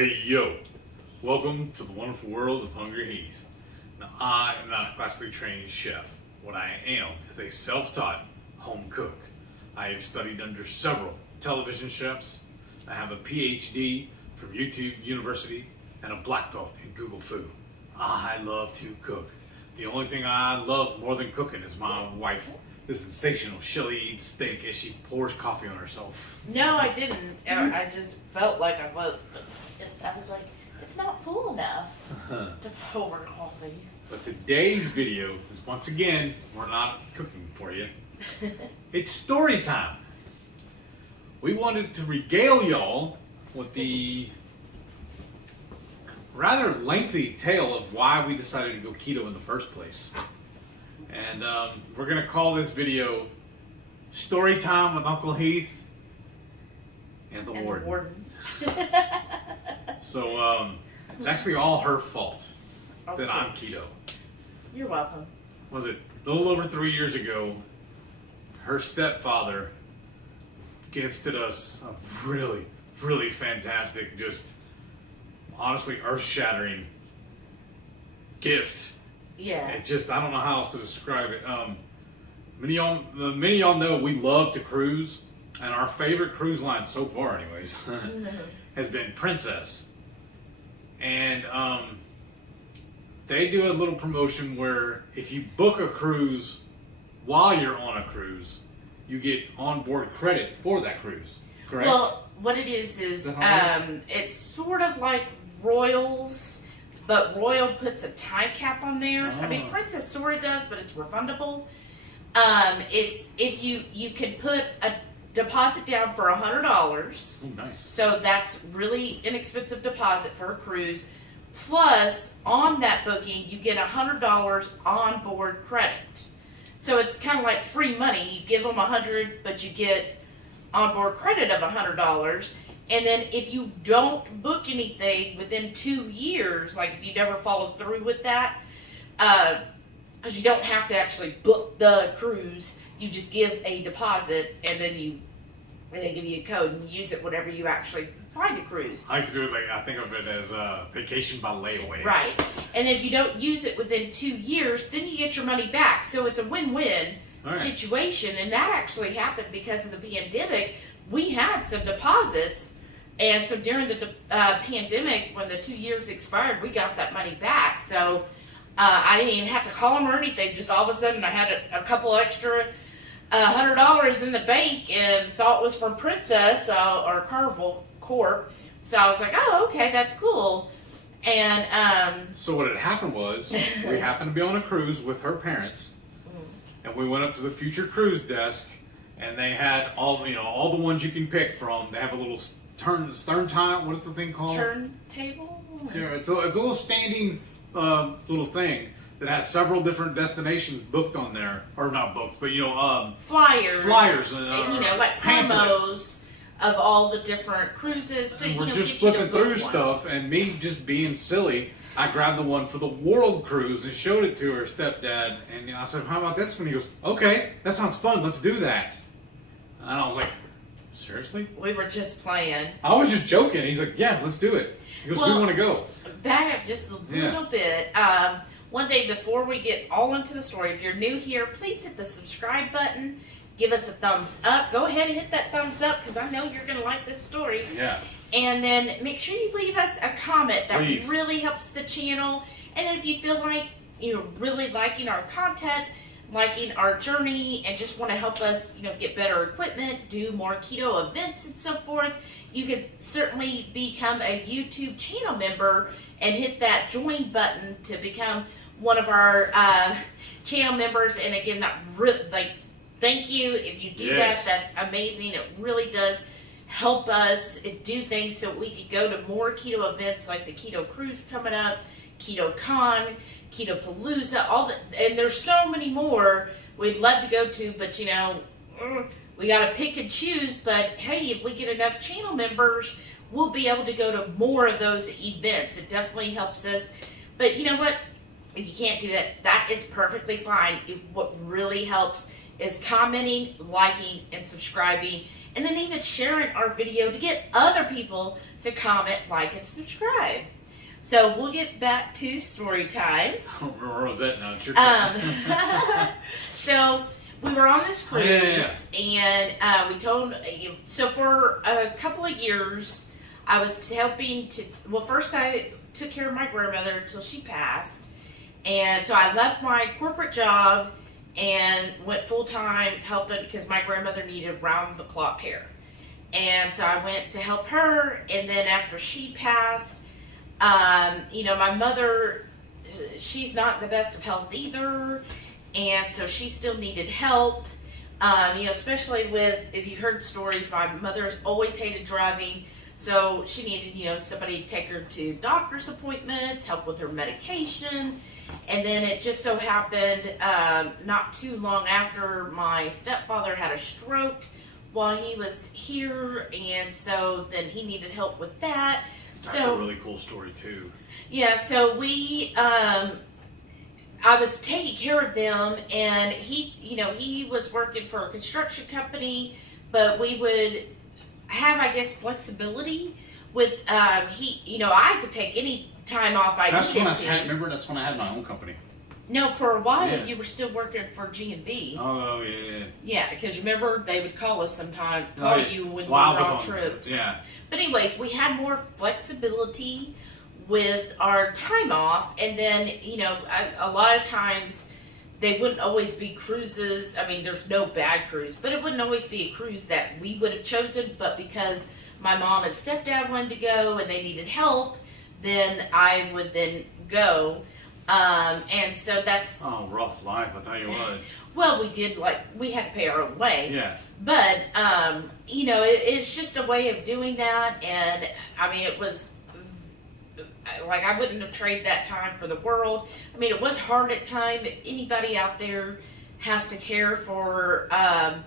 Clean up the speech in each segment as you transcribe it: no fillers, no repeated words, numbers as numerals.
Hey yo, welcome to the wonderful world of HungryHeath. Now I am not a classically trained chef. What I am is a self-taught home cook. I have studied under several television chefs. I have a PhD from YouTube University and a black belt in Google Food. I love to cook. The only thing I love more than cooking is my wife. The sensational Shelly eats steak as she pours coffee on herself. No, I didn't. I just felt like I was. I was like, it's not full enough to pour coffee. But today's video is, once again, we're not cooking for you. It's story time. We wanted to regale y'all with the rather lengthy tale of why we decided to go keto in the first place. And we're going to call this video Story Time with Uncle Heath and the Warden. So it's actually all her fault that I'm keto. You're welcome. Was it a little over 3 years ago, her stepfather gifted us a really, really fantastic, just honestly earth-shattering gift. Yeah. It just, I don't know how else to describe it. Many of y'all know we love to cruise, and our favorite cruise line so far anyways has been Princess. And they do a little promotion where if you book a cruise while you're on a cruise, you get onboard credit for that cruise, correct? Well, what it is it's sort of like Royals, but Royal puts a time cap on theirs. I mean, Princess sort of does, but it's refundable. It's if you can put a deposit down for $100. Oh, nice. So that's really inexpensive deposit for a cruise. Plus, on that booking, you get $100 onboard credit. So it's kind of like free money. You give them $100, but you get onboard credit of $100. And then if you don't book anything within 2 years, like if you never followed through with that, because you don't have to actually book the cruise, you just give a deposit and then they give you a code and you use it whenever you actually find a cruise. I like to do it I think of it as vacation by layaway. Right. And if you don't use it within 2 years, then you get your money back. So it's a win-win situation. And that actually happened because of the pandemic. We had some deposits. And so during the pandemic, when the 2 years expired, we got that money back. So I didn't even have to call them or anything. Just all of a sudden, I had a couple extra $100 in the bank, and saw it was from Princess or Carnival Corp. So I was like, oh, okay, that's cool. And so what had happened was we happened to be on a cruise with her parents, and we went up to the future cruise desk, and they had all the ones you can pick from. They have a little stern time. What is the thing called? Turntable. It's a little standing little thing that has several different destinations booked on there, or not booked, but flyers, and like promos of all the different cruises. And we're just flipping through stuff, and me just being silly, I grabbed the one for the world cruise and showed it to her stepdad, and I said, "How about this one?" He goes, "Okay, that sounds fun. Let's do that." And I was like, "Seriously?" We were just playing. I was just joking. He's like, "Yeah, let's do it." He goes, "We want to go." Back up just a little bit. One day before we get all into the story, if you're new here, please hit the subscribe button. Give us a thumbs up. Go ahead and hit that thumbs up because I know you're going to like this story. Yeah. And then make sure you leave us a comment. That Please. really helps the channel. And then if you feel like you're really liking our content, liking our journey, and just want to help us, get better equipment, do more keto events and so forth, you can certainly become a YouTube channel member and hit that join button to become one of our channel members. And again, that thank you if you do that. That's amazing. It really does help us do things so we could go to more keto events like the Keto Cruise coming up, Keto Con, Keto Palooza, and there's so many more we'd love to go to, but we got to pick and choose. But hey, if we get enough channel members, we'll be able to go to more of those events. It definitely helps us. But you know what? If you can't do that, that is perfectly fine. What really helps is commenting, liking, and subscribing. and then even sharing our video to get other people to comment, like, and subscribe. So we'll get back to story time. Where was that now? So we were on this cruise, and we told, so for a couple of years, I was helping to, well, first I took care of my grandmother until she passed. And so I left my corporate job and went full-time helping because my grandmother needed round-the-clock care. And so I went to help her, and then after she passed, my mother, she's not the best of health either, and so she still needed help. Especially with, if you've heard stories, my mother's always hated driving, so she needed, somebody to take her to doctor's appointments, help with her medication. And then it just so happened, not too long after, my stepfather had a stroke while he was here, and so then he needed help with that. That's a really cool story too. Yeah, so I was taking care of them, and he was working for a construction company, but we would have, I guess, flexibility with, I could take any time off I needed to. Remember, that's when I had my own company. No, for a while you were still working for G&B. Oh, yeah. Yeah, because remember, they would call us sometime, you when we were on trips. Yeah. But anyways, we had more flexibility with our time off, and then, a lot of times they wouldn't always be cruises. I mean, there's no bad cruise, but it wouldn't always be a cruise that we would have chosen, but because my mom and stepdad wanted to go and they needed help, then I would then go. And so that's... Oh, rough life, I tell you what. Well, we had to pay our own way. Yeah. But, it's just a way of doing that. And, I mean, it was, I wouldn't have traded that time for the world. I mean, it was hard at times. If anybody out there has to care for, a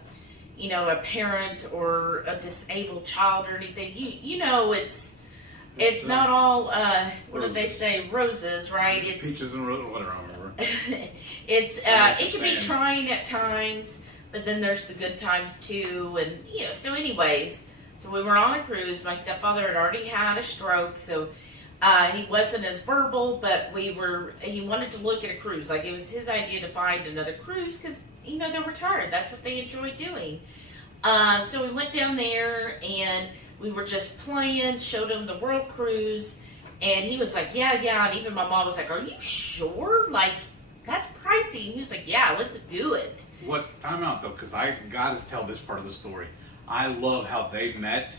parent or a disabled child or anything, it's not all, what do they say, roses, right? It's peaches and roses, whatever, I remember. it can be trying at times, but then there's the good times too, and, so anyways, so we were on a cruise. My stepfather had already had a stroke, so he wasn't as verbal, but he wanted to look at a cruise. Like, it was his idea to find another cruise, because, they're retired. That's what they enjoy doing. So we went down there, and we were just playing, showed him the world cruise, and he was like, yeah, and even my mom was like, are you sure? Like, that's pricey. And he was like, yeah, let's do it. What, time out though, because I got to tell this part of the story. I love how they met.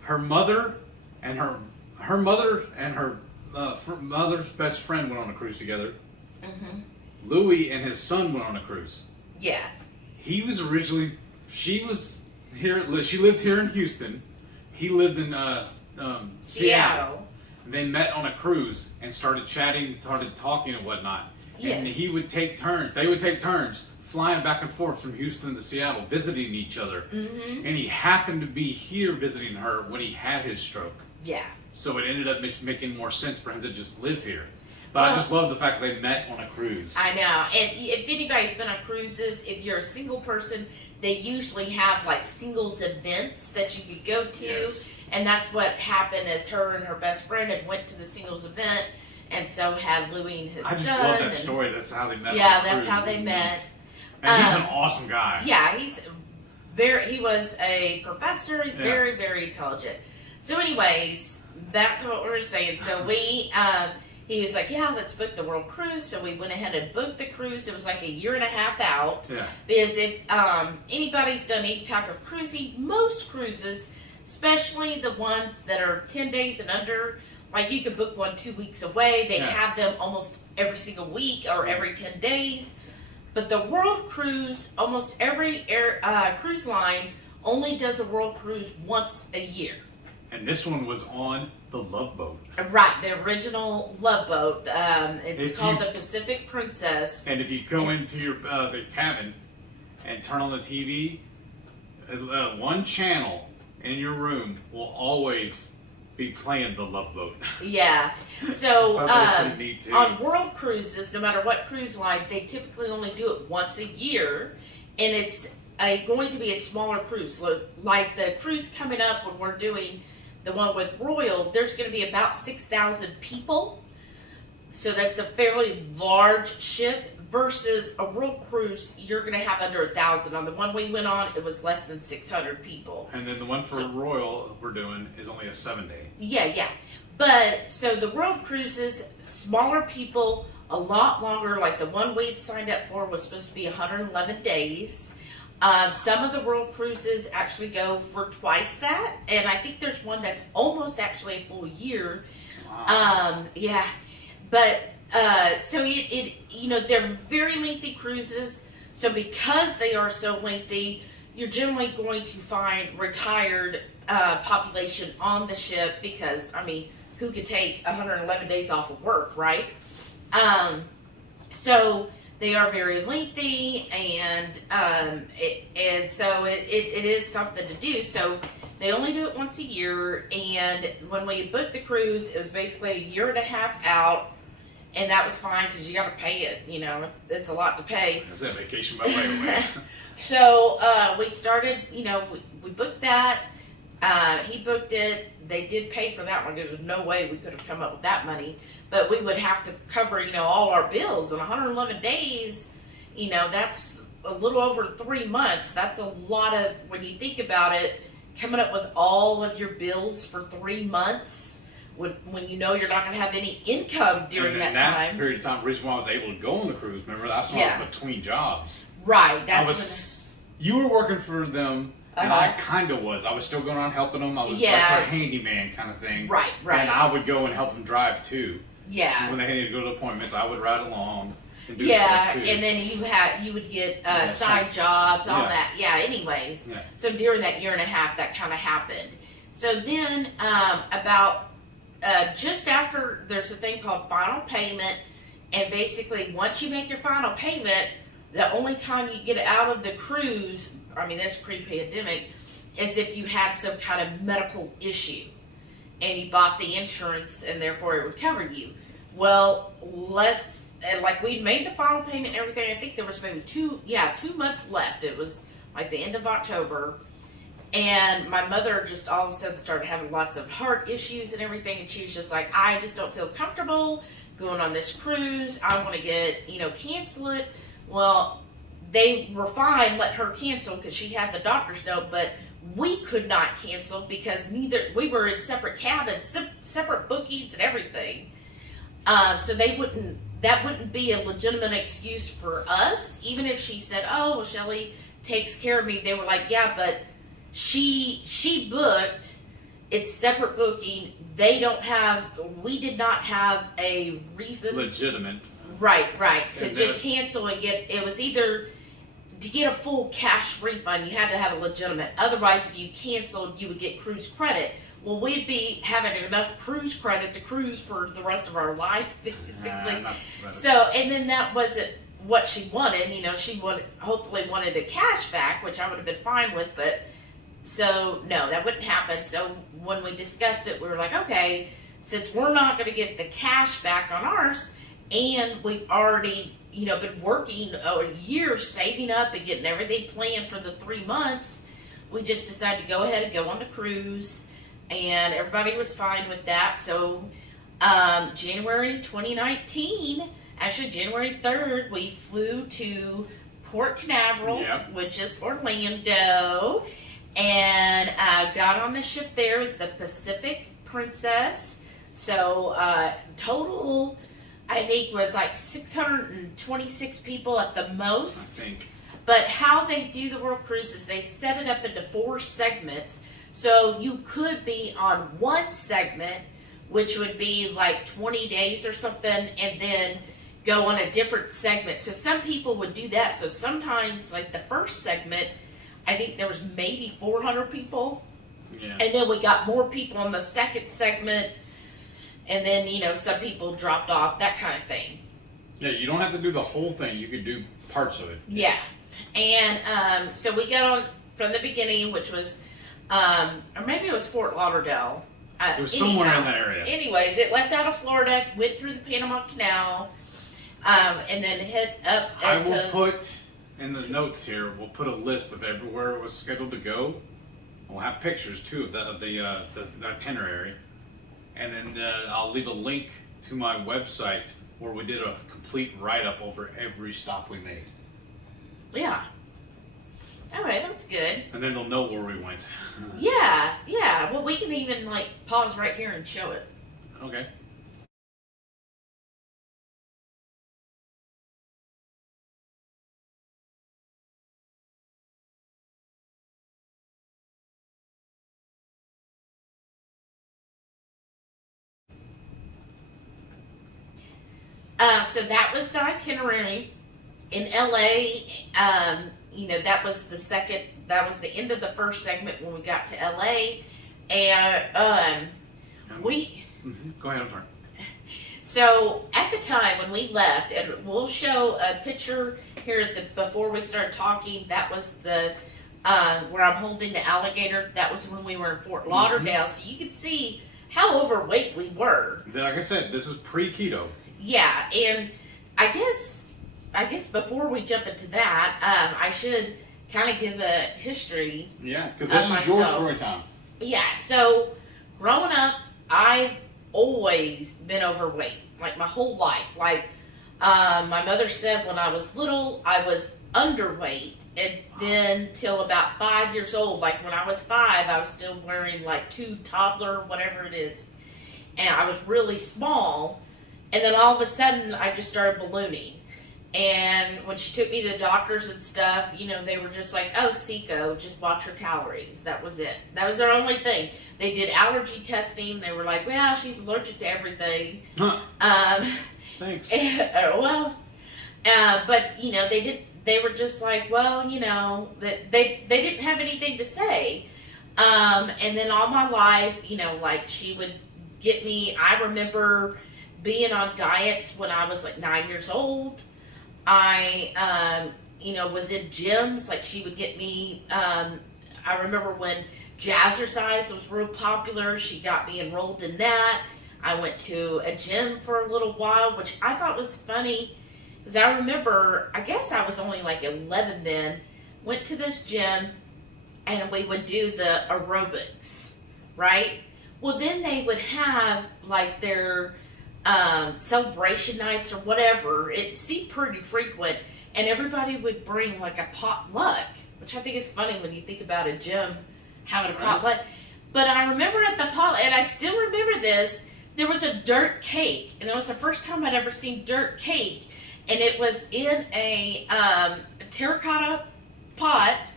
Her mother and her mother's best friend went on a cruise together. Mm-hmm. Louis and his son went on a cruise. Yeah. She lived here in Houston. He lived in Seattle. They met on a cruise and started chatting, started talking and whatnot. Yeah. And they would take turns flying back and forth from Houston to Seattle, visiting each other. Mm-hmm. And he happened to be here visiting her when he had his stroke. Yeah. So it ended up making more sense for him to just live here. But I just love the fact that they met on a cruise. I know. And if anybody's been on cruises, if you're a single person, they usually have like singles events that you could go to. Yes. And that's what happened, as her and her best friend had went to the singles event, and so had Louis and his son. I just love that story. That's how they met. Yeah, that's how they met. And he's an awesome guy. Yeah, he was a professor. He's very, very intelligent. So anyways, back to what we were saying. So he was like, yeah, let's book the world cruise. So we went ahead and booked the cruise. It was like a year and a half out. Yeah. Because if anybody's done any type of cruising, most cruises, especially the ones that are 10 days and under, like you could book one 2 weeks away. They have them almost every single week or every 10 days. But the world cruise, almost every cruise line only does a world cruise once a year. And this one was on the Love Boat. Right, the original Love Boat. It's called the Pacific Princess. And if you go into your the cabin and turn on the TV, one channel in your room will always be playing the Love Boat. Yeah. So neat too. on world cruises, no matter what cruise line, they typically only do it once a year, and it's going to be a smaller cruise. Like the cruise coming up when we're doing the one with Royal, there's going to be about 6,000 people. So that's a fairly large ship versus a world cruise, you're going to have under 1,000. On the one we went on, it was less than 600 people. And then the one for Royal we're doing is only a 7-day. Yeah. But, so the world cruises, smaller people, a lot longer. Like the one we had signed up for was supposed to be 111 days. Some of the world cruises actually go for twice that. And I think there's one that's almost actually a full year. Wow. Yeah. But, so they're very lengthy cruises. So because they are so lengthy, you're generally going to find retired population on the ship because, I mean, who could take 111 days off of work, right? So they are very lengthy, and so it is something to do. So they only do it once a year, and when we booked the cruise, it was basically a year and a half out. And that was fine because you got to pay it. It's a lot to pay. That's a vacation by way away. So we started. We booked that. He booked it. They did pay for that one because there's no way we could have come up with that money. But we would have to cover, all our bills. In 111 days, that's a little over 3 months. That's a lot of, when you think about it, coming up with all of your bills for 3 months. When you're not going to have any income during that time. Period of time, the reason why I was able to go on the cruise, remember, that's when I was between jobs. Right. You were working for them, and I kind of was. I was still going around helping them. I was like a handyman kind of thing. Right. And I would go and help them drive too. Yeah. So when they needed to go to appointments, I would ride along and do stuff too. And then you would get side jobs, all that. Yeah, anyways. Yeah. So during that year and a half, that kind of happened. So then about... just after, there's a thing called final payment, and basically once you make your final payment, the only time you get out of the cruise, I mean that's pre-pandemic, is if you had some kind of medical issue and you bought the insurance and therefore it would cover you. Well, we made the final payment and everything. I think there was maybe 2 months left. It was like the end of October. And my mother just all of a sudden started having lots of heart issues and everything. And she was just like, I just don't feel comfortable going on this cruise. I want to cancel it. Well, they were fine, let her cancel because she had the doctor's note, but we could not cancel because we were in separate cabins, separate bookings and everything. So that wouldn't be a legitimate excuse for us. Even if she said, oh, well, Shelly takes care of me. They were like, yeah, but she booked, it's separate booking. We did not have a reason. Legitimate. Right, to just cancel and it was either to get a full cash refund, you had to have a legitimate. Otherwise, if you canceled, you would get cruise credit. Well, we'd be having enough cruise credit to cruise for the rest of our life, basically. So, and then that wasn't what she wanted. She hopefully wanted a cash back, which I would have been fine with, but so no, that wouldn't happen. So when we discussed it, we were like, okay, since we're not going to get the cash back on ours, and we've already, been working a year saving up and getting everything planned for the 3 months, we just decided to go ahead and go on the cruise, and everybody was fine with that. So January 2019, actually January 3rd, we flew to Port Canaveral, which is Orlando. And got on the ship there. It was the Pacific Princess. So total, I think, was like 626 people at the most. I think. But how they do the world cruises, they set it up into 4 segments. So you could be on one segment, which would be like 20 days or something, and then go on a different segment. So some people would do that. So sometimes, like the first segment, I think there was maybe 400 people. Yeah. And then we got more people on the second segment. And then, some people dropped off, that kind of thing. Yeah, you don't have to do the whole thing. You could do parts of it. Yeah. And so we got on from the beginning, which was, or maybe it was Fort Lauderdale. It was somewhere in that area. Anyways, it left out of Florida, went through the Panama Canal, and then hit up I will put in the notes here, we'll put a list of everywhere it was scheduled to go. We'll have pictures too of the itinerary, and then I'll leave a link to my website where we did a complete write-up over every stop we made. Yeah. All right, that's good. And then they'll know where we went. Yeah. Well, we can even like pause right here and show it. Okay. So that was the itinerary in LA. That was the end of the first segment when we got to LA, and we. Go ahead, I'm sorry. So at the time when we left, and we'll show a picture here before we start talking. That was the where I'm holding the alligator. That was when we were in Fort Lauderdale, so you could see how overweight we were. Like I said, this is pre-keto. Yeah, and I guess before we jump into that, I should kind of give a history. Yeah, because this is your story time. Yeah, so growing up, I've always been overweight, like my whole life. Like my mother said when I was little, I was underweight, and then till about 5 years old, like when I was 5, I was still wearing like 2 toddler, whatever it is, and I was really small. And then all of a sudden, I just started ballooning. And when she took me to the doctors and stuff, they were just like, oh, Seco, just watch her calories. That was it. That was their only thing. They did allergy testing. They were like, well, she's allergic to everything. Huh. Thanks. But, they were just like, well, that they didn't have anything to say. And then all my life, like she would get me, I remember being on diets when I was like 9 years old. I, was in gyms. Like she would get me, I remember when jazzercise was real popular, she got me enrolled in that. I went to a gym for a little while, which I thought was funny. Because I remember, I guess I was only like 11 then, went to this gym and we would do the aerobics, right? Well, then they would have like their celebration nights or whatever. It seemed pretty frequent, and everybody would bring like a potluck, which I think is funny when you think about a gym having a potluck. But I remember at the potluck, and I still remember this, there was a dirt cake, and it was the first time I'd ever seen dirt cake, and it was in a terracotta pot,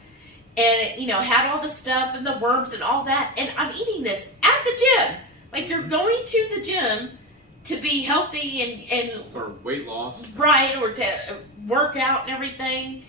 and it, had all the stuff and the worms and all that, and I'm eating this at the gym. Like, you're going to the gym to be healthy and for weight loss, right, or to work out and everything,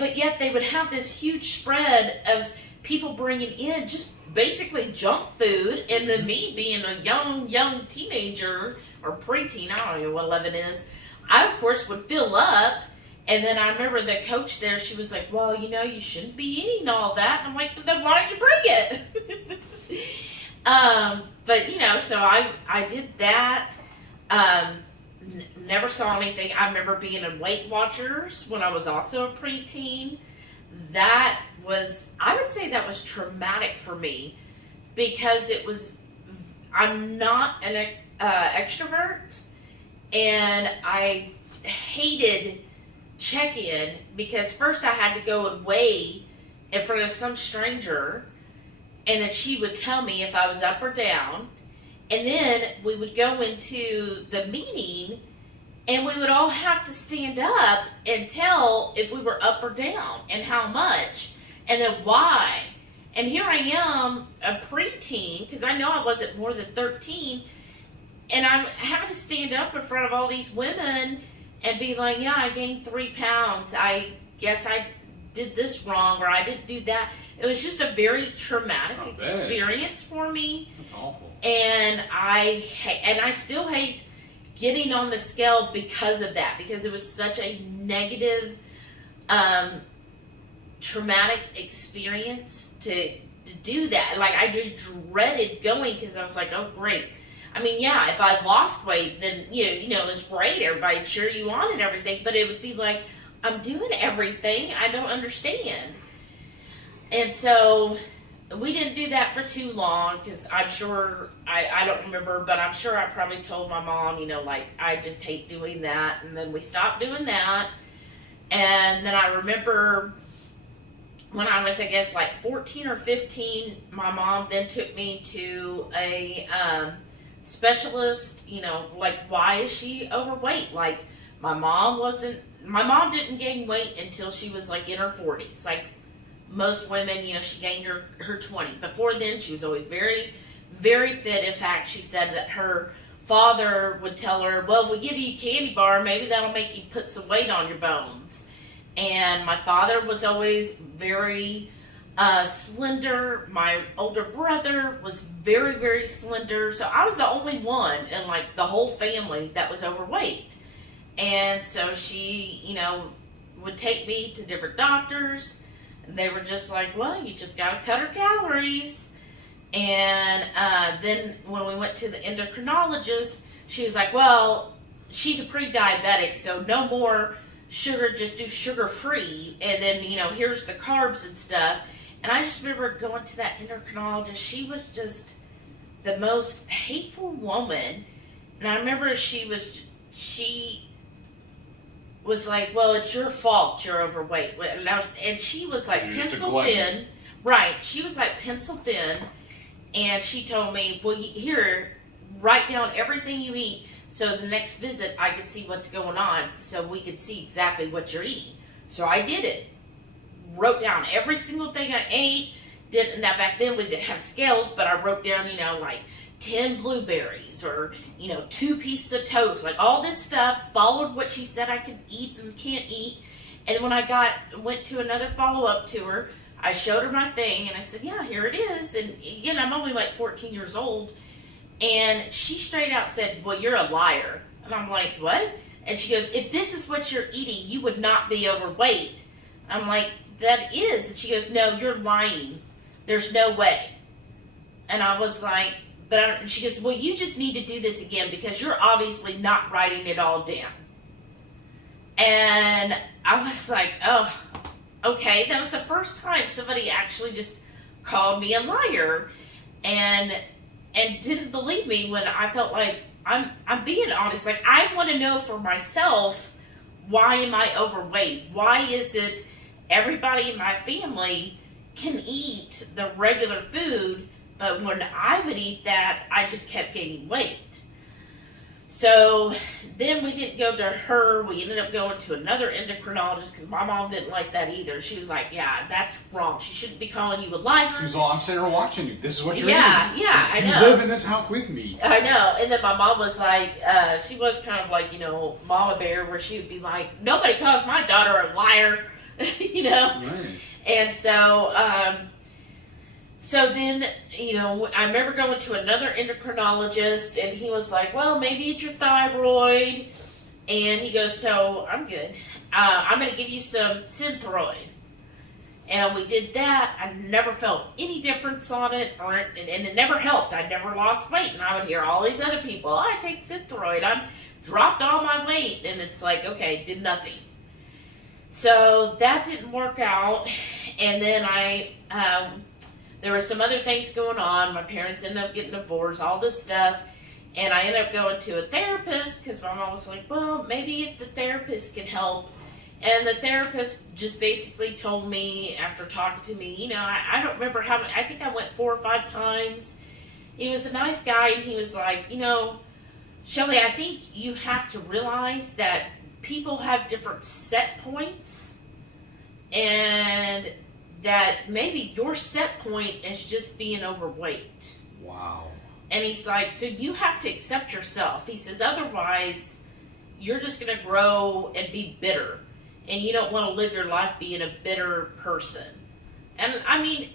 but yet they would have this huge spread of people bringing in just basically junk food, and then me being a young teenager or preteen, I don't know what 11 is, I of course would fill up. And then I remember the coach there, she was like, well, you shouldn't be eating all that. And I'm like, but then why did you bring it? But, so I did that. Never saw anything. I remember being in Weight Watchers when I was also a preteen. That was, I would say that was traumatic for me because I'm not an extrovert, and I hated check-in because first I had to go and weigh in front of some stranger, and then she would tell me if I was up or down, and then we would go into the meeting and we would all have to stand up and tell if we were up or down and how much and then why. And here I am, a preteen, because I know I wasn't more than 13, and I'm having to stand up in front of all these women and be like, yeah, I gained 3 pounds. I guess I did this wrong, or I didn't do that. It was just a very traumatic experience for me. That's awful. And I still hate getting on the scale because of that, because it was such a negative, traumatic experience to do that. Like, I just dreaded going because I was like, oh, great. I mean, yeah, if I lost weight, then, it was great. Everybody'd cheer you on and everything. But it would be like, I'm doing everything. I don't understand. And so we didn't do that for too long because I'm sure, I don't remember, but I'm sure I probably told my mom, you know, like, I just hate doing that. And then we stopped doing that. And then I remember when I was, I guess, like 14 or 15, my mom then took me to a specialist, you know, like, why is she overweight? Like, my mom didn't gain weight until she was like in her 40s. Like most women, you know, she gained her 20. Before then, she was always very, very fit. In fact, she said that her father would tell her, well, if we give you a candy bar, maybe that'll make you put some weight on your bones. And my father was always very slender. My older brother was very, very slender. So I was the only one in like the whole family that was overweight. And so she, you know, would take me to different doctors. And they were just like, well, you just got to cut her calories. And then when we went to the endocrinologist, she was like, well, she's a pre-diabetic, so no more sugar, just do sugar-free. And then, you know, here's the carbs and stuff. And I just remember going to that endocrinologist. She was just the most hateful woman. And I remember she was like, well, it's your fault you're overweight. And she was like pencil thin. Right. She was like pencil thin. And she told me, well, here, write down everything you eat so the next visit I could see what's going on so we could see exactly what you're eating. So I did it. Wrote down every single thing I ate. Now, back then we didn't have scales, but I wrote down, you know, like 10 blueberries or, you know, 2 pieces of toast, like all this stuff, followed what she said I could eat and can't eat. And when I went to another follow-up to her, I showed her my thing and I said, yeah, here it is. And again, I'm only like 14 years old. And she straight out said, well, you're a liar. And I'm like, what? And she goes, if this is what you're eating, you would not be overweight. I'm like, that is. And she goes, no, you're lying. There's no way. And I was like, and she goes, well, you just need to do this again because you're obviously not writing it all down. And I was like, oh, okay. That was the first time somebody actually just called me a liar and didn't believe me when I felt like I'm being honest. Like, I want to know for myself, why am I overweight? Why is it everybody in my family can eat the regular food, but when I would eat that, I just kept gaining weight? So then we didn't go to her. We ended up going to another endocrinologist because my mom didn't like that either. She was like, yeah, that's wrong. She shouldn't be calling you a liar. She's all, I'm sitting here watching you. This is what you're eating. Yeah, I know. You live in this house with me. I know. And then my mom was like, she was kind of like, you know, Mama Bear, where she would be like, nobody calls my daughter a liar, you know? Right. And so, so then, you know, I remember going to another endocrinologist, and he was like, well, maybe it's your thyroid. And he goes, so I'm good. I'm going to give you some Synthroid. And we did that. I never felt any difference on it, and it never helped. I never lost weight. And I would hear all these other people, oh, I take Synthroid. I've dropped all my weight. And it's like, okay, did nothing. So that didn't work out. And then there were some other things going on. My parents ended up getting divorced, all this stuff. And I ended up going to a therapist because my mom was like, well, maybe if the therapist can help. And the therapist just basically told me, after talking to me, you know, I don't remember how many, I think I went 4 or 5 times. He was a nice guy, and he was like, you know, Shelly, I think you have to realize that people have different set points, and that maybe your set point is just being overweight. Wow. And he's like, so you have to accept yourself. He says, otherwise, you're just going to grow and be bitter. And you don't want to live your life being a bitter person. And I mean,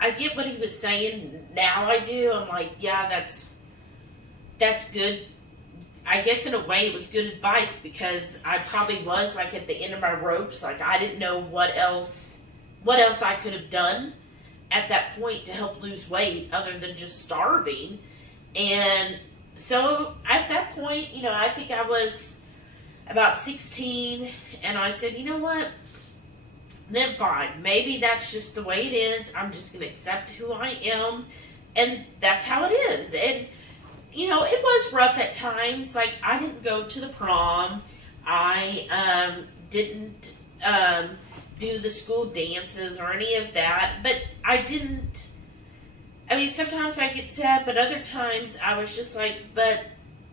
I get what he was saying. Now I do. I'm like, yeah, that's good. I guess in a way it was good advice, because I probably was like at the end of my ropes. Like, I didn't know what else I could have done at that point to help lose weight other than just starving. And so at that point, you know, I think I was about 16, and I said, you know what? Then fine. Maybe that's just the way it is. I'm just going to accept who I am, and that's how it is. And, you know, it was rough at times. Like, I didn't go to the prom. I didn't do the school dances or any of that. But I didn't. I mean, sometimes I get sad, but other times I was just like, but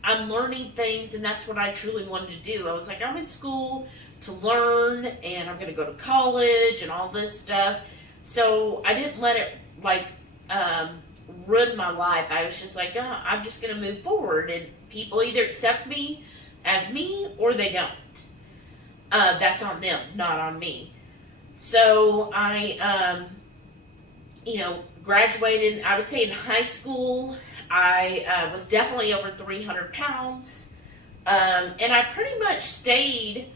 I'm learning things, and that's what I truly wanted to do. I was like, I'm in school to learn, and I'm going to go to college and all this stuff. So I didn't let it, like, ruin my life. I was just like, oh, I'm just going to move forward, and people either accept me as me or they don't. That's on them, not on me. So I, you know, graduated. I would say in high school, I was definitely over 300 pounds. And I pretty much stayed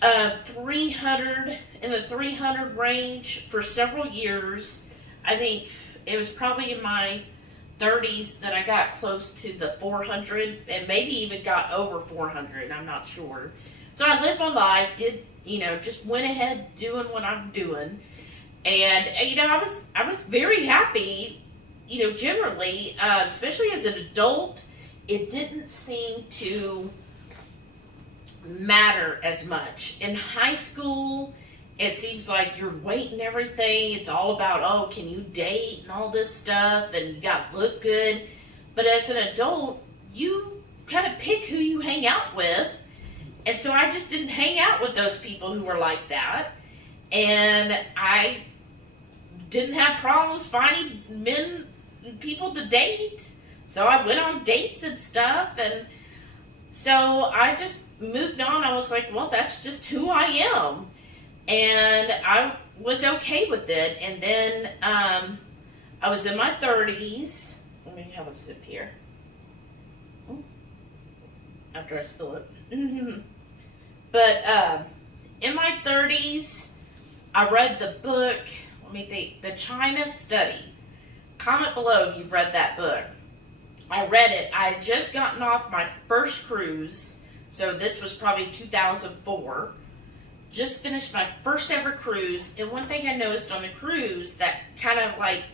300 in the 300 range for several years. I think it was probably in my 30s that I got close to the 400 and maybe even got over 400. I'm not sure. So I lived my life, did, you know, just went ahead doing what I'm doing. And, you know, I was very happy, you know, generally, especially as an adult. It didn't seem to matter as much. In high school, it seems like your weight and everything, it's all about, oh, can you date and all this stuff, and you got to look good. But as an adult, you kind of pick who you hang out with. And so I just didn't hang out with those people who were like that. And I didn't have problems finding men and people to date. So I went on dates and stuff. And so I just moved on. I was like, well, that's just who I am. And I was okay with it. And then I was in my 30s. Let me have a sip here. After I spill it. But in my 30s, I read the book, let me think, The China Study. Comment below if you've read that book. I read it. I had just gotten off my first cruise, so this was probably 2004. Just finished my first ever cruise, and one thing I noticed on the cruise that kind of like,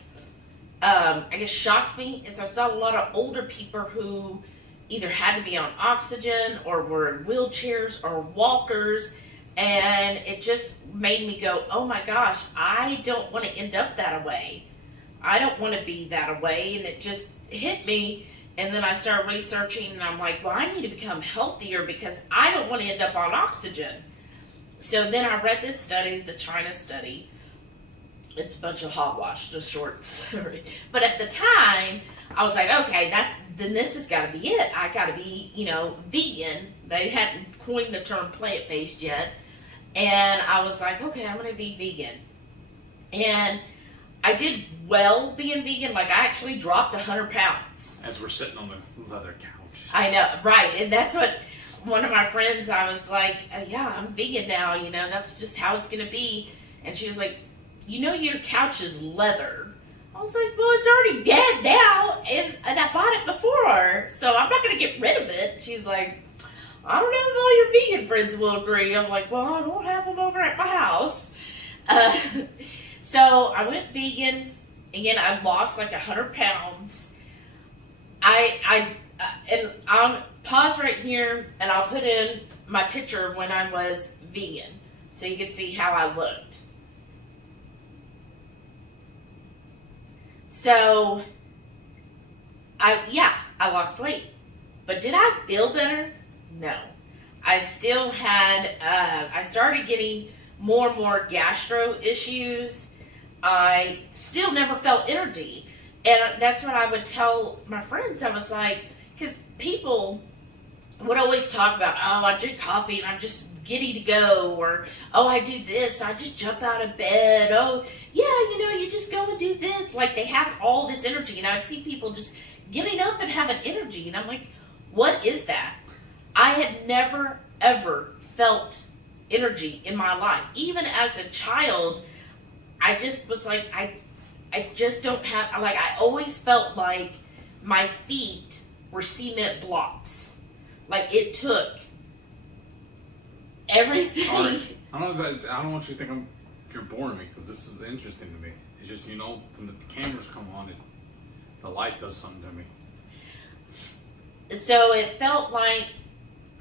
I guess shocked me, is I saw a lot of older people who either had to be on oxygen or were in wheelchairs or walkers, and it just made me go, oh my gosh, I don't want to end up that way. I don't want to be that way. And it just hit me, and then I started researching, and I'm like, well, I need to become healthier because I don't want to end up on oxygen. So then I read this study, the China Study. It's a bunch of hogwash, just short story. But at the time, I was like, okay, then this has got to be it. I got to be, you know, vegan. They hadn't coined the term plant-based yet. And I was like, okay, I'm going to be vegan. And I did well being vegan. Like, I actually dropped 100 pounds. As we're sitting on the leather couch. I know, right. And that's what one of my friends, I was like, yeah, I'm vegan now. You know, that's just how it's going to be. And she was like, you know, your couch is leather. I was like, well, it's already dead now, and I bought it before, so I'm not going to get rid of it. She's like, I don't know if all your vegan friends will agree. I'm like, well, I won't have them over at my house. So I went vegan. Again, I lost like 100 pounds. And I'll pause right here, and I'll put in my picture when I was vegan, so you can see how I looked. So, I lost weight. But did I feel better? No. I still had, I started getting more and more gastro issues. I still never felt energy. And that's what I would tell my friends. I was like, because people would always talk about, oh, I drink coffee and I'm just giddy to go, or oh, I do this, I just jump out of bed, oh yeah, you know, you just go and do this. Like, they have all this energy, and I'd see people just getting up and having energy, and I'm like, what is that? I had never ever felt energy in my life. Even as a child, I just was like, I just don't have, like, I always felt like my feet were cement blocks. Like, it took everything. Alright. I don't want you to think you're boring me, because this is interesting to me. It's just, when the cameras come on, the light does something to me. So it felt like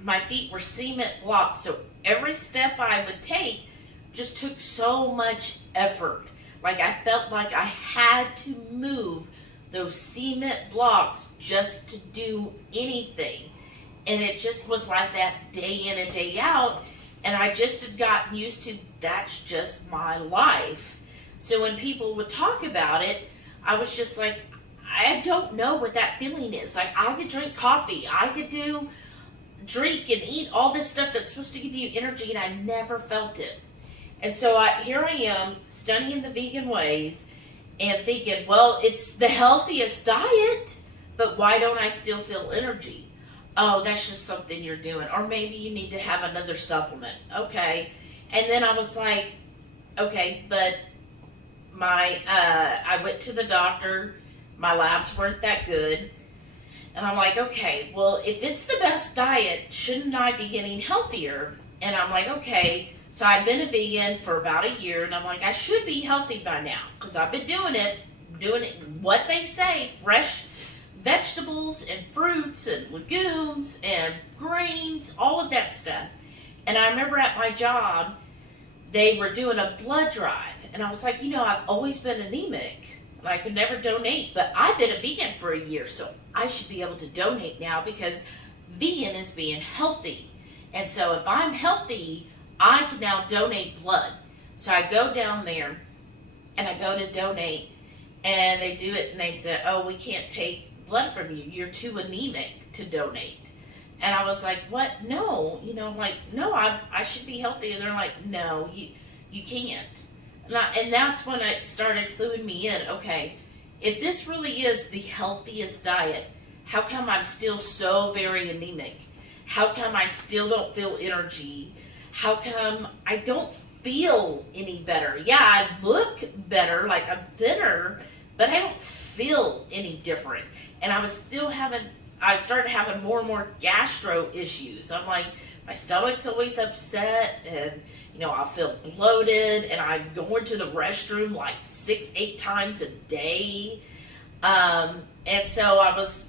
my feet were cement blocks. So every step I would take just took so much effort. Like I felt like I had to move those cement blocks just to do anything. And it just was like that day in and day out. And I just had gotten used to, that's just my life. So when people would talk about it, I was just like, I don't know what that feeling is. Like I could drink coffee, I could drink and eat all this stuff that's supposed to give you energy, and I never felt it. And so here I am studying the vegan ways and thinking, well, it's the healthiest diet, but why don't I still feel energy? Oh, that's just something you're doing. Or maybe you need to have another supplement. Okay. And then I was like, okay, but I went to the doctor. My labs weren't that good. And I'm like, okay, well, if it's the best diet, shouldn't I be getting healthier? And I'm like, okay. So I've been a vegan for about a year, and I'm like, I should be healthy by now, because I've been doing it what they say, fresh vegetables and fruits and legumes and grains, all of that stuff. And I remember at my job, they were doing a blood drive, and I was like, I've always been anemic, and I could never donate, but I've been a vegan for a year, so I should be able to donate now, because vegan is being healthy. And so if I'm healthy, I can now donate blood. So I go down there and I go to donate, and they do it, and they said, oh, we can't take blood from you. You're too anemic to donate. And I was like, what? No, no, I should be healthy. And they're like, no, you can't. And that's when it started cluing me in. Okay, if this really is the healthiest diet, how come I'm still so very anemic? How come I still don't feel energy? How come I don't feel any better? Yeah, I look better, like I'm thinner, but I don't feel any different. And I started having more and more gastro issues. I'm like, my stomach's always upset, and I'll feel bloated, and I'm going to the restroom like 6-8 times a day. And so I was,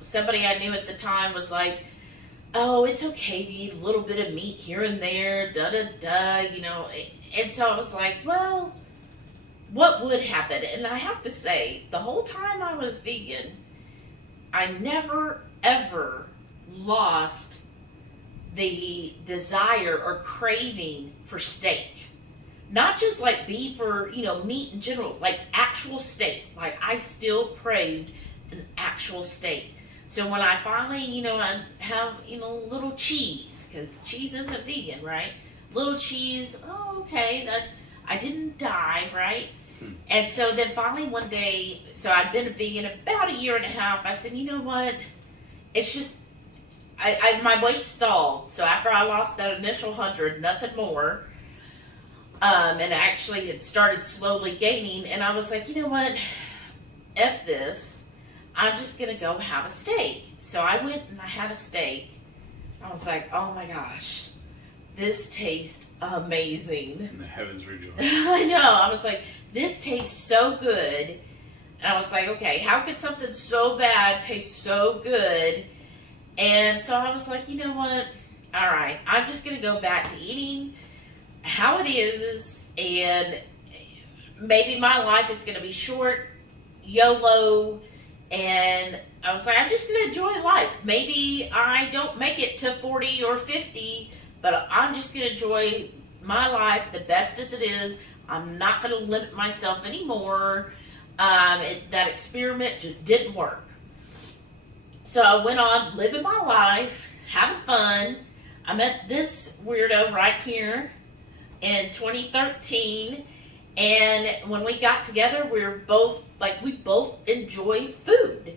somebody I knew at the time was like, oh, it's okay to eat a little bit of meat here and there, And so I was like, well, what would happen? And I have to say, the whole time I was vegan, I never, ever lost the desire or craving for steak. Not just like beef or, meat in general, like actual steak. Like I still craved an actual steak. So when I finally, I have, a little cheese, because cheese isn't vegan, right? Little cheese, oh, okay, that I didn't die, right? And so then finally one day, so I'd been a vegan about a year and a half. I said, you know what? It's just, my weight stalled. So after I lost that initial 100, nothing more. And I actually had started slowly gaining. And I was like, you know what? F this. I'm just going to go have a steak. So I went and I had a steak. I was like, oh my gosh, this tastes amazing. And the heavens rejoice. I know. I was like, this tastes so good. And I was like, okay, how could something so bad taste so good? And so I was like, you know what? All right, I'm just going to go back to eating how it is. And maybe my life is going to be short, YOLO. And I was like, I'm just going to enjoy life. Maybe I don't make it to 40 or 50, but I'm just going to enjoy my life the best as it is. I'm not going to limit myself anymore. That experiment just didn't work. So I went on living my life, having fun. I met this weirdo right here in 2013. And when we got together, we both enjoy food,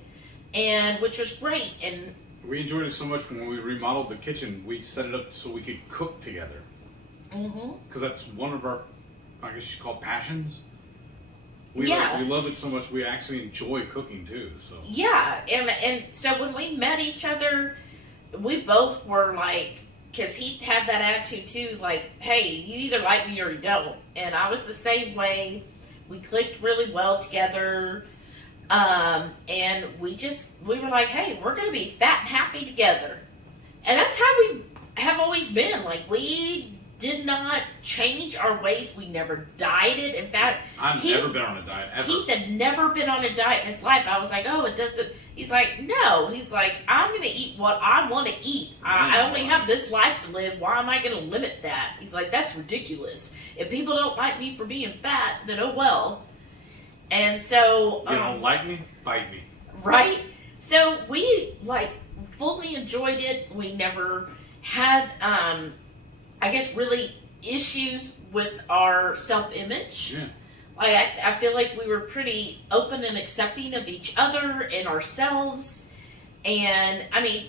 and which was great. And we enjoyed it so much when we remodeled the kitchen, we set it up so we could cook together. Because that's one of our, I guess you call it, passions. We love it so much, we actually enjoy cooking too. So yeah, and so when we met each other, we both were like because he had that attitude too, like, hey, you either like me or you don't. And I was the same way. We clicked really well together. And we were like, hey, we're going to be fat and happy together. And that's how we have always been. Like, we did not change our ways. We never dieted. In fact, I've never been on a diet, ever. Heath had never been on a diet in his life. I was like, oh, it doesn't. He's like, no. He's like, I'm going to eat what I want to eat. I only have this life to live. Why am I going to limit that? He's like, that's ridiculous. If people don't like me for being fat, then oh well. And so... you don't like me? Bite me. Right? So we, like, fully enjoyed it. We never had, I guess, really issues with our self-image. Yeah. Like, I feel like we were pretty open and accepting of each other and ourselves. And, I mean,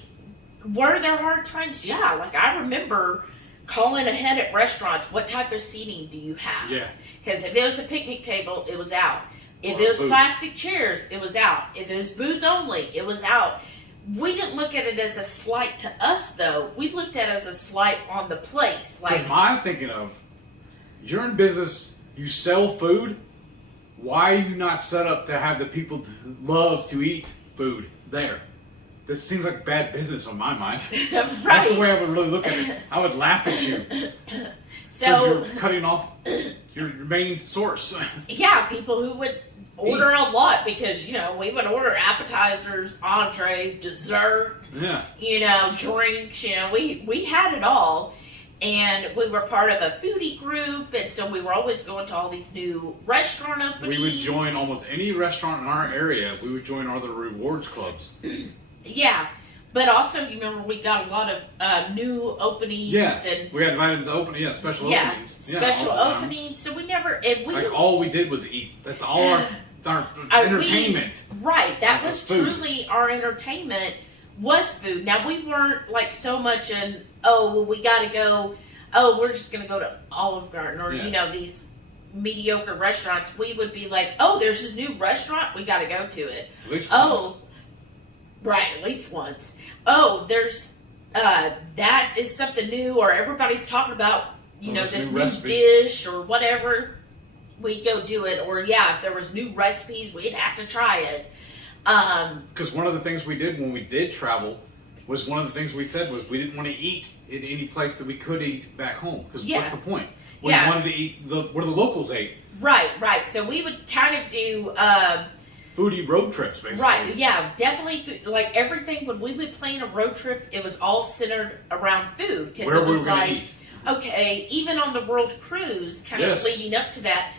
were there hard times? Yeah. Like, I remember calling ahead at restaurants, what type of seating do you have? Yeah. Because if it was a picnic table, it was out. If Or it was booth. plastic chairs, it was out. If it was booth only, it was out. We didn't look at it as a slight to us, though. We looked at it as a slight on the place. Like, Because I'm thinking of, you're in business, you sell food, why are you not set up to have the people who love to eat food there? This seems like bad business on my mind. right. That's the way I would really look at it. I would laugh at you. Because So, you're cutting off your main source. yeah, people who would order a lot because, you know, we would order appetizers, entrees, dessert, Yeah. you know, drinks, you know, we had it all. And we were part of a foodie group, and so we were always going to all these new restaurant openings. We would join almost any restaurant in our area. We would join all the rewards clubs. Yeah, but also, you remember we got a lot of new openings. Yeah. And We got invited to the opening, special openings. special all the time. openings. So we never, and we, Like, all we did was eat. That's all our entertainment. right, that was food. truly our entertainment was food. Now, we weren't like so much in, oh, well, we got to go, oh, we're just going to go to Olive Garden or, Yeah. you know, these mediocre restaurants. We would be like, oh, there's this new restaurant, we got to go to it. At least Oh, once. right, at least once. Oh, there's that is something new, or everybody's talking about, you Oh, know, this this new new recipe. dish or whatever. We'd go do it, or yeah, if there was new recipes, we'd have to try it. Because one of the things we did when we did travel was one of the things we said was we didn't want to eat in any place that we could eat back home. Because Yeah. what's the point? We Yeah. wanted to eat where the locals ate. Right. So we would kind of do. Foodie road trips, basically. Right, yeah, definitely. Like everything, when we would plan a road trip, it was all centered around food. Because Where it we was were going like, to eat. okay, even on the world cruise, kind Yes. of leading up to that,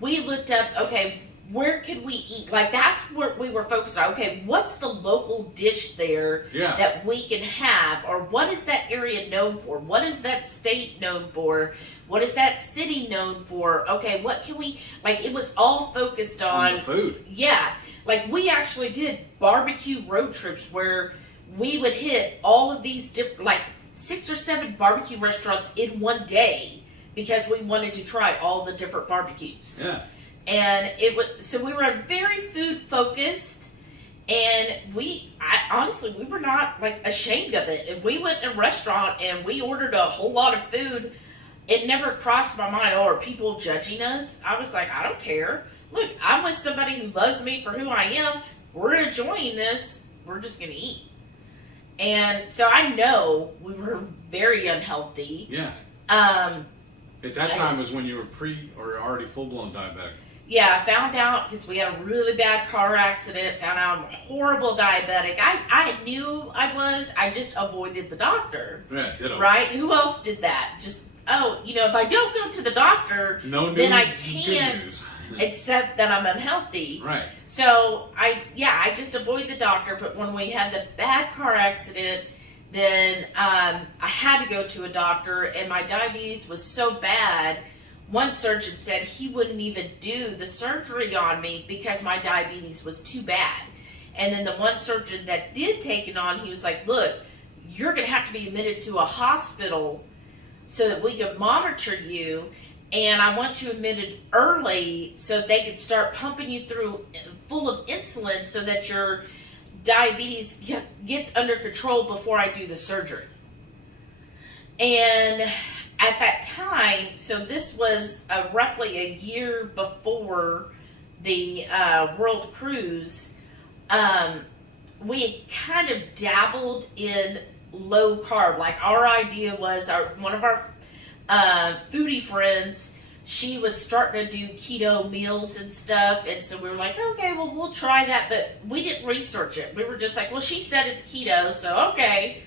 we looked up, okay, where could we eat? Like, that's where we were focused on. Okay, what's the local dish there Yeah. that we can have? Or what is that area known for? What is that state known for? What is that city known for? Okay, what can we, like, it was all focused On on, the food. yeah. Like, we actually did barbecue road trips where we would hit all of these different, like, 6 or 7 barbecue restaurants in one day because we wanted to try all the different barbecues. Yeah. And it was, so we were very food focused, and honestly, we were not like ashamed of it. If we went to a restaurant and we ordered a whole lot of food, it never crossed my mind, oh, are people judging us? I was like, I don't care. Look, I'm with somebody who loves me for who I am. We're enjoying this. We're just going to eat. And so I know we were very unhealthy. Yeah. At that I- time was when you were or already full-blown diabetic. Yeah, I found out because we had a really bad car accident, found out I'm a horrible diabetic. I knew I was, I just avoided the doctor. Yeah, ditto. Right? Who else did that? Just, oh, you know, if I don't go to the doctor, No news. then I is good can't news. accept that I'm unhealthy. Right. So, I just avoid the doctor, but when we had the bad car accident, then I had to go to a doctor, and my diabetes was so bad, one surgeon said he wouldn't even do the surgery on me because my diabetes was too bad. And then the one surgeon that did take it on, he was like, look, you're going to have to be admitted to a hospital so that we can monitor you, and I want you admitted early so they can start pumping you through full of insulin so that your diabetes gets under control before I do the surgery. And at that time, so this was roughly a year before the world cruise, we had kind of dabbled in low carb. Like our idea was one of our foodie friends, she was starting to do keto meals and stuff, and so we were like, okay, well, we'll try that, but we didn't research it. We were just like, well, she said it's keto, so okay.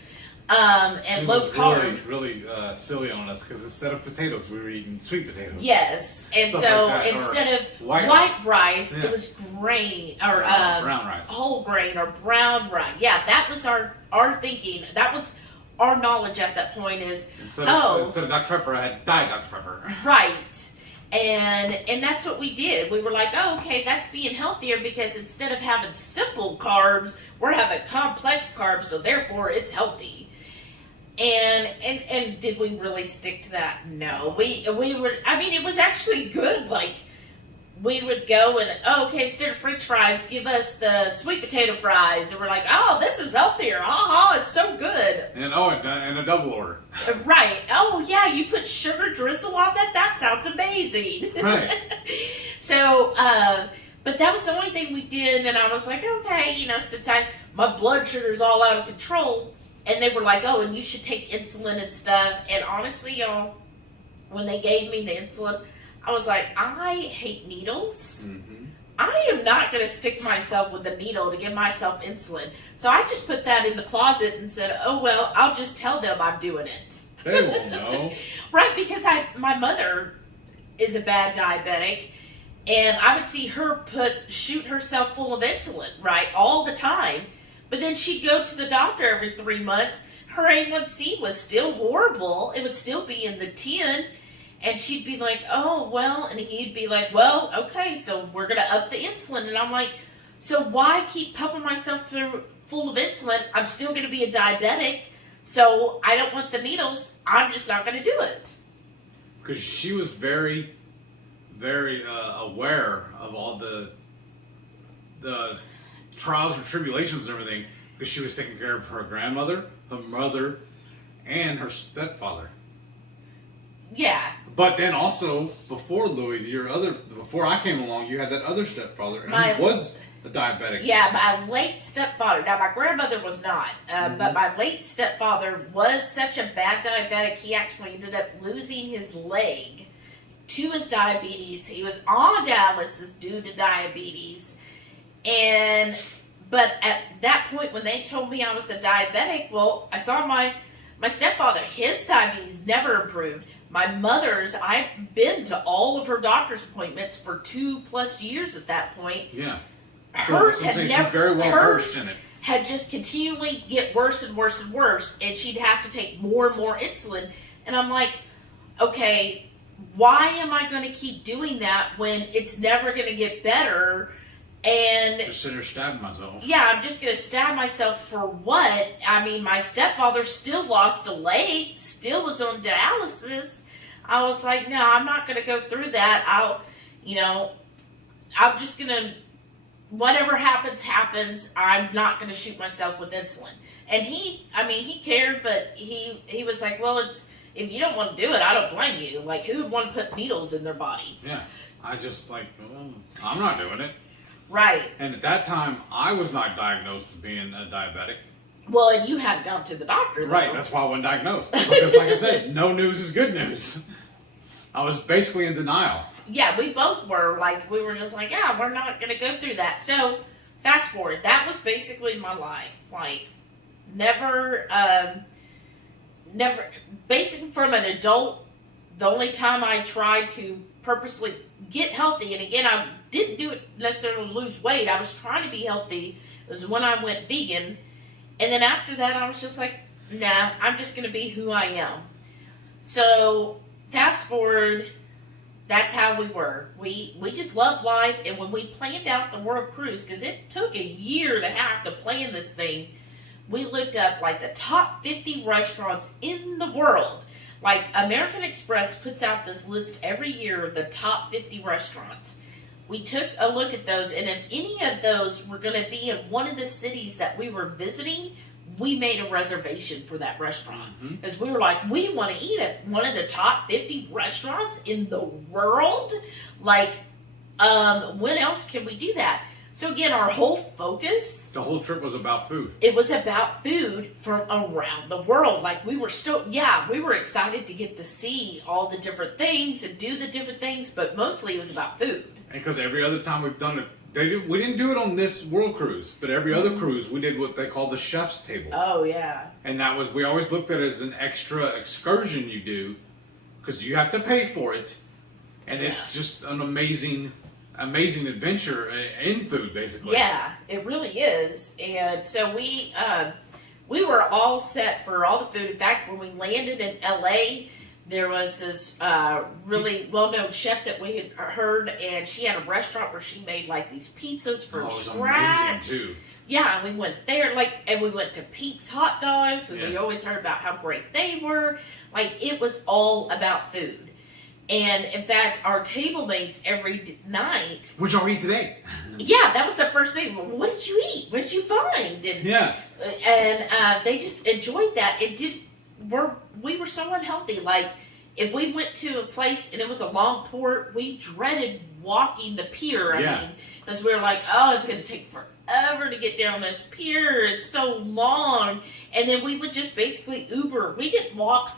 And low carb. Really silly on us because instead of potatoes, we were eating sweet potatoes. Yes, and Stuff so like that, instead of white rice, yeah. it was grain or brown rice, whole grain or brown rice. Yeah, that was our thinking. That was our knowledge at that point. Is instead of Dr. Pepper, I had Diet Dr. Pepper. Right. And that's what we did. We were like, oh, okay, that's being healthier because instead of having simple carbs, we're having complex carbs, so therefore it's healthy. And did we really stick to that? No. We were, I mean, it was actually good. Like, we would go and, oh, okay, instead of French fries, give us the sweet potato fries. And we're like, oh, this is healthier. It's so good. And a double order. Right. Oh, yeah, you put sugar drizzle on that? That sounds amazing. Right. So, but that was the only thing we did. And I was like, okay, since my blood sugar's all out of control. And they were like, oh, and you should take insulin and stuff. And honestly, y'all, when they gave me the insulin, I was like, I hate needles. Mm-hmm. I am not going to stick myself with a needle to give myself insulin. So I just put that in the closet and said, oh, well, I'll just tell them I'm doing it. They won't know. Right, because my mother is a bad diabetic. And I would see her shoot herself full of insulin, right, all the time. But then she'd go to the doctor every 3 months. Her A1C was still horrible. It would still be in the 10. And she'd be like, oh, well, and he'd be like, well, okay, so we're going to up the insulin. And I'm like, so why keep pumping myself full of insulin? I'm still going to be a diabetic. So I don't want the needles. I'm just not going to do it. Because she was very, very aware of all the trials and tribulations and everything, because she was taking care of her grandmother, her mother, and her stepfather. Yeah. But then also, before Louis, before I came along, you had that other stepfather, and he was a diabetic. Yeah, my late stepfather. Now, my grandmother was not, but my late stepfather was such a bad diabetic, he actually ended up losing his leg to his diabetes. He was on dialysis due to diabetes. But at that point, when they told me I was a diabetic, well, I saw my stepfather, his diabetes never improved. My mother's, I've been to all of her doctor's appointments for 2+ years at that point. Yeah. Hers so had never, she's very well versed in it. Had just continually get worse and worse and worse, and she'd have to take more and more insulin. And I'm like, okay, why am I going to keep doing that when it's never going to get better? And just sit there stabbing myself. Yeah, I'm just going to stab myself for what? I mean, my stepfather still lost a leg, still is on dialysis. I was like, no, I'm not going to go through that. I'm just going to, whatever happens, I'm not going to shoot myself with insulin. And he cared, but he was like, well, if you don't want to do it, I don't blame you. Like, who would want to put needles in their body? Yeah, I just I'm not doing it. Right. And at that time, I was not diagnosed as being a diabetic. Well, and you hadn't gone to the doctor, though. Right, that's why I wasn't diagnosed. Because like I said, no news is good news. I was basically in denial. Yeah, we both were. Like, we were just like, yeah, we're not going to go through that. So, fast forward. That was basically my life. Like, never, basically from an adult, the only time I tried to purposely get healthy, and again, I didn't do it necessarily to lose weight. I was trying to be healthy. It was when I went vegan. And then after that, I was just like, nah, I'm just going to be who I am. So, fast forward, that's how we were. We just loved life. And when we planned out the world cruise, because it took 1.5 years to plan this thing, we looked up like the top 50 restaurants in the world. Like, American Express puts out this list every year of the top 50 restaurants. We took a look at those, and if any of those were going to be in one of the cities that we were visiting, we made a reservation for that restaurant. Mm-hmm. Because we were like, we want to eat at one of the top 50 restaurants in the world. Like, when else can we do that? So again, our whole focus, The whole trip was about food. it was about food from around the world. Like we were we were excited to get to see all the different things and do the different things, but mostly it was about food. And because every other time we've done it, we didn't do it on this world cruise, but every other cruise we did what they call the chef's table. Oh yeah. And that was, we always looked at it as an extra excursion you do, because you have to pay for it, and it's just an amazing adventure in food, basically. Yeah, it really is. And so we were all set for all the food. In fact, when we landed in LA, there was this really well-known chef that we had heard, and she had a restaurant where she made like these pizzas from it was scratch. amazing too. Yeah, and we went there, and we went to Pete's Hot Dogs, and we always heard about how great they were. Like, it was all about food. And in fact, our table mates every night. Which are we eat today? Yeah, that was the first thing. What did you eat? What did you find? And, they just enjoyed that. We were so unhealthy. Like, if we went to a place and it was a long port, we dreaded walking the pier. I mean, because we were like, oh, it's going to take forever to get down this pier. It's so long. And then we would just basically Uber. We didn't walk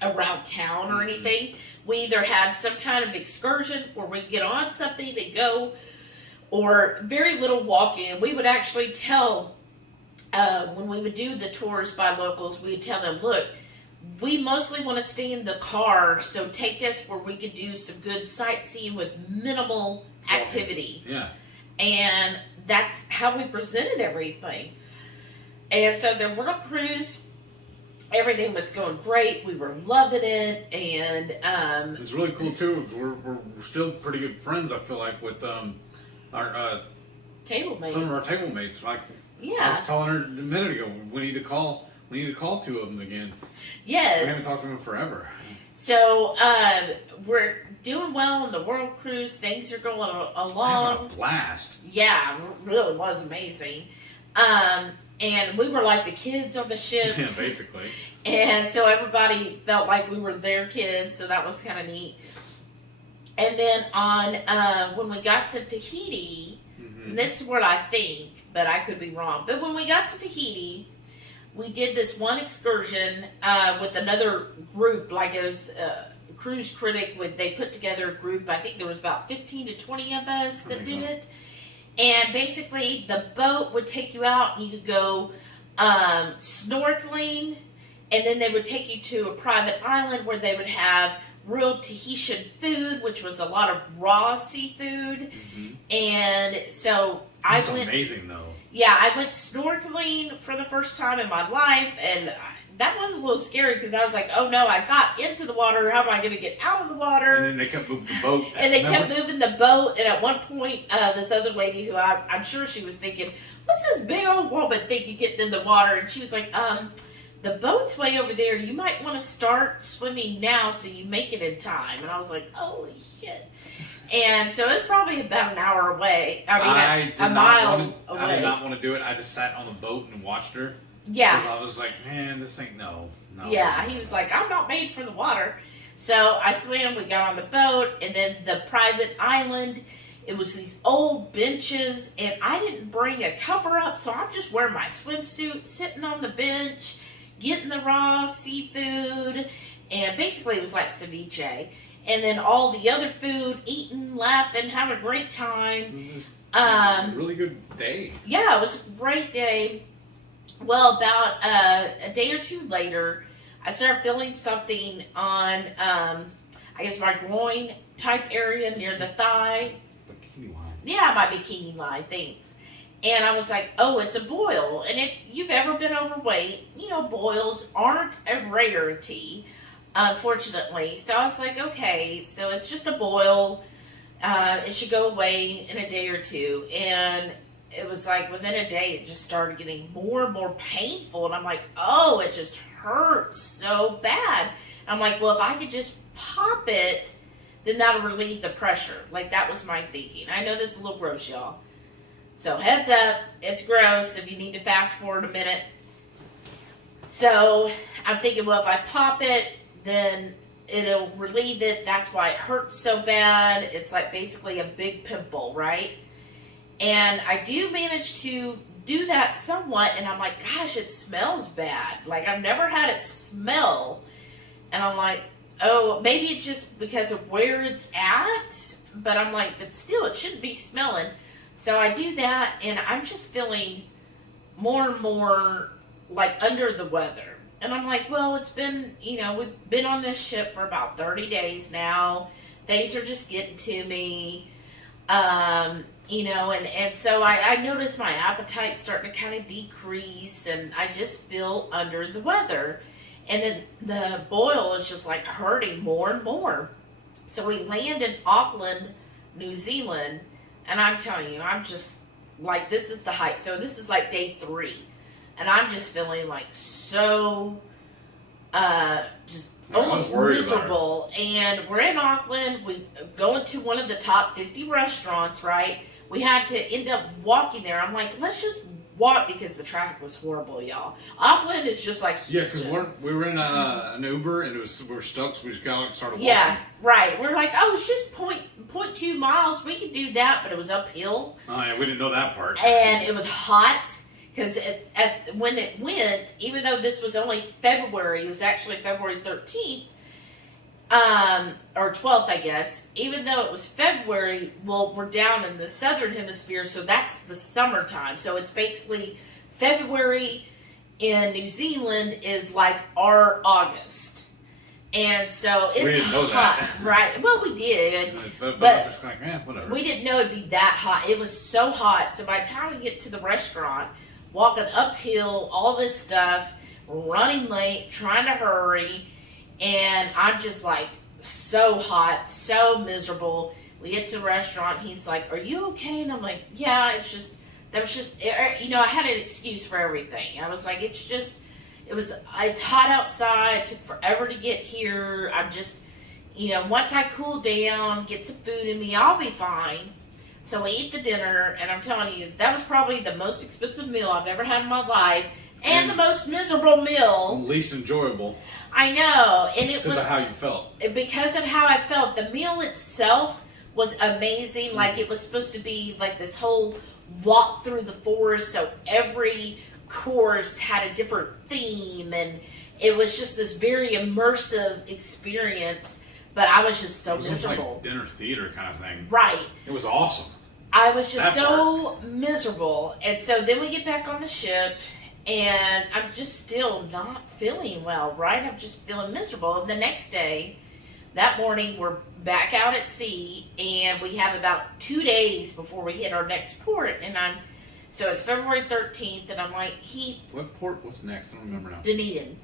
around town or anything. We either had some kind of excursion where we get on something and go, or very little walking. And we would actually tell, when we would do the tours by locals, we would tell them, look, we mostly want to stay in the car, so take us where we could do some good sightseeing with minimal activity. Yeah. And that's how we presented everything. And so the world cruise, everything was going great. We were loving it, and it was really cool too. We're still pretty good friends, I feel like, with our table mates. Some of our table mates. Like, I was telling her a minute ago, we need to call two of them again. Yes. We haven't talked to them in forever. So we're doing well on the world cruise. Things are going along. Having a blast. Yeah, it really was amazing. And we were like the kids on the ship. Yeah, basically. And so everybody felt like we were their kids, so that was kind of neat. And then when we got to Tahiti, and this is what I think, but I could be wrong, but when we got to Tahiti, we did this one excursion with another group, like it was Cruise Critic. They put together a group. I think there was about 15 to 20 of us that did it. And basically, the boat would take you out, and you could go snorkeling, and then they would take you to a private island where they would have real Tahitian food, which was a lot of raw seafood. And so I went. Amazing, though. Yeah, I went snorkeling for the first time in my life, and that was a little scary because I was like, oh no, I got into the water. How am I going to get out of the water? And then they kept moving the boat. And they kept moving the boat. And at one point, this other lady who I'm sure she was thinking, what's this big old woman thinking getting in the water? And she was like, the boat's way over there. You might want to start swimming now so you make it in time. And I was like, holy shit. And so it was probably about an hour away. I mean, a mile away. I did not want to do it. I just sat on the boat and watched her. Yeah. I was like, man, this ain't no. Yeah, he was like, I'm not made for the water. So I swam, we got on the boat, and then the private island, it was these old benches, and I didn't bring a cover up, so I'm just wearing my swimsuit, sitting on the bench, getting the raw seafood, and basically it was like ceviche. And then all the other food, eating, laughing, having a great time. Really good day. Yeah, it was a great day. Well, about a day or two later, I started feeling something on, I guess, my groin type area near the thigh. Bikini line. Yeah, my bikini line, thanks. And I was like, oh, it's a boil. And if you've ever been overweight, you know, boils aren't a rarity, unfortunately. So I was like, okay, so it's just a boil. It should go away in a day or two. And it was like within a day, it just started getting more and more painful. And I'm like, oh, it just hurts so bad. I'm like, well, if I could just pop it, then that'll relieve the pressure. Like, that was my thinking. I know this is a little gross, y'all. So heads up, it's gross if you need to fast forward a minute. So I'm thinking, well, if I pop it, then it'll relieve it. That's why it hurts so bad. It's like basically a big pimple, right? And I do manage to do that somewhat, and I'm like, gosh, it smells bad. Like, I've never had it smell. And I'm like, oh, maybe it's just because of where it's at. But I'm like, but still, it shouldn't be smelling. So I do that, and I'm just feeling more and more like under the weather. And I'm like, well, it's been, we've been on this ship for about 30 days now. Things are just getting to me. And so I notice my appetite starting to kind of decrease, and I just feel under the weather. And then the boil is just like hurting more and more. So we land in Auckland, New Zealand, and I'm telling you, I'm just like, this is the height. So this is like day 3. And I'm just feeling like so, just almost miserable. And we're in Auckland. We go into one of the top 50 restaurants, right? We had to end up walking there. I'm like, let's just walk, because the traffic was horrible, y'all. Auckland is just like Houston. Yeah, because we were in an Uber, and we were stuck, so we just got started walking. Yeah, right. We're like, oh, it's just 0.2 miles. We could do that, but it was uphill. Oh, yeah, we didn't know that part. And it was hot. Because when it went, even though this was only February, it was actually February 13th, or 12th, I guess. Even though it was February, well, we're down in the southern hemisphere, so that's the summertime. So it's basically February in New Zealand is like our August. And so it's we didn't know hot, that. Right? Well, we did. But just like, whatever. We didn't know it'd be that hot. It was so hot. So by the time we get to the restaurant, walking uphill, all this stuff, running late, trying to hurry, and I'm just like so hot, so miserable. We get to the restaurant, he's like, are you okay? And I'm like, yeah, it's I had an excuse for everything. I was like, it's hot outside, it took forever to get here. I'm just, once I cool down, get some food in me, I'll be fine. So we eat the dinner, and I'm telling you, that was probably the most expensive meal I've ever had in my life, and the most miserable meal. Least enjoyable. I know, and it was because of how you felt. Because of how I felt. The meal itself was amazing. Like, it was supposed to be like this whole walk through the forest, so every course had a different theme, and it was just this very immersive experience. But I was just so miserable. Like dinner theater kind of thing. Right. It was awesome. I was just so miserable. And so then we get back on the ship, and I'm just still not feeling well, right? I'm just feeling miserable. And the next day, that morning, we're back out at sea, and we have about 2 days before we hit our next port. And so it's February 13th, and I'm like, Heath. What port? What's next? I don't remember now. Dunedin,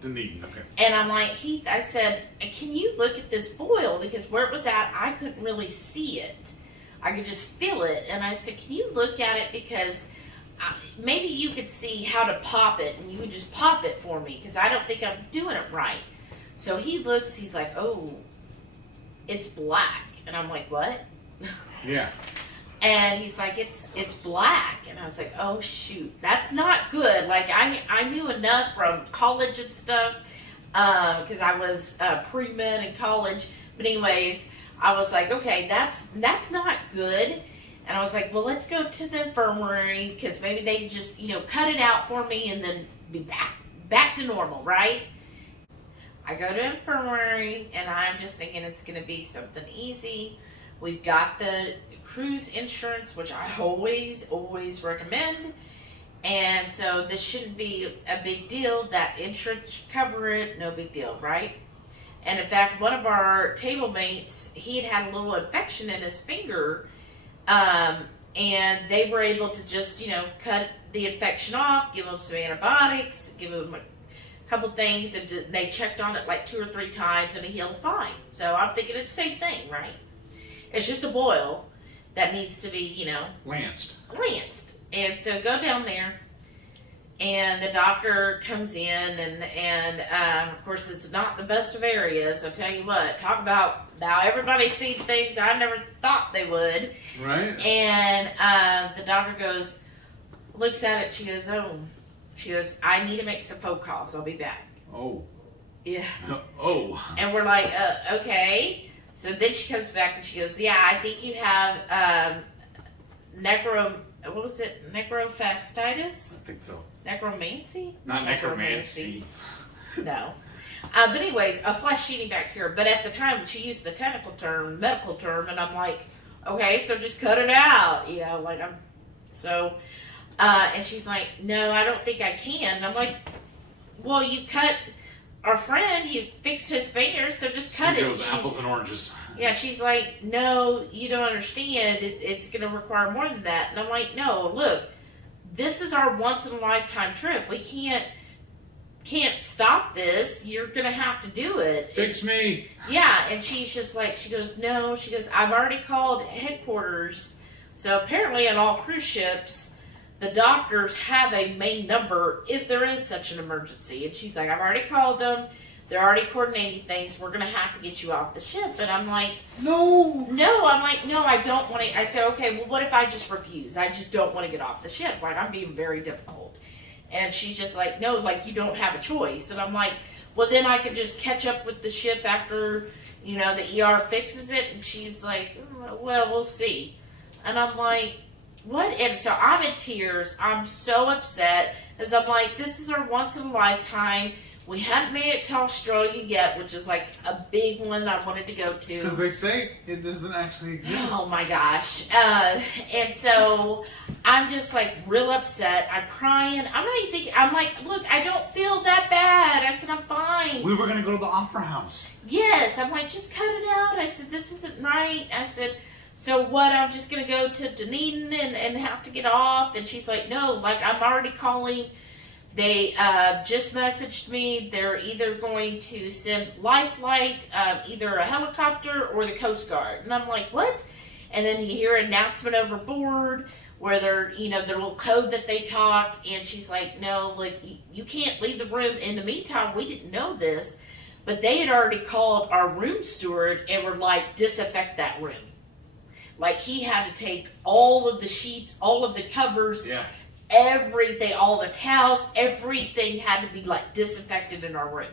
okay. And I'm like, Heath, I said, can you look at this boil? Because where it was at, I couldn't really see it. I could just feel it. And I said, can you look at it? Because maybe you could see how to pop it, and you would just pop it for me, because I don't think I'm doing it right. So he looks, he's like, oh, it's black. And I'm like, what? Yeah. And he's like, it's black. And I was like, oh, shoot, that's not good. Like, I knew enough from college and stuff, because I was pre-med in college. But anyways, I was like, okay, that's not good. And I was like, well, let's go to the infirmary, because maybe they can just, cut it out for me and then be back to normal, right? I go to infirmary, and I'm just thinking it's going to be something easy. We've got the cruise insurance, which I always recommend. And so this shouldn't be a big deal. That insurance should cover it. No big deal, right? And in fact, one of our table mates, he had a little infection in his finger. And they were able to just, cut the infection off, give him some antibiotics, give him a couple things, and they checked on it like 2 or 3 times, and he healed fine. So I'm thinking it's the same thing, right? It's just a boil that needs to be, lanced. And so go down there, and the doctor comes in, and of course it's not the best of areas. I'll tell you what, talk about now everybody sees things I never thought they would. Right. And the doctor looks at it, she goes, oh, She goes, I need to make some phone calls. I'll be back. Oh. Yeah. Oh. And we're like, okay. So then she comes back and she goes, yeah, I think you have necrophastitis? I think so. Necromancy? Not necromancy. No. But anyways, a flesh-eating bacteria. But at the time, she used the medical term, and I'm like, okay, so just cut it out. You know, like and she's like, no, I don't think I can. And I'm like, well, you cut our friend, you fixed his fingers, so just cut it. Apples and oranges. Yeah, she's like, no, you don't understand. It's going to require more than that. And I'm like, no, look, this is our once-in-a-lifetime trip. We can't stop this. You're going to have to do it. Fix me. Yeah, and she's just like, she goes, no. She goes, I've already called headquarters. So apparently on all cruise ships, the doctors have a main number if there is such an emergency. And she's like, I've already called them. They're already coordinating things. We're going to have to get you off the ship. And I'm like, No. I'm like, no, I don't want to. I said, okay, well, what if I just refuse? I just don't want to get off the ship. Like, I'm being very difficult. And she's just like, no, like, you don't have a choice. And I'm like, well, then I could just catch up with the ship after, the ER fixes it. And she's like, well, we'll see. And I'm like, what? And so I'm in tears. I'm so upset. Because I'm like, this is our once in a lifetime. We hadn't made it to Australia yet, which is like a big one I wanted to go to. Because they say it doesn't actually exist. Oh my gosh. And so I'm just like real upset. I'm crying. I'm not even thinking, I'm like, look, I don't feel that bad. I said, I'm fine. We were going to go to the opera house. Yes. I'm like, just cut it out. I said, this isn't right. I said, so what, I'm just going to go to Dunedin and have to get off? And she's like, no, like I'm already calling. They just messaged me. They're either going to send life flight, either a helicopter or the Coast Guard. And I'm like, what? And then you hear an announcement overboard where they're, their little code that they talk. And she's like, no, like you can't leave the room. In the meantime, we didn't know this, but they had already called our room steward and were like, disinfect that room. Like he had to take all of the sheets, all of the covers. Yeah. Everything, all the towels, everything had to be like disinfected in our room.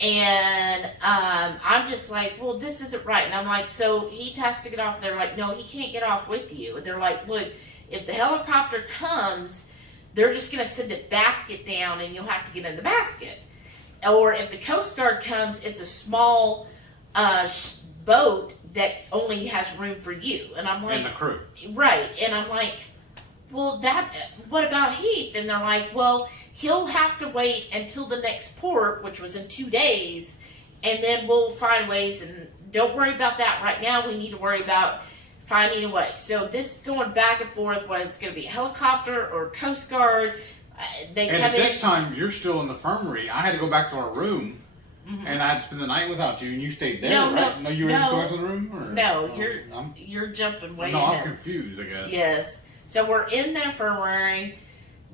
And I'm just like, well, this isn't right. And I'm like, so Heath has to get off. They're like, no, he can't get off with you. And they're like, look, if the helicopter comes, they're just going to send a basket down and you'll have to get in the basket. Or if the Coast Guard comes, it's a small boat that only has room for you. And I'm like, and the crew. Right. And I'm like, well, what about Heath? And they're like, well, he'll have to wait until the next port, which was in 2 days, and then we'll find ways. And don't worry about that right now. We need to worry about finding a way. So this is going back and forth, whether it's going to be a helicopter or Coast Guard. They and come at this time, you're still in the infirmary. I had to go back to our room, and I had to spend the night without you, and you stayed there, right? No, you were going to go back to the room? Or? No, you're jumping way No, ahead. I'm confused, I guess. Yes. So we're in the infirmary.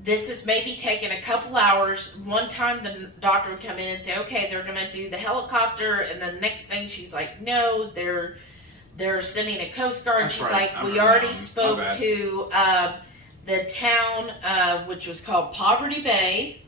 This is maybe taking a couple hours. One time the doctor would come in and say, okay, they're going to do the helicopter. And the next thing she's like, no, they're sending a Coast Guard. That's She's right. like, we already spoke to the town, which was called Poverty Bay.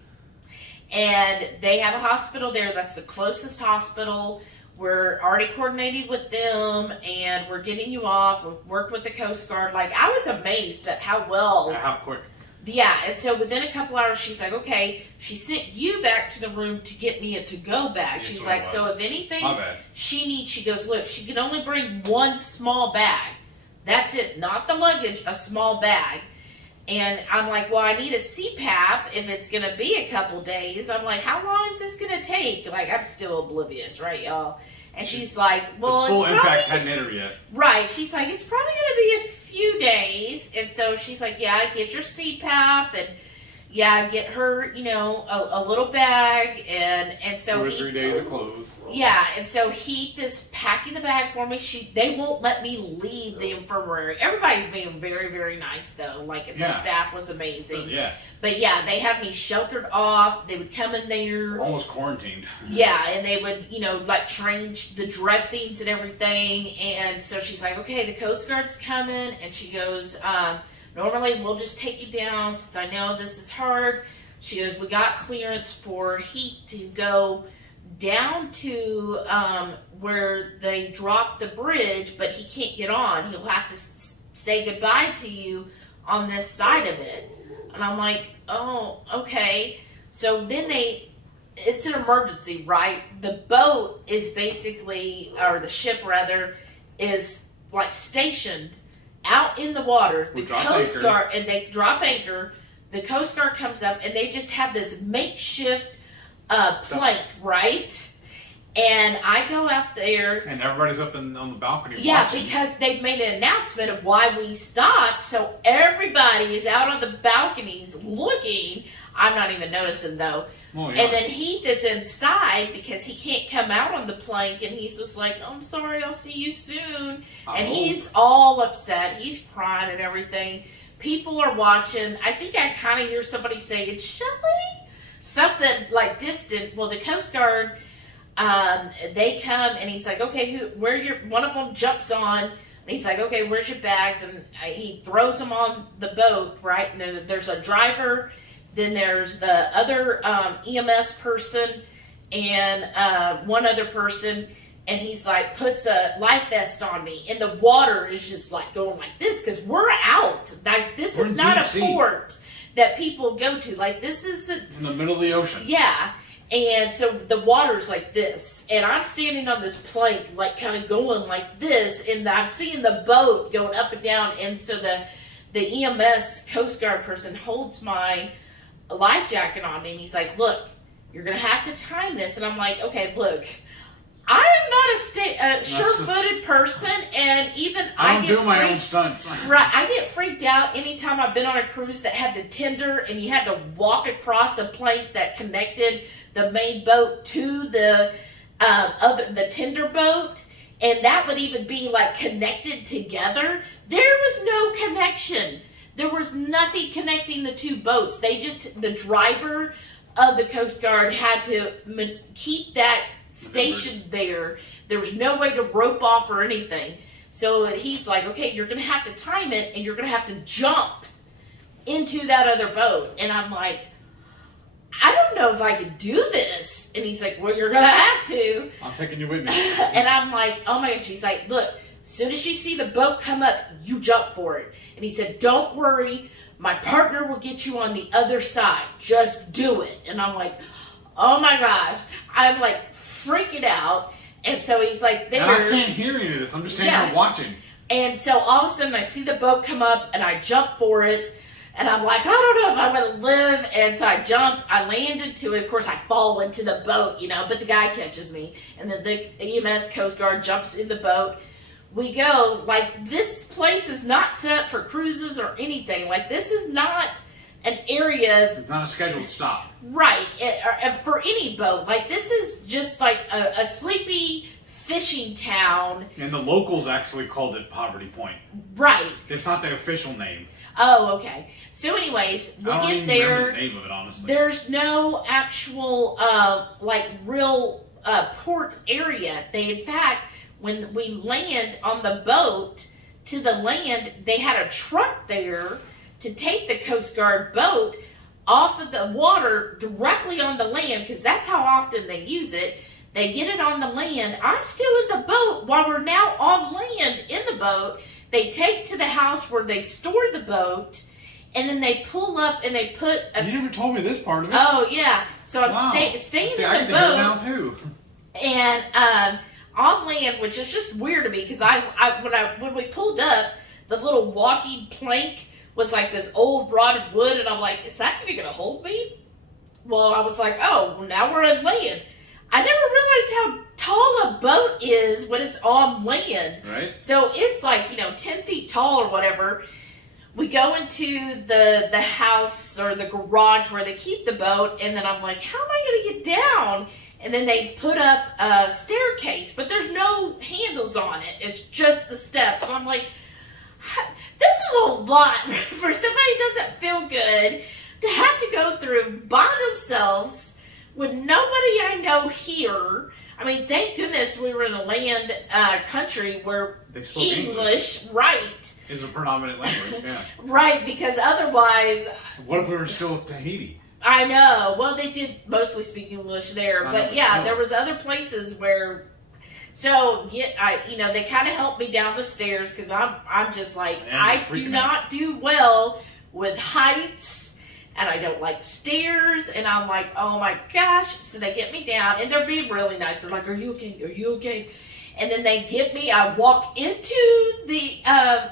And they have a hospital there. That's the closest hospital. We're already coordinated with them, and we're getting you off. We've worked with the Coast Guard. Like, I was amazed at how well. How quick. Yeah, and so within a couple hours, she's like, okay, she sent you back to the room to get me a to-go bag. Yes, She's like, so if anything, she goes, look, she can only bring one small bag. That's it, not the luggage, a small bag. And I'm like, well, I need a CPAP if it's going to be a couple days. I'm like, how long is this going to take? Like, I'm still oblivious, right, y'all? And she's like, well, the full impact hadn't hit her yet. Right. She's like, it's probably going to be a few days. And so she's like, yeah, get your CPAP and yeah, get her, a little bag. And so 2 or 3 days of clothes. Yeah. And so Heath is packing the bag for me. They won't let me leave the infirmary. Everybody's being very, very nice though. Like the staff was amazing. But yeah, they had me sheltered off. They would come in there. Almost quarantined. Yeah, and they would, like change the dressings and everything. And so she's like, okay, the Coast Guard's coming. And she goes, normally we'll just take you down since I know this is hard. She goes, we got clearance for Heath to go down to where they dropped the bridge, but he can't get on. He'll have to say goodbye to you on this side of it. And I'm like, oh, okay. So then it's an emergency, right? The boat is basically, or the ship rather, is like stationed out in the water. The Coast Guard, and they drop anchor. The Coast Guard comes up, and they just have this makeshift plank, right? And I go out there. And everybody's up on the balcony Yeah, watching. because they've made an announcement of why we stopped. So everybody is out on the balconies looking. I'm not even noticing, though. Oh, yeah. And then Heath is inside because he can't come out on the plank. And he's just like, I'm sorry, I'll see you soon. And he's all upset. He's crying and everything. People are watching. I think I kind of hear somebody say, it's Shelly? Something like distant. Well, the Coast Guard... they come and he's like, okay, one of them jumps on and he's like, okay, where's your bags? And he throws them on the boat, right? And there's a driver, then there's the other EMS person and one other person, and he's like, puts a life vest on me, and the water is just like going like this because we're out. Like, this is not a port that people go to. Like, this isn't in the middle of the ocean. Yeah. And so the water's like this, and I'm standing on this plank, like kind of going like this, and I'm seeing the boat going up and down, and so the EMS Coast Guard person holds my life jacket on me, and he's like, look, you're going to have to time this, and I'm like, okay, look, I am not a sure-footed person, and even I don't do my own stunts. Right, I get freaked out anytime I've been on a cruise that had to tender, and you had to walk across a plank that connected the main boat to the tender boat, and that would even be like connected together. There was no connection. There was nothing connecting the two boats. The driver of the Coast Guard had to keep that stationed there. There was no way to rope off or anything. So he's like, okay, you're going to have to time it, and you're going to have to jump into that other boat. And I'm like, I don't know if I could do this. And he's like, well, you're going to have to. I'm taking you with me. And I'm like, oh my gosh. He's like, look, as soon as you see the boat come up, you jump for it. And he said, don't worry. My partner will get you on the other side. Just do it. And I'm like, oh my gosh. I'm like freaking out. And so he's like, there. And I can't hear any of this. I'm just standing here watching. And so all of a sudden I see the boat come up and I jump for it. And I'm like, I don't know if I'm going to live. And so I jump, I land into it. Of course, I fall into the boat, but the guy catches me. And then the EMS Coast Guard jumps in the boat. We go, like, this place is not set up for cruises or anything. Like, this is not an area. It's not a scheduled stop. Right. For any boat. Like, this is just like a sleepy fishing town. And the locals actually called it Poverty Point. Right. It's not the official name. Oh, okay. So anyways, we get there. Remember the name of it, honestly. There's no actual, real port area. In fact, when we land on the boat to the land, they had a truck there to take the Coast Guard boat off of the water directly on the land, because that's how often they use it. They get it on the land. I'm still in the boat while we're now on land in the boat. They take to the house where they store the boat, and then they pull up and they put a... You never told me this part of it. Oh, yeah. So I'm staying See, in I the get boat. to now, too. And on land, which is just weird to me, because when we pulled up, the little walking plank was like this old rotted wood, and I'm like, is that even going to hold me? Well, I was like, oh, well, now we're on land. I never realized how tall a boat is when it's on land. Right. So it's like, 10 feet tall or whatever. We go into the house or the garage where they keep the boat, and then I'm like, how am I going to get down? And then they put up a staircase, but there's no handles on it. It's just the steps. So I'm like, this is a lot for somebody who doesn't feel good to have to go through by themselves with nobody I know here. I mean, thank goodness we were in a land country where they spoke English, right, is a predominant language, yeah. Right, because otherwise... What if we were still at Tahiti? I know. Well, they did mostly speak English there, but yeah, there was other places where. So yeah, they kind of helped me down the stairs because I'm just like I do not do well with heights, and I don't like stairs, and I'm like, oh my gosh. So they get me down, and they're being really nice. They're like, are you okay? Are you okay? And then they get me. I walk into the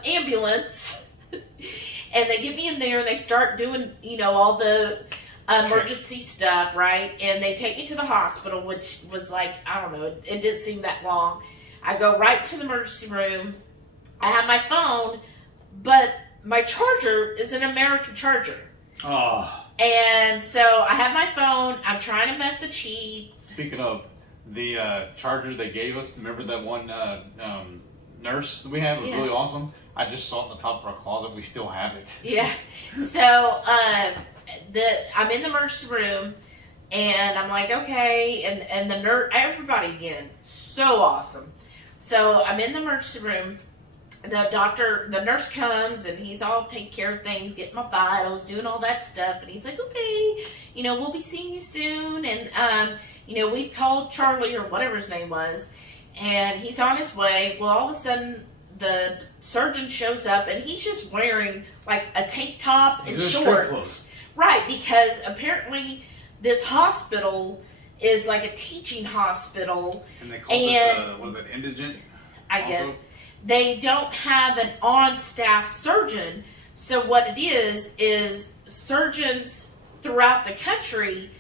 ambulance, and they get me in there, and they start doing all the emergency stuff, right? And they take me to the hospital, which was like, I don't know, it didn't seem that long. I go right to the emergency room. I have my phone, but my charger is an American charger. Oh. And so I have my phone. I'm trying to message Heath. Speaking of the chargers they gave us, remember that one nurse that we had? It was really awesome. I just saw it in the top of our closet. We still have it. Yeah. So I'm in the emergency room, and I'm like, okay, and the nurse, everybody again, so awesome. So I'm in the emergency room. The nurse comes, and he's all taking care of things, getting my vitals, doing all that stuff, and he's like, okay, we'll be seeing you soon, and we've called Charlie or whatever his name was, and he's on his way. Well, all of a sudden, the surgeon shows up, and he's just wearing like a tank top and shorts. Right, because apparently this hospital is like a teaching hospital. And they call it, what is it, indigent? I guess. They don't have an on-staff surgeon. So what it is surgeons throughout the country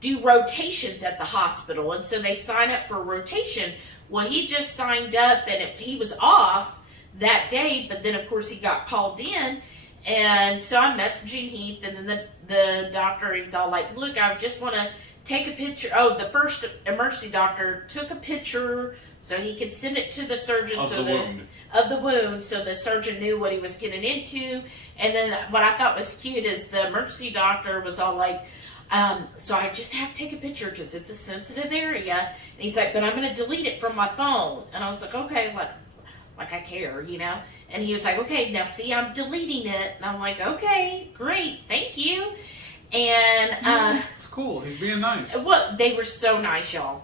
do rotations at the hospital. And so they sign up for a rotation. Well, he just signed up, and he was off that day, but then of course he got called in. And so I'm messaging Heath, and then the doctor, he's all like, look, I just want to take a picture. Oh, the first emergency doctor took a picture so he could send it to the surgeon of the wound, so the surgeon knew what he was getting into. And then what I thought was cute is the emergency doctor was all like, so I just have to take a picture because it's a sensitive area. And he's like, but I'm going to delete it from my phone. And I was like, okay, like I care, And he was like, okay, now see, I'm deleting it. And I'm like, okay, great, thank you. And it's cool. He's being nice. Well, they were so nice, y'all.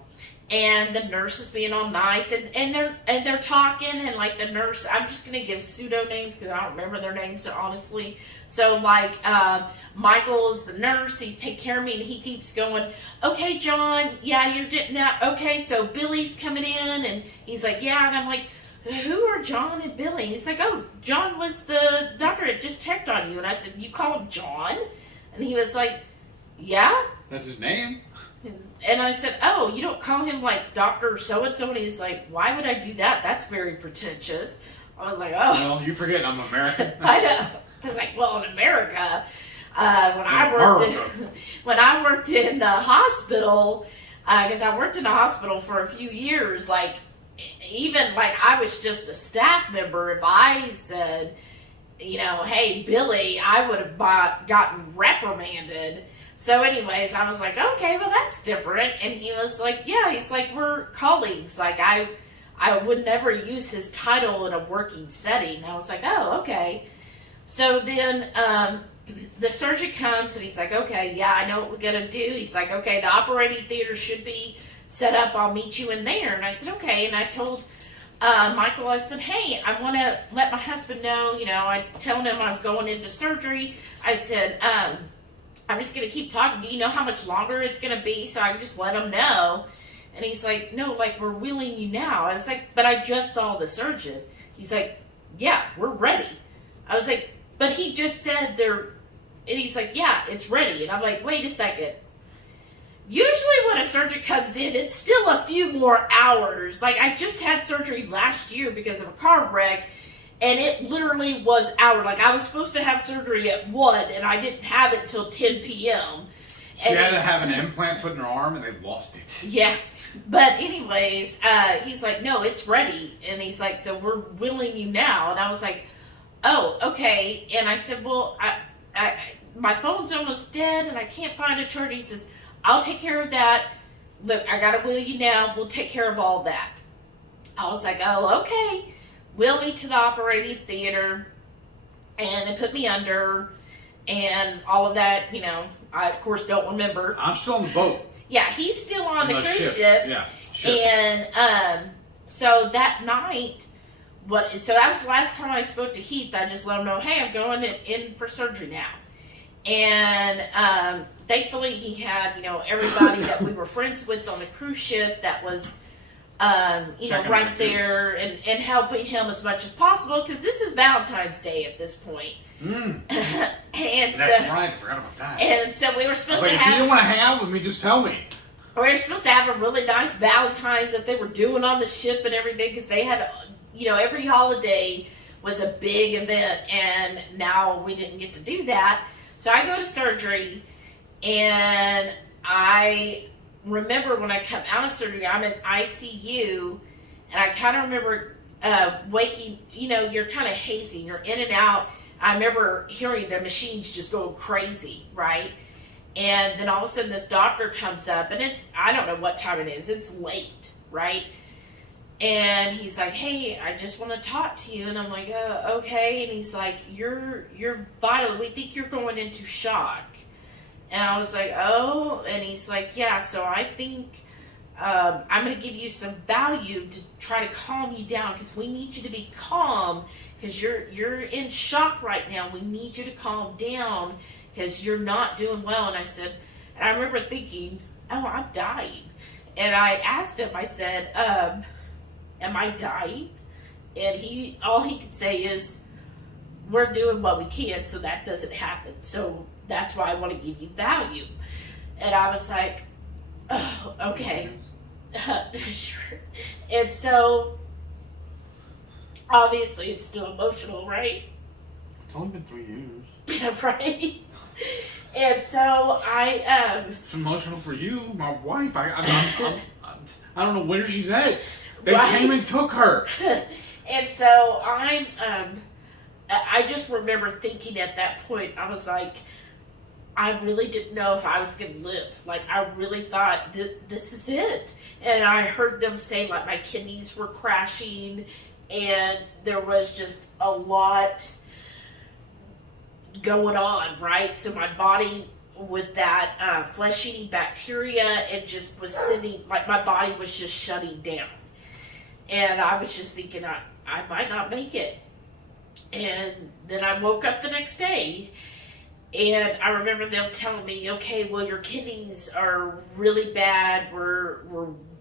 And the nurse is being all nice, and they're talking, and like the nurse, I'm just gonna give pseudo names because I don't remember their names honestly. So like Michael is the nurse, he's taking care of me, and he keeps going, okay, John, yeah, you're getting out. Okay, so Billy's coming in, and he's like, yeah, and I'm like, who are John and Billy? And he's like, oh, John was the doctor that just checked on you. And I said, you call him John? And he was like, yeah. That's his name? And I said, oh, you don't call him like Dr. So-and-so? And he's like, why would I do that? That's very pretentious. I was like, oh. Well, you forget I'm American. I know. I was like, well, in America, when I worked in the hospital, because I worked in a hospital for a few years, like, even like I was just a staff member, if I said, hey, Billy, I would have gotten reprimanded. So anyways, I was like, okay, well, that's different. And he was like, yeah, he's like, we're colleagues. Like, I would never use his title in a working setting. I was like, oh, okay. So then the surgeon comes, and he's like, okay, yeah, I know what we're going to do. He's like, okay, the operating theater should be set up. I'll meet you in there. And I said, okay. And I told Michael, I said, hey, I want to let my husband know, I told him I'm going into surgery. I said, I'm just going to keep talking. Do you know how much longer it's going to be? So I can just let him know. And he's like, no, like, we're wheeling you now. I was like, but I just saw the surgeon. He's like, yeah, we're ready. I was like, but he just said and he's like, yeah, it's ready. And I'm like, wait a second. Usually when a surgeon comes in, it's still a few more hours. Like, I just had surgery last year because of a car wreck, and it literally was hours. Like, I was supposed to have surgery at 1, and I didn't have it till 10 p.m. She had to have an implant put in her arm, and they lost it. Yeah. But anyways, he's like, no, it's ready. And he's like, so we're willing you now. And I was like, oh, okay. And I said, well, my phone's almost dead, and I can't find a charger. He says, I'll take care of that. Look, I got to wheel you now. We'll take care of all that. I was like, oh, okay. Wheel me to the operating theater, and they put me under, and all of that, I, of course, don't remember. I'm still on the boat. Yeah, he's still on the cruise ship. Yeah, ship. And so that night, so that was the last time I spoke to Heath. I just let him know, hey, I'm going in for surgery now. And thankfully, he had, everybody that we were friends with on the cruise ship that was, right there and helping him as much as possible, because this is Valentine's Day at this point. And That's right, I forgot about that. And so we were supposed to if have. you don't want to hang out with me, just tell me. We were supposed to have a really nice Valentine's that they were doing on the ship and everything, because they had, every holiday was a big event, and now we didn't get to do that. So I go to surgery, and I remember when I come out of surgery, I'm in ICU, and I kind of remember waking, you're kind of hazy, you're in and out. I remember hearing the machines just going crazy, right? And then all of a sudden this doctor comes up, and I don't know what time it is, it's late, right? And he's like, hey, I just want to talk to you. And I'm like, okay. And he's like, you're vital. We think you're going into shock. And I was like, oh. And he's like, yeah, so I think I'm going to give you some value to try to calm you down, because we need you to be calm, because you're in shock right now. We need you to calm down, because you're not doing well. And I remember thinking, oh, I'm dying. And I asked him, I said, am I dying? And all he could say is, we're doing what we can so that doesn't happen. So that's why I want to give you value. And I was like, oh, okay. Sure. And so, obviously it's still emotional, right? It's only been 3 years. Right? And so It's emotional for you, my wife. I don't know where she's at. They Right? came and took her. And so I just remember thinking at that point, I was like, I really didn't know if I was going to live. Like, I really thought this is it. And I heard them say, like, my kidneys were crashing, and there was just a lot going on, right? So my body, with that flesh-eating bacteria, it just was sending, like, my body was just shutting down. And I was just thinking, I might not make it. And then I woke up the next day, and I remember them telling me, okay, well, your kidneys are really bad. We're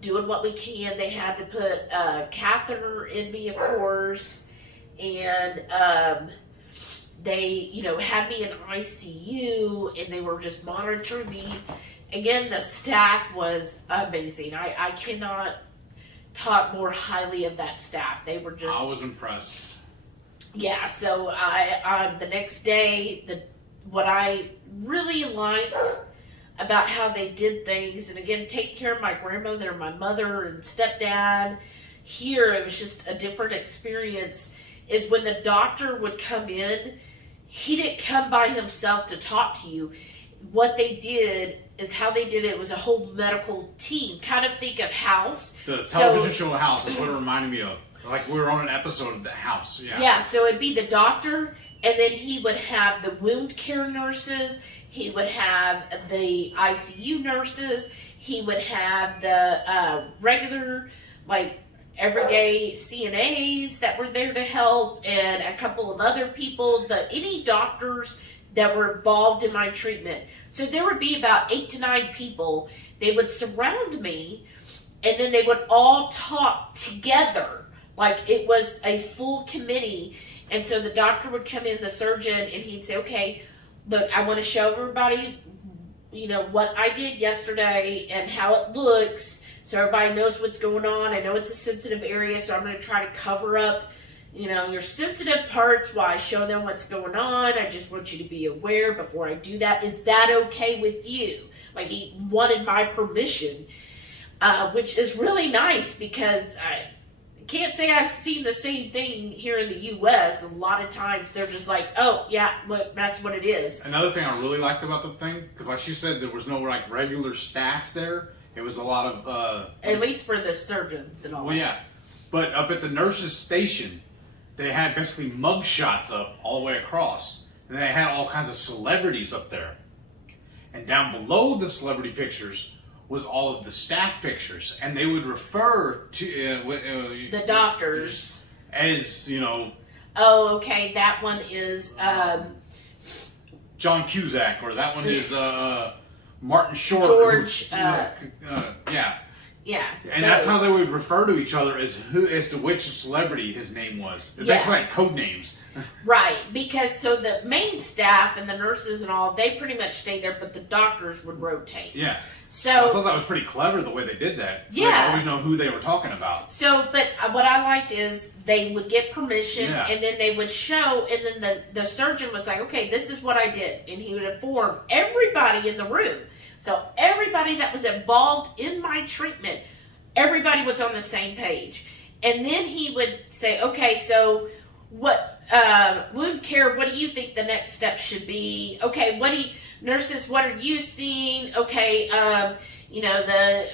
doing what we can. They had to put a catheter in me, of course. And they, had me in ICU, and they were just monitoring me. Again, the staff was amazing. I cannot talk more highly of that staff. They were just... I was impressed. Yeah, so the next day, what I really liked about how they did things, and again, taking care of my grandmother, my mother, and stepdad, here it was just a different experience, is when the doctor would come in, he didn't come by himself to talk to you. What they did is how they did it was a whole medical team. Kind of think of House. The television show House is what it reminded me of. Like we were on an episode of The House. Yeah. Yeah, so it'd be the doctor, and then he would have the wound care nurses, he would have the ICU nurses, he would have the regular, like, everyday CNAs that were there to help, and a couple of other people, any doctors that were involved in my treatment. So there would be about 8 to 9 people. They would surround me, and then they would all talk together. Like, it was a full committee. And so the doctor would come in, the surgeon, and he'd say, okay, look, I want to show everybody, what I did yesterday and how it looks, so everybody knows what's going on. I know it's a sensitive area, so I'm going to try to cover up, your sensitive parts while I show them what's going on. I just want you to be aware before I do that. Is that okay with you? Like, he wanted my permission, which is really nice, because I can't say I've seen the same thing here in the U.S. A lot of times they're just like, oh, yeah, look, that's what it is. Another thing I really liked about the thing, because like she said, there was no like regular staff there. It was a lot of... at least for the surgeons and all. Well, yeah. But up at the nurses' station, they had basically mug shots up all the way across. And they had all kinds of celebrities up there. And down below the celebrity pictures was all of the staff pictures, and they would refer to the doctors as, you know. Oh, okay. That one is John Cusack, or that one is Martin Short. George. Yeah. Yeah. And that's how they would refer to each other, as to which celebrity his name was. They're basically like code names. Right, because so the main staff and the nurses and all, they pretty much stay there, but the doctors would rotate. Yeah. So I thought that was pretty clever the way they did that. So yeah. They always know who they were talking about. So, but what I liked is they would get permission, Yeah. and then they would show, and then the surgeon was like, okay, this is what I did. And he would inform everybody in the room. So everybody that was involved in my treatment, everybody was on the same page. And then he would say, okay, so what, wound care, what do you think the next step should be? Okay, nurses, what are you seeing? Okay, you know,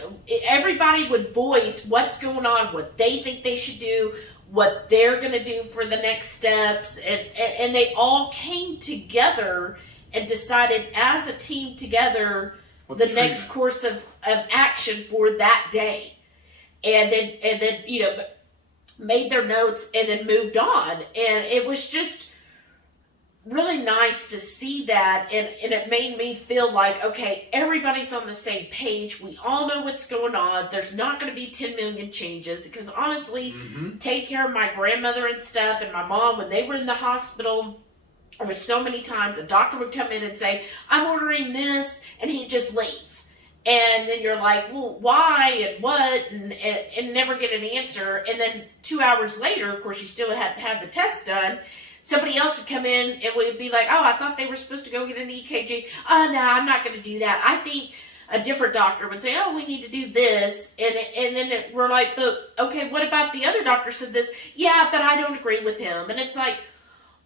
everybody would voice what's going on, what they think they should do, what they're going to do for the next steps. And they all came together and decided as a team together the next course of action for that day. And then, you know, made their notes and then moved on. And it was just really nice to see that. And it made me feel like, okay, everybody's on the same page. We all know what's going on. There's not going to be 10 million changes. Because honestly, take care of my grandmother and stuff and my mom when they were in the hospital. There was so many times a doctor would come in and say, I'm ordering this, and he'd just leave. And then you're like, well, why and what, and never get an answer. And then 2 hours later, of course, you still hadn't had the test done. Somebody else would come in and would be like, oh, I thought they were supposed to go get an EKG. Oh, no, I'm not going to do that. I think a different doctor would say, oh, we need to do this. And then we're like, but, okay, what about the other doctor said this? Yeah, but I don't agree with him. And it's like,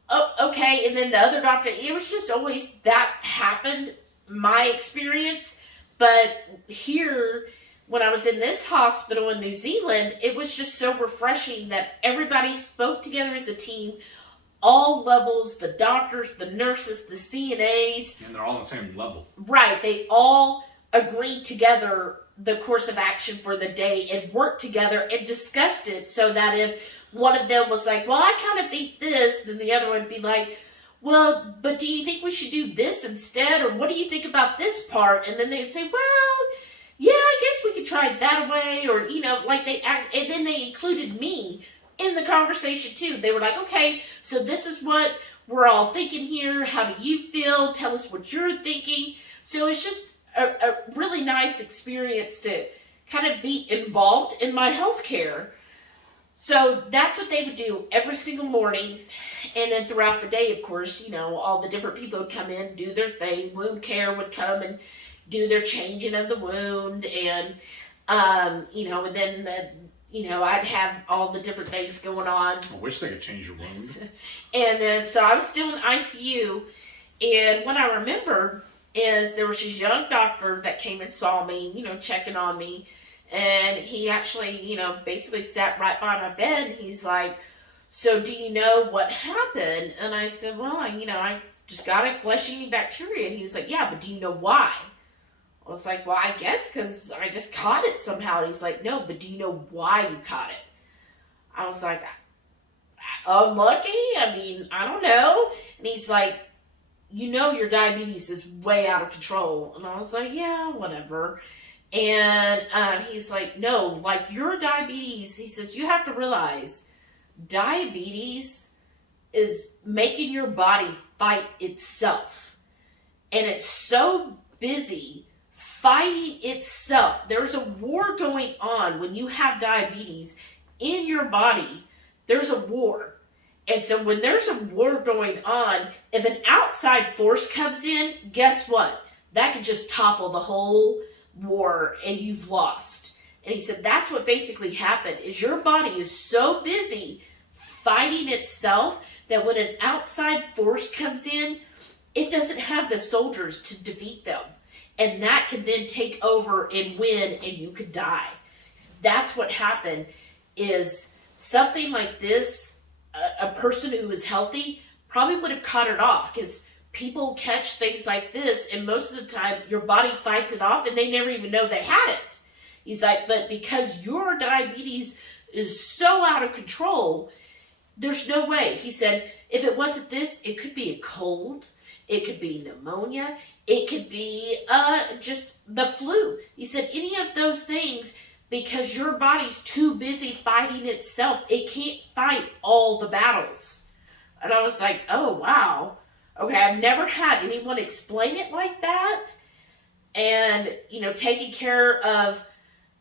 oh, okay. And then the other doctor, it was just always that happened, my experience. But here, when I was in this hospital in New Zealand, it was just so refreshing that everybody spoke together as a team, all levels, the doctors, the nurses, the CNAs. And they're all on the same level. Right. They all agreed together the course of action for the day and worked together and discussed it so that if one of them was like, well, I kind of think this, then the other one would be like, well, but do you think we should do this instead? Or what do you think about this part? And then they would say, well, yeah, I guess we could try it that way. Or, you know, like and then they included me in the conversation too. They were like, okay, so this is what we're all thinking here. How do you feel? Tell us what you're thinking. So it's just a really nice experience to kind of be involved in my healthcare. So that's what they would do every single morning. And then throughout the day, of course, you know, all the different people would come in, do their thing. Wound care would come and do their changing of the wound. And, you know, and then, you know, I'd have all the different things going on. I wish they could change your wound. And then, so I was still in ICU. And what I remember is there was this young doctor that came and saw me, you know, checking on me. And he actually, you know, basically sat right by my bed. And he's like, so do you know what happened? And I said, well, I just got a flesh-eating bacteria. And he was like, yeah, but do you know why? I was like, well, I guess because I just caught it somehow. And he's like, no, but do you know why you caught it? I was like, unlucky? I mean, I don't know. And he's like, you know your diabetes is way out of control. And I was like, yeah, whatever. And he's like, no, like your diabetes, he says, you have to realize diabetes is making your body fight itself. And it's so busy fighting itself. There's a war going on when you have diabetes in your body. There's a war. And so when there's a war going on, if an outside force comes in, guess what? That could just topple the whole war and you've lost. And he said that's what basically happened is your body is so busy fighting itself that when an outside force comes in, it doesn't have the soldiers to defeat them. And that can then take over and win and you could die. That's what happened is something like this, a person who is healthy probably would have cut it off because people catch things like this, and most of the time your body fights it off and they never even know they had it. He's like, but because your diabetes is so out of control, there's no way. He said, if it wasn't this, it could be a cold, it could be pneumonia, it could be just the flu. He said, any of those things, because your body's too busy fighting itself, it can't fight all the battles. And I was like, oh, wow. Okay, I've never had anyone explain it like that. And, taking care of,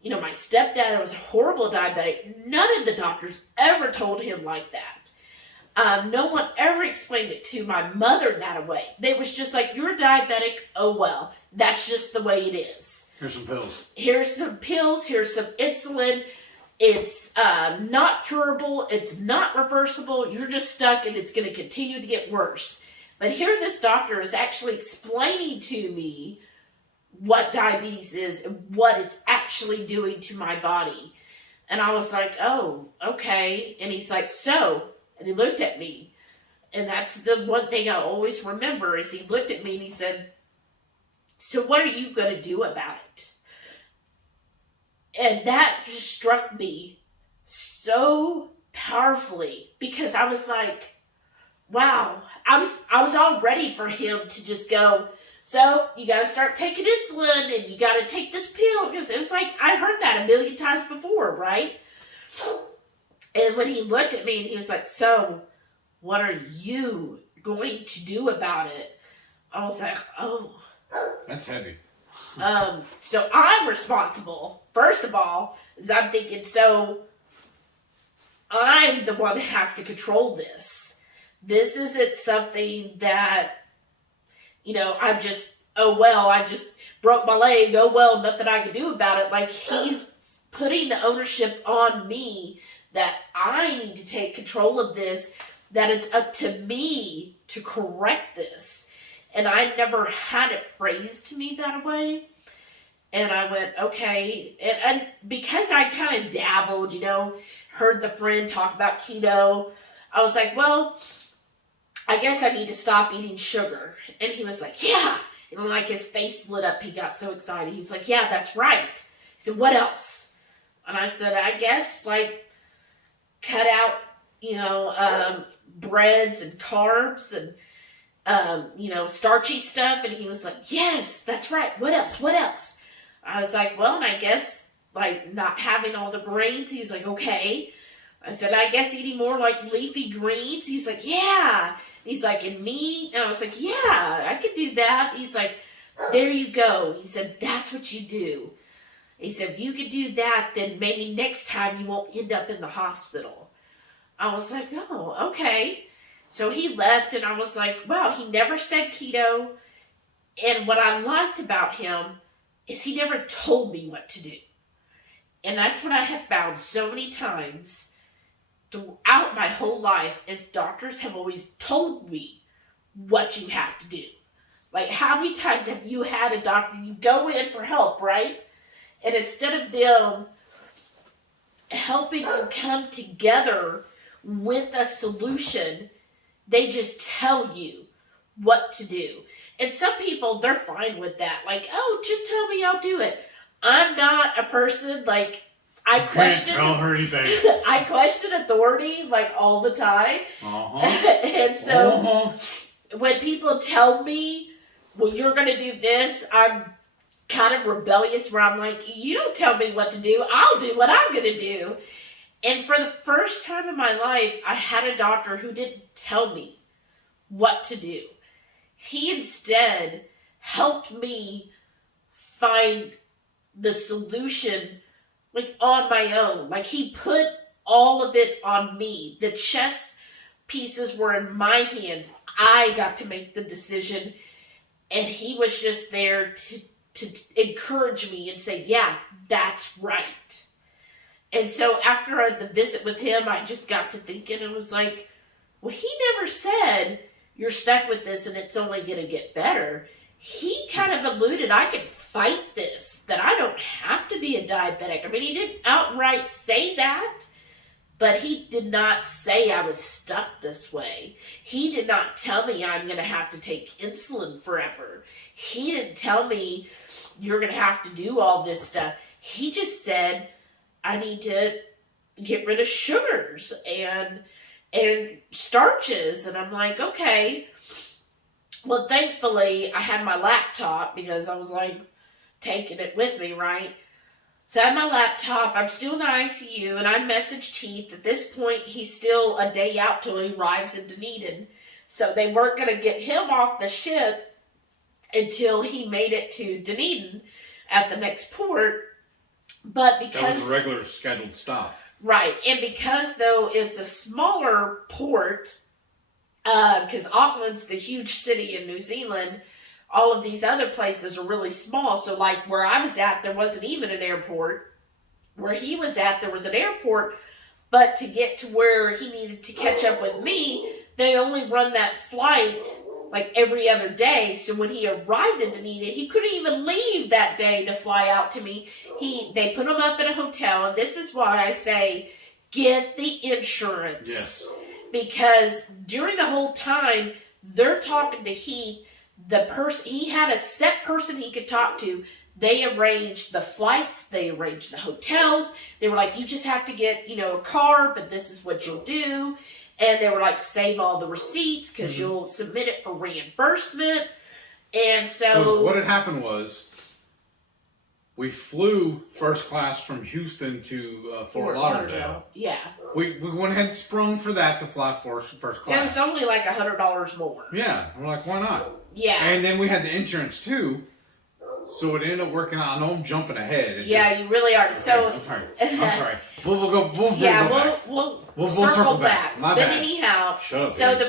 my stepdad was a horrible diabetic. None of the doctors ever told him like that. No one ever explained it to my mother that way. They was just like, you're diabetic, oh well. That's just the way it is. Here's some pills. Here's some pills, here's some insulin. It's not curable, it's not reversible. You're just stuck and it's going to continue to get worse. But here this doctor is actually explaining to me what diabetes is and what it's actually doing to my body. And I was like, oh, okay. And he's like, so, and he looked at me. And that's the one thing I always remember is he looked at me and he said, so what are you going to do about it? And that just struck me so powerfully because I was like, wow, I was all ready for him to just go, so you got to start taking insulin and you got to take this pill. Because it was like, I heard that a million times before, right? And when he looked at me and he was like, so what are you going to do about it? I was like, oh. That's heavy. So I'm responsible. First of all, is I'm thinking, so I'm the one that has to control this. This isn't something that, I just broke my leg. Oh, well, nothing I can do about it. Like, he's putting the ownership on me that I need to take control of this, that it's up to me to correct this. And I never had it phrased to me that way. And I went, okay. And because I kind of dabbled, heard the friend talk about keto, I was like, well, I guess I need to stop eating sugar. And he was like, yeah. And like his face lit up. He got so excited. He's like, yeah, that's right. He said, what else? And I said, I guess like cut out, breads and carbs and, starchy stuff. And he was like, yes, that's right. What else? What else? I was like, well, and I guess like not having all the grains. He was like, okay. I said, I guess eating more like leafy greens. He's like, yeah. He's like, and meat? And I was like, yeah, I could do that. He's like, there you go. He said, that's what you do. He said, if you could do that, then maybe next time you won't end up in the hospital. I was like, oh, okay. So he left and I was like, wow, he never said keto. And what I liked about him is he never told me what to do. And that's what I have found so many times throughout my whole life is doctors have always told me what you have to do. Like, how many times have you had a doctor, you go in for help, right? And instead of them helping you come together with a solution, they just tell you what to do. And some people, they're fine with that. Like, oh, just tell me, I'll do it. I'm not a person, like, I question authority like all the time. And so when people tell me, well, you're going to do this, I'm kind of rebellious where I'm like, you don't tell me what to do. I'll do what I'm going to do. And for the first time in my life, I had a doctor who didn't tell me what to do. He instead helped me find the solution like on my own. Like he put all of it on me. The chess pieces were in my hands. I got to make the decision. And he was just there to encourage me and say, yeah, that's right. And so after the visit with him, I just got to thinking and was like, well, he never said you're stuck with this and it's only going to get better. He kind of alluded I could fight this, that I don't have to be a diabetic. I mean, he didn't outright say that, But he did not say I was stuck this way. He did not tell me I'm going to have to take insulin forever. He didn't tell me you're going to have to do all this stuff. He just said I need to get rid of sugars and starches. And I'm like, okay. Well, thankfully, I had my laptop because I was like taking it with me, right? So I had my laptop. I'm still in the ICU, and I messaged Heath. At this point, he's still a day out till he arrives in Dunedin. So they weren't going to get him off the ship until he made it to Dunedin at the next port. But because that was a regular scheduled stop. Right, and because, though, it's a smaller port, because Auckland's the huge city in New Zealand, all of these other places are really small. So, like, where I was at, there wasn't even an airport. Where he was at, there was an airport, but to get to where he needed to catch up with me, they only run that flight, like, every other day. So when he arrived in Dunedin, he couldn't even leave that day to fly out to me. They put him up at a hotel, and this is why I say, get the insurance. Yes. Because during the whole time, they're talking to Heath, he had a set person he could talk to. They arranged the flights, they arranged the hotels. They were like, you just have to get, a car, but this is what you'll do. And they were like, save all the receipts because you'll submit it for reimbursement. And so what had happened was we flew first class from Houston to Fort Lauderdale. Yeah. We went ahead and sprung for that to fly first class. Yeah, it was only like $100 more. Yeah. We're like, why not? Yeah. And then we had the insurance too. So it ended up working out. I know I'm jumping ahead. You really are. So I'm sorry. We'll go back. We'll circle back. My but bad. anyhow, Shut up, so baby.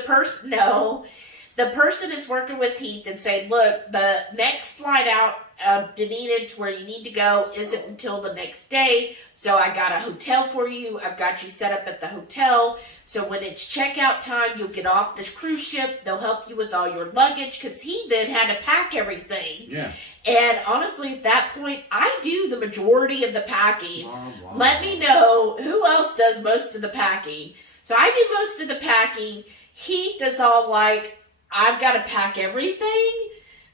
the person is working with Heath and saying, look, the next flight out of Dunedin to where you need to go isn't until the next day. So I got a hotel for you. I've got you set up at the hotel. So when it's checkout time, you'll get off this cruise ship. They'll help you with all your luggage because he then had to pack everything. Yeah. And honestly, at that point, I do the majority of the packing. Blah, blah, Let me know who else does most of the packing. So I do most of the packing. Heath is all like, I've got to pack everything.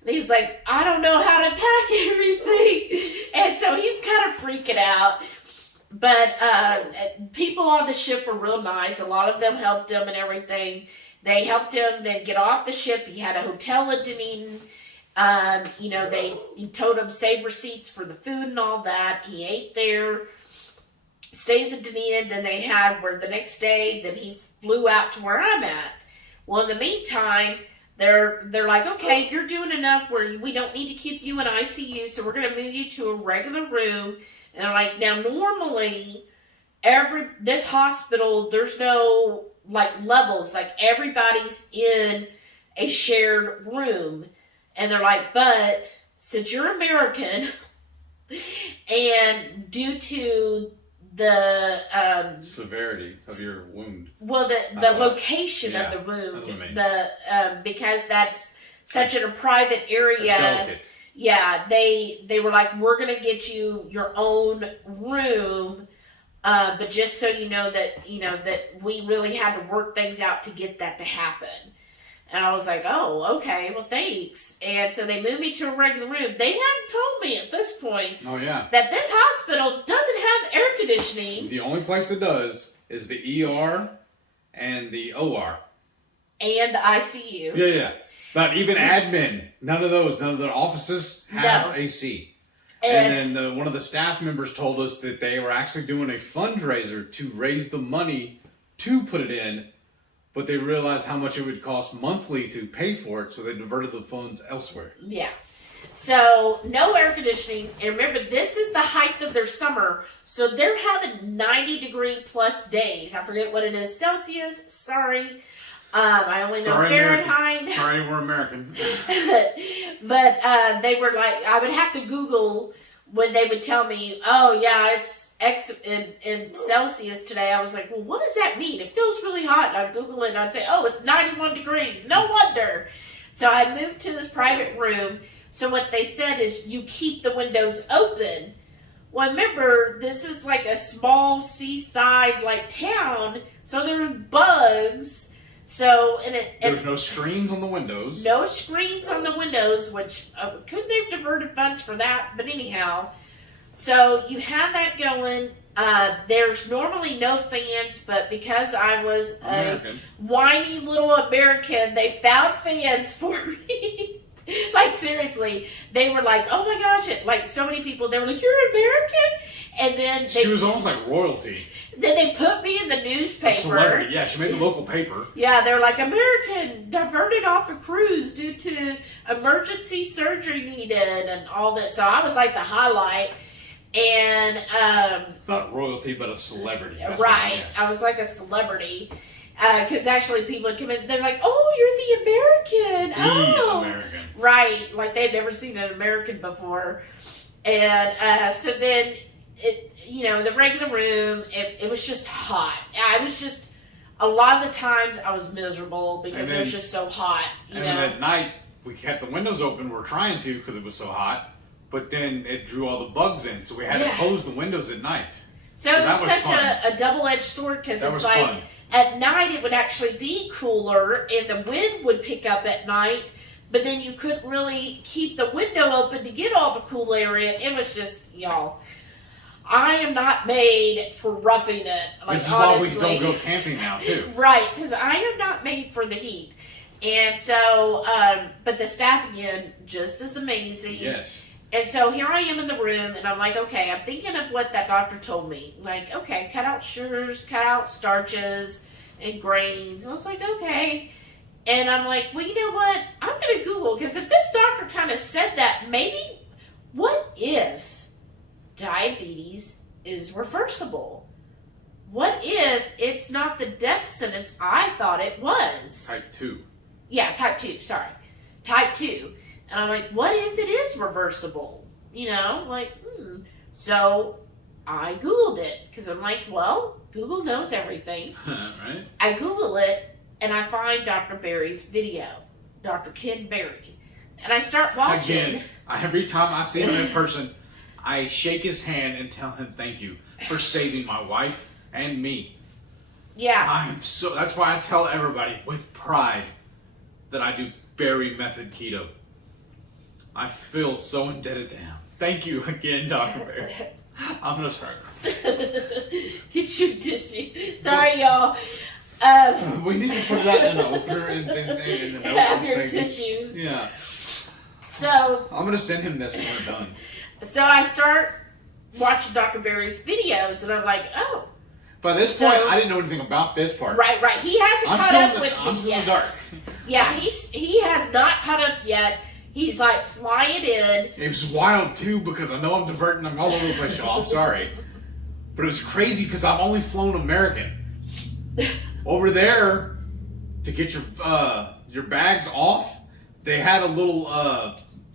And he's like, I don't know how to pack everything. And so he's kind of freaking out. But people on the ship were real nice. A lot of them helped him and everything. They helped him then get off the ship. He had a hotel at Dunedin. He told him save receipts for the food and all that. He ate there. Stays in Dunedin. Then they had where the next day, then he flew out to where I'm at. Well, in the meantime, they're like, okay, you're doing enough where we don't need to keep you in ICU, so we're going to move you to a regular room. And they're like, now normally, this hospital, there's no like levels, like everybody's in a shared room. And they're like, but since you're American, and due to the severity of your wound. Well, the location of the wound, because that's such a private area. Yeah, they were like, we're gonna get you your own room, but just so you know that we really had to work things out to get that to happen. And I was like, oh, okay, well, thanks. And so they moved me to a regular room. They hadn't told me at this point that this hospital doesn't have air conditioning. The only place that does is the ER and the OR. And the ICU. Yeah. But even admin, none of their offices have AC. And then one of the staff members told us that they were actually doing a fundraiser to raise the money to put it in. But they realized how much it would cost monthly to pay for it, so they diverted the funds elsewhere. Yeah. So, no air conditioning. And remember, this is the height of their summer. So, they're having 90-degree plus days. I forget what it is. Celsius. Sorry. I only know Fahrenheit. Sorry, we're American. But they were like, I would have to Google when they would tell me, oh, yeah, it's X in Celsius today. I was like, well, what does that mean? It feels really hot. And I'd Google it and I'd say, oh, it's 91 degrees. No wonder. So I moved to this private room. So what they said is you keep the windows open, Well, remember, this is like a small seaside like town, so there's bugs. So There's no screens on the windows. No screens on the windows, which could they've diverted funds for that, but anyhow. So you have that going. There's normally no fans, but because I was American. a whiny little American, they found fans for me. Like, seriously, they were like, oh my gosh, like so many people, they were like, you're American? And then She was almost like royalty. Then they put me in the newspaper. A celebrity, yeah, she made the local paper. Yeah, they're like, American diverted off a cruise due to emergency surgery needed and all that. So I was like the highlight. And Not royalty, but a celebrity. right, I was like a celebrity. Because actually people would come in, they're like, oh, you're the American. Oh, American. Right, like they'd never seen an American before. And so then, the regular room, it was just hot. I was just, a lot of the times I was miserable because it was just so hot. And then at night, we kept the windows open. We're trying to because it was so hot. But then it drew all the bugs in, so we had to close the windows at night. So it was such a double-edged sword because it's like, fun. At night it would actually be cooler and the wind would pick up at night, but then you couldn't really keep the window open to get all the cool air in. It was just, y'all, I am not made for roughing it. Like, this is honestly. why we don't go camping now, too. Right, because I am not made for the heat. And so, but the staff, again, just as amazing. Yes. And so here I am in the room, and I'm like, okay, I'm thinking of what that doctor told me. Like, okay, cut out sugars, cut out starches and grains. I was like, okay. And I'm like, well, you know what? I'm going to Google, because if this doctor kind of said that, maybe, what if diabetes is reversible? What if it's not the death sentence I thought it was? Type 2. Yeah, type 2, sorry. Type 2. And I'm like, what if it is reversible? So I Googled it because I'm like, well, Google knows everything. Right? I Google it and I find Dr. Barry's video, Dr. Ken Barry. And I start watching. Again, every time I see him in person, I shake his hand and tell him thank you for saving my wife and me. Yeah. That's why I tell everybody with pride that I do Barry method keto. I feel so indebted to him. Thank you again, Dr. Barry. I'm going to start. Get your tissue. Sorry, y'all. We need to put that in the opener and in the notes. Have your tissues. Yeah. So I'm going to send him this when we're done. So I start watching Dr. Barry's videos, and I'm like, oh. By this point, I didn't know anything about this part. Right. He hasn't caught up with I'm me still yet. in the dark. Yeah, he has not caught up yet. He's like flying in. It was wild too because I know I'm diverting. I'm all over the place, y'all. I'm sorry, but it was crazy because I've only flown American. Over there, to get your bags off, they had a little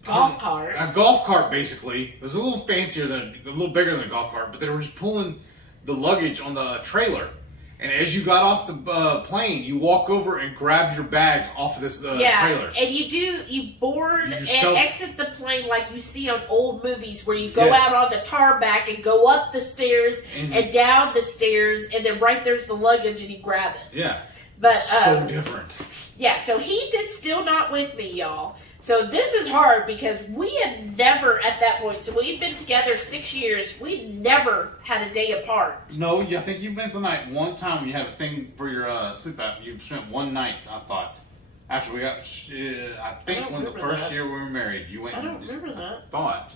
Golf cart. A golf cart, basically. It was a little fancier a little bigger than a golf cart, but they were just pulling the luggage on the trailer. And as you got off the plane, you walk over and grab your bags off of this trailer. And you board and exit the plane like you see on old movies where you go out on the tarmac and go up the stairs and down the stairs, and then right there's the luggage and you grab it. Yeah. But so different. Yeah, so Heath is still not with me, y'all. So this is hard because we had never at that point, so we've been together 6 years, we never had a day apart. No, I think you've been tonight one time when you had a thing for your sleep app. You spent one night, I thought. After we got, I think when the first year we were married, you went I don't remember that. Thought.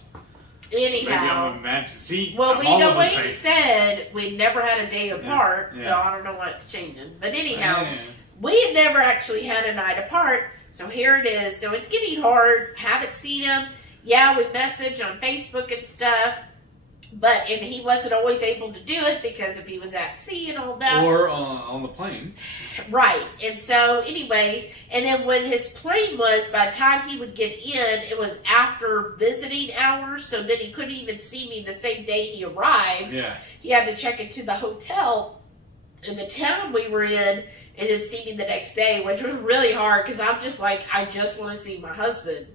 Anyhow. Maybe I'm imagining. See, well, we always said we never had a day apart, so I don't know what's changing. But anyhow, we had never actually had a night apart. So here it is. So it's getting hard. Haven't seen him. Yeah, we message on Facebook and stuff. And he wasn't always able to do it because if he was at sea and all that. Or on the plane. Right. And so anyways, and then when his plane was, by the time he would get in, it was after visiting hours. So then he couldn't even see me the same day he arrived. Yeah. He had to check into the hotel in the town we were in and then see me the next day, which was really hard because I'm just like, I just want to see my husband.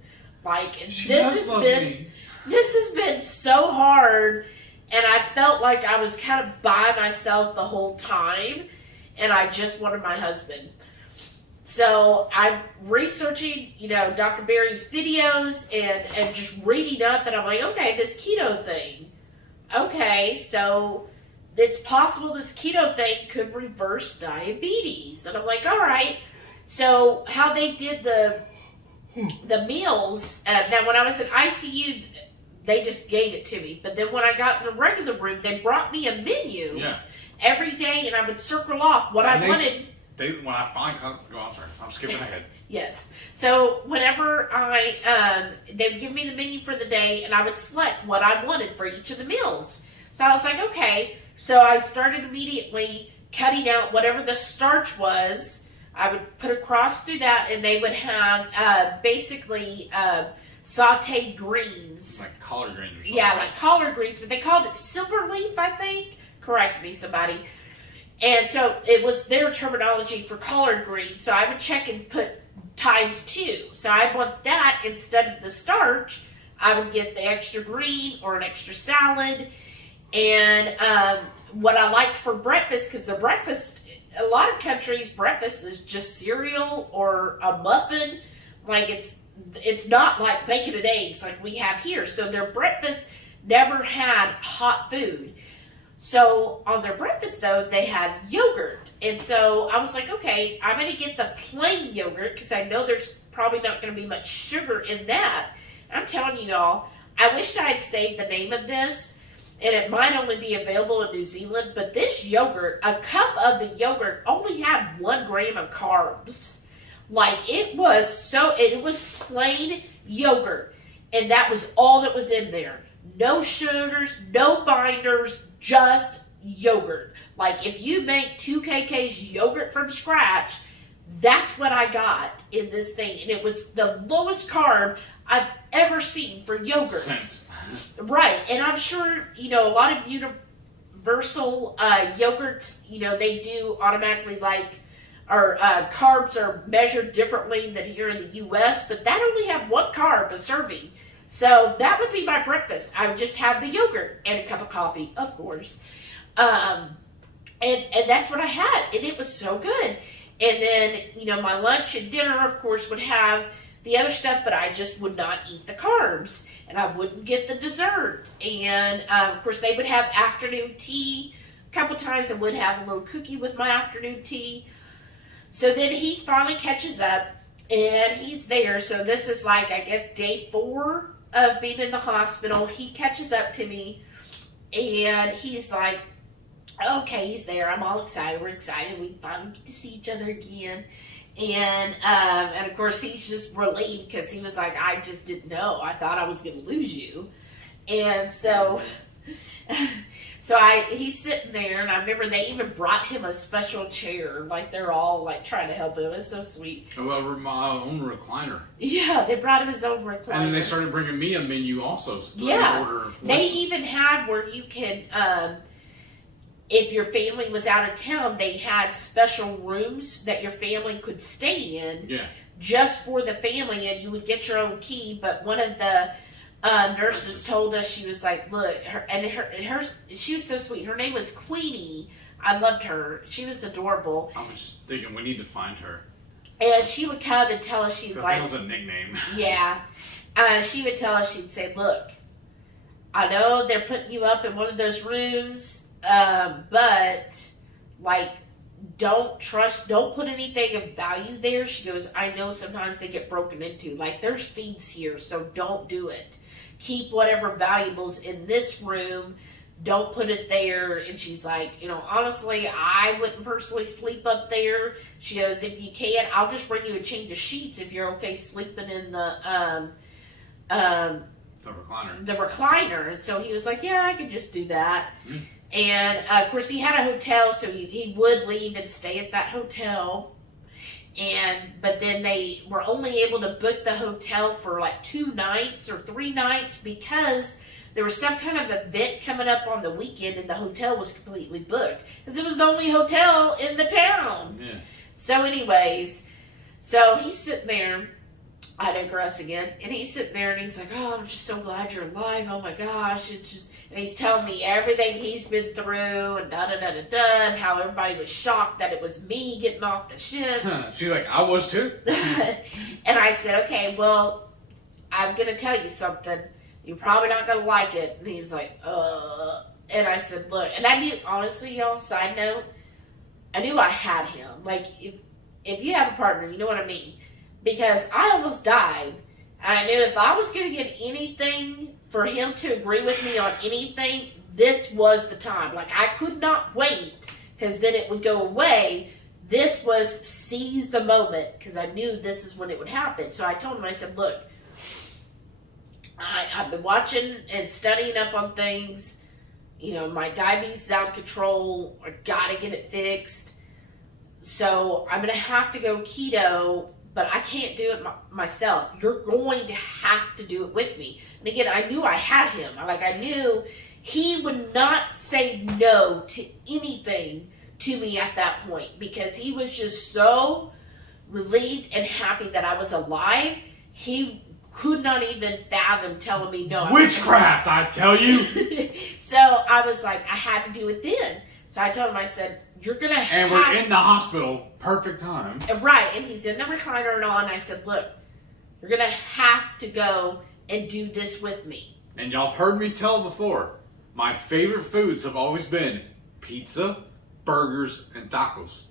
Like, this has been so hard. And I felt like I was kind of by myself the whole time, and I just wanted my husband. So I'm researching, Dr. Berry's videos and just reading up, and I'm like, okay, this keto thing. Okay, so it's possible this keto thing could reverse diabetes. And I'm like, all right. So how they did the meals, now when I was in ICU, they just gave it to me. But then when I got in the regular room, they brought me a menu every day, and I would circle off what I wanted. When I finally go on, sorry, I'm skipping ahead. Yes. So whenever they would give me the menu for the day, and I would select what I wanted for each of the meals. So I was like, okay. So I started immediately cutting out whatever the starch was. I would put a cross through that, and they would have basically sauteed greens. Like collard greens or something. Yeah, like collard greens, but they called it silver leaf, I think. Correct me, somebody. And so it was their terminology for collard greens. So I would check and put ×2. So I want that instead of the starch. I would get the extra green or an extra salad. And what I like for breakfast, because the breakfast, a lot of countries, breakfast is just cereal or a muffin. Like it's not like bacon and eggs like we have here. So their breakfast never had hot food. So on their breakfast, though, they had yogurt. And so I was like, okay, I'm going to get the plain yogurt because I know there's probably not going to be much sugar in that. And I'm telling you all, I wished I had saved the name of this, and it might only be available in New Zealand, but this yogurt, a cup of the yogurt only had 1 gram of carbs. Like, it was plain yogurt, and that was all that was in there. No sugars, no binders, just yogurt. Like, if you make 2 kks yogurt from scratch, that's what I got in this thing. And it was the lowest carb I've ever seen for yogurt. Sense. Right. And I'm sure, a lot of universal yogurts, they do automatically carbs are measured differently than here in the U.S., but that only had 1 carb a serving. So that would be my breakfast. I would just have the yogurt and a cup of coffee, of course. And that's what I had. And it was so good. And then, my lunch and dinner, of course, would have the other stuff, but I just would not eat the carbs. And I wouldn't get the dessert. And, of course, they would have afternoon tea. A couple times I would have a little cookie with my afternoon tea. So then he finally catches up. And he's there. So this is I guess, day 4 of being in the hospital. He catches up to me, and he's like, okay, he's there. I'm all excited. We're excited. We finally get to see each other again. And of course, he's just relieved because he was like, I just didn't know. I thought I was going to lose you. And so... he's sitting there, and I remember they even brought him a special chair. Like, they're all, trying to help him. It's so sweet. Well, my own recliner. Yeah, they brought him his own recliner. And then they started bringing me a menu also. So they even had where you could, if your family was out of town, they had special rooms that your family could stay in. Yeah. Just for the family, and you would get your own key. But one of the nurses told us, she was like, look, she was so sweet. Her name was Queenie. I loved her. She was adorable. I was just thinking we need to find her. And she would come and tell us, she'd that was a nickname. Yeah. She would tell us, she'd say, look, I know they're putting you up in one of those rooms, but don't put anything of value there. She goes, I know sometimes they get broken into. There's thieves here, so don't do it. Keep whatever valuables in this room. Don't put it there. And she's like, honestly, I wouldn't personally sleep up there. She goes, if you can, I'll just bring you a change of sheets if you're okay sleeping in the recliner. The recliner. And so he was like, yeah, I could just do that. Mm. And of course, he had a hotel, so he would leave and stay at that hotel. But then they were only able to book the hotel for 2 nights or 3 nights because there was some kind of event coming up on the weekend, and the hotel was completely booked because it was the only hotel in the town. Yeah. So, anyways, he's sitting there. I digress again. And he's sitting there, and he's like, "Oh, I'm just so glad you're alive. Oh my gosh, it's just." And he's telling me everything he's been through and and how everybody was shocked that it was me getting off the ship. She's like, I was too. And I said, okay, well, I'm going to tell you something. You're probably not going to like it. And he's like, And I said, look, and I knew, honestly, y'all, side note, I knew I had him. Like, if you have a partner, you know what I mean. Because I almost died. And I knew if I was going to get anything for him to agree with me on anything, this was the time. Like, I could not wait, because then it would go away. This was seize the moment, because I knew this is when it would happen. So I told him, I said, look, I've been watching and studying up on things. You know, my diabetes is out of control. I gotta get it fixed. So I'm gonna have to go keto, but I can't do it myself. You're going to have to do it with me. And again, I knew I had him. I knew he would not say no to anything to me at that point, because he was just so relieved and happy that I was alive. He could not even fathom telling me no. Witchcraft, I tell you. So I was like, I had to do it then. So I told him, I said, you're going to have... And we're in the hospital. Perfect time. Right. And he's in the recliner and all. And I said, look, you're going to have to go and do this with me. And y'all have heard me tell before, my favorite foods have always been pizza, burgers, and tacos.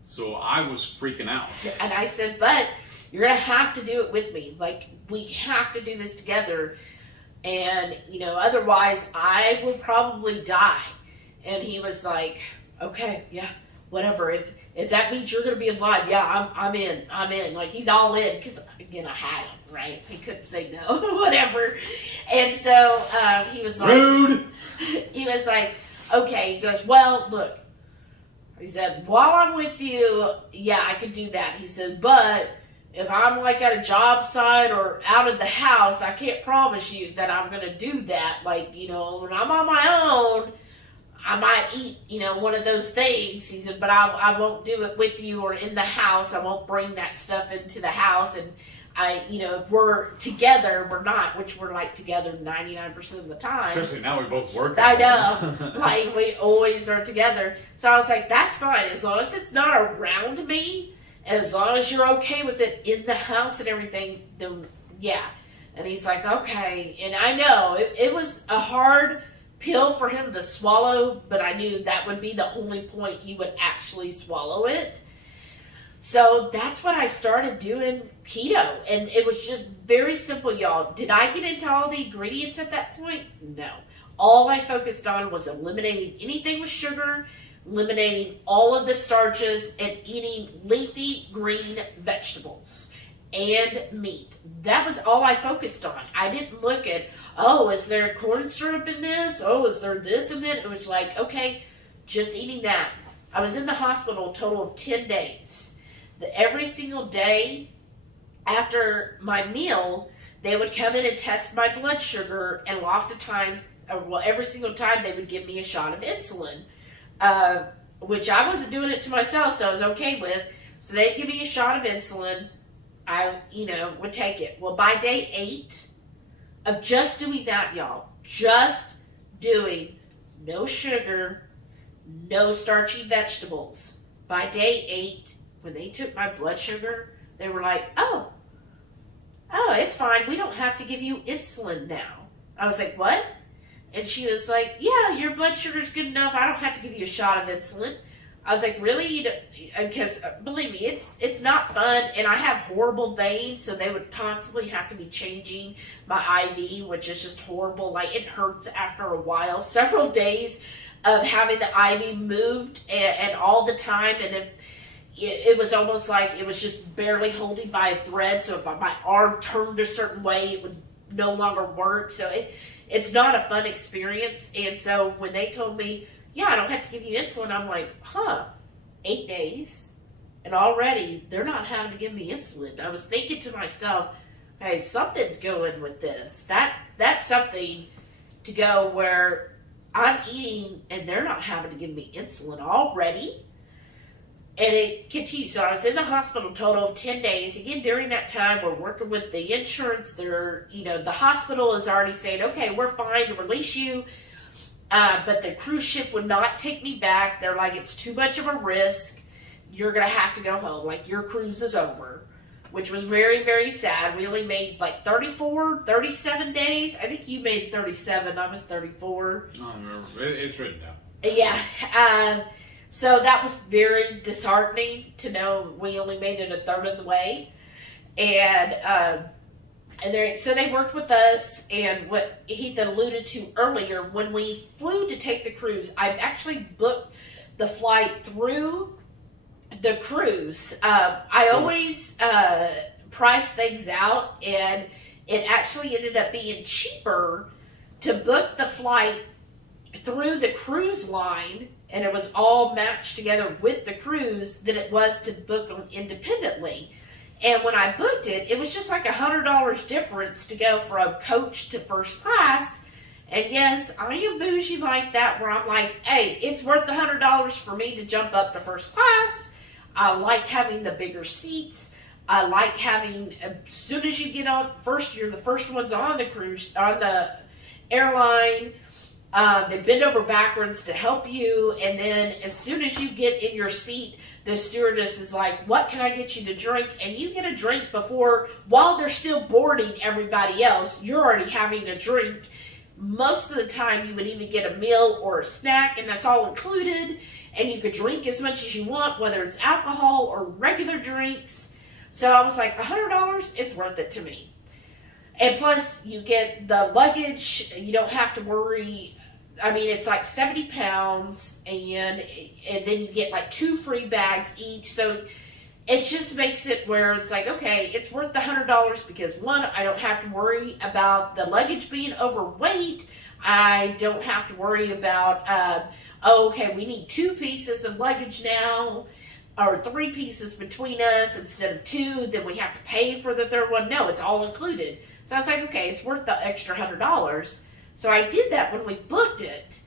So I was freaking out. And I said, but you're going to have to do it with me. Like, we have to do this together. And, you know, otherwise I will probably die. And he was like, okay, yeah, whatever. If that means you're going to be alive, yeah, I'm in. Like, he's all in, because, again, I had him, right? He couldn't say no, whatever. And so he was like... Rude! He was like, okay. He goes, well, look. He said, while I'm with you, yeah, I could do that. He said, but if I'm, like, at a job site or out of the house, I can't promise you that I'm going to do that. Like, you know, when I'm on my own, I might eat, you know, one of those things. He said, but I won't do it with you or in the house. I won't bring that stuff into the house. And you know, if we're together, we're not, which we're like together 99% of the time. Especially now we both work. I know. Like, we always are together. So I was like, that's fine. As long as it's not around me, and as long as you're okay with it in the house and everything, then yeah. And he's like, okay. And I know it was a hard pill for him to swallow, but I knew that would be the only point he would actually swallow it. So that's what I started doing keto. And it was just very simple, y'all. Did I get into all the ingredients at that point? No. All I focused on was eliminating anything with sugar, eliminating all of the starches, and eating leafy green vegetables and meat. That was all I focused on. I didn't look at, oh, is there corn syrup in this? Oh, is there this in it? It was like, okay, just eating that. I was in the hospital a total of 10 days. Every single day after my meal, they would come in and test my blood sugar, and oftentimes, well, every single time they would give me a shot of insulin, which I wasn't doing it to myself, so I was okay with. So they'd give me a shot of insulin. I, you know, would take it. Well, by day 8 of just doing that, y'all, just doing no sugar, no starchy vegetables, by day 8, when they took my blood sugar, they were like, oh, it's fine. We don't have to give you insulin now. I was like, what? And she was like, yeah, your blood sugar's good enough. I don't have to give you a shot of insulin. I was like, really? Because believe me, it's not fun, and I have horrible veins, so they would constantly have to be changing my IV, which is just horrible. Like, it hurts after a while. Several days of having the IV moved and all the time, and then it was almost like it was just barely holding by a thread. So if my arm turned a certain way, it would no longer work. So it's not a fun experience. And so when they told me, yeah, I don't have to give you insulin, I'm like, 8 days? And already they're not having to give me insulin. I was thinking to myself, hey, something's going with this. That's something to go where I'm eating and they're not having to give me insulin already. And it continued. So I was in the hospital a total of 10 days. Again, during that time, we're working with the insurance. They're, the hospital is already saying, okay, we're fine to release you. But the cruise ship would not take me back. They're like, it's too much of a risk. You're going to have to go home. Like, your cruise is over, which was very, very sad. We only made like 37 days. I think you made 37. I was 34. I don't remember. It's written down. Yeah. So that was very disheartening to know we only made it a third of the way. So they worked with us, and what Heath alluded to earlier, when we flew to take the cruise, I actually booked the flight through the cruise. I always price things out, and it actually ended up being cheaper to book the flight through the cruise line, and it was all matched together with the cruise, than it was to book them independently. And when I booked it, it was just like $100 difference to go from coach to first class. And yes, I am bougie like that, where I'm like, hey, it's worth the $100 for me to jump up to first class. I like having the bigger seats. I like having, as soon as you get on, you're the first ones on the cruise, on the airline. They bend over backwards to help you, and then as soon as you get in your seat, the stewardess is like, what can I get you to drink? And you get a drink while they're still boarding everybody else, you're already having a drink. Most of the time, you would even get a meal or a snack, and that's all included, and you could drink as much as you want, whether it's alcohol or regular drinks. So I was like, $100, it's worth it to me. And plus, you get the luggage, you don't have to worry. I mean, it's like 70 pounds, and then you get like 2 free bags each. So it just makes it where it's like, okay, it's worth the $100 because, one, I don't have to worry about the luggage being overweight. I don't have to worry about, okay, we need 2 pieces of luggage now, or 3 pieces between us instead of 2. Then we have to pay for the third one. No, it's all included. So I was like, okay, it's worth the extra $100. So I did that when we booked it.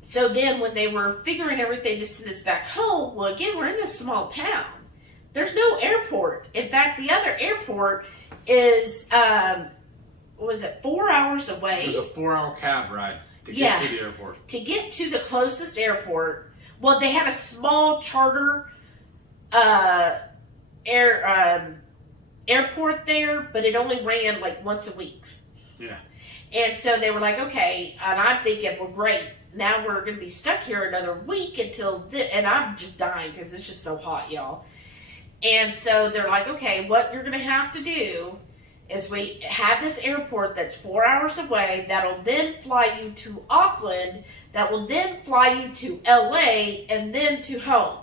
So then when they were figuring everything to send us back home, well, again, we're in this small town. There's no airport. In fact, the other airport is, 4 hours away? It was a 4-hour cab ride to get to the airport. To get to the closest airport. Well, they had a small charter airport there, but it only ran like once a week. Yeah. And so they were like, okay, and I'm thinking, well, great. Now we're going to be stuck here another week and I'm just dying because it's just so hot, y'all. And so they're like, okay, what you're going to have to do is we have this airport that's 4 hours away that'll then fly you to Auckland, that will then fly you to LA and then to home.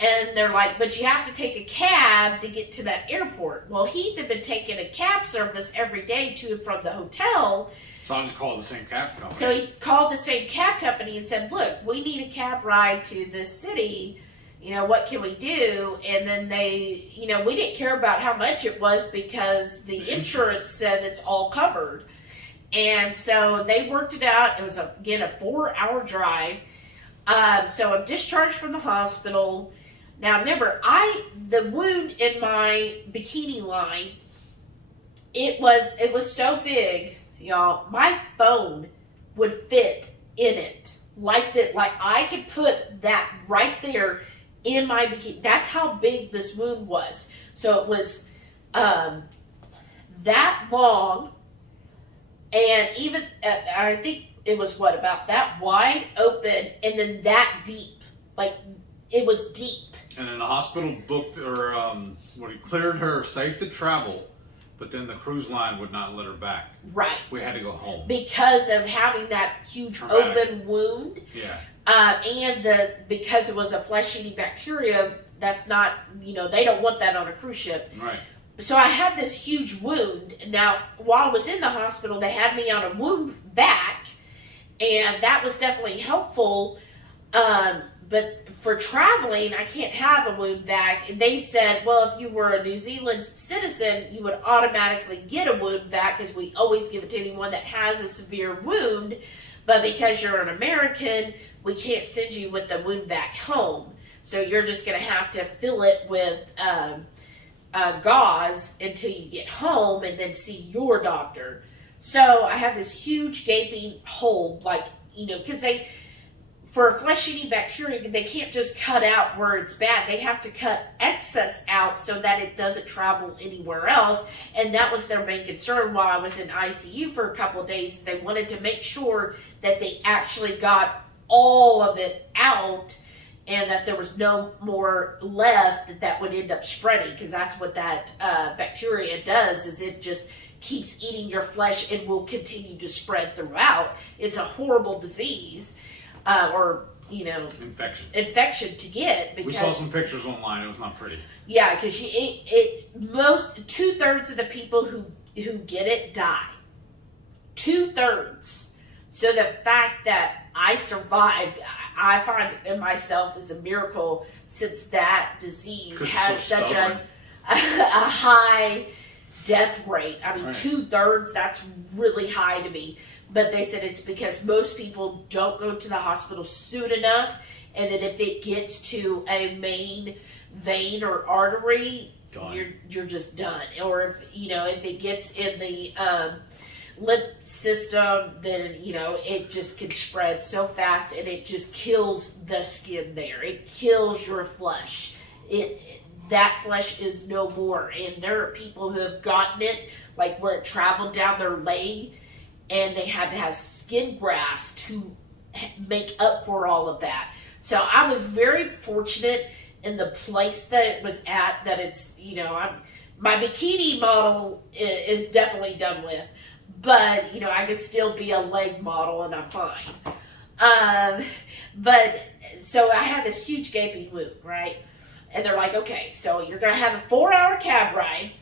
And they're like, but you have to take a cab to get to that airport. Well, Heath had been taking a cab service every day to and from the hotel. So I just called the same cab company. So he called the same cab company and said, look, we need a cab ride to this city. What can we do? And then they, we didn't care about how much it was because the insurance said it's all covered. And so they worked it out. It was, again, a 4-hour drive. So I'm discharged from the hospital. Now, remember, the wound in my bikini line, it was so big, y'all, my phone would fit in it. Like that, like I could put that right there in my bikini. That's how big this wound was. So it was that long, and even, I think it was about that wide open, and then that deep. Like, it was deep. And then the hospital booked her, cleared her safe to travel, but then the cruise line would not let her back. Right. We had to go home. Because of having that huge open wound. Yeah. And because it was a flesh-eating bacteria, that's not, they don't want that on a cruise ship. Right. So I had this huge wound. Now, while I was in the hospital, they had me on a wound vac, and that was definitely helpful. But for traveling, I can't have a wound vac. And they said, well, if you were a New Zealand citizen, you would automatically get a wound vac because we always give it to anyone that has a severe wound. But because you're an American, we can't send you with the wound vac home. So you're just going to have to fill it with gauze until you get home and then see your doctor. So I have this huge gaping hole, like, because for flesh-eating bacteria, they can't just cut out where it's bad. They have to cut excess out so that it doesn't travel anywhere else. And that was their main concern while I was in ICU for a couple of days. They wanted to make sure that they actually got all of it out and that there was no more left that would end up spreading, because that's what that bacteria does, is it just keeps eating your flesh and will continue to spread throughout. It's a horrible disease. Or infection to get, because we saw some pictures online. It was not pretty. Yeah, because most 2/3 of the people who get it die. 2/3. So the fact that I survived, I find in myself is a miracle, since that disease has such a high death rate. I mean, right. 2/3, that's really high to me. But they said it's because most people don't go to the hospital soon enough, and that if it gets to a main vein or artery, you're just done. Or if it gets in the lymph system, then it just can spread so fast, and it just kills the skin there. It kills your flesh. That flesh is no more. And there are people who have gotten it, like where it traveled down their leg, and they had to have skin grafts to make up for all of that. So I was very fortunate in the place that it was at, that it's, my bikini model is definitely done with, but, I could still be a leg model and I'm fine. But, so I had this huge gaping wound, right? And they're like, okay, so you're going to have a 4-hour cab ride.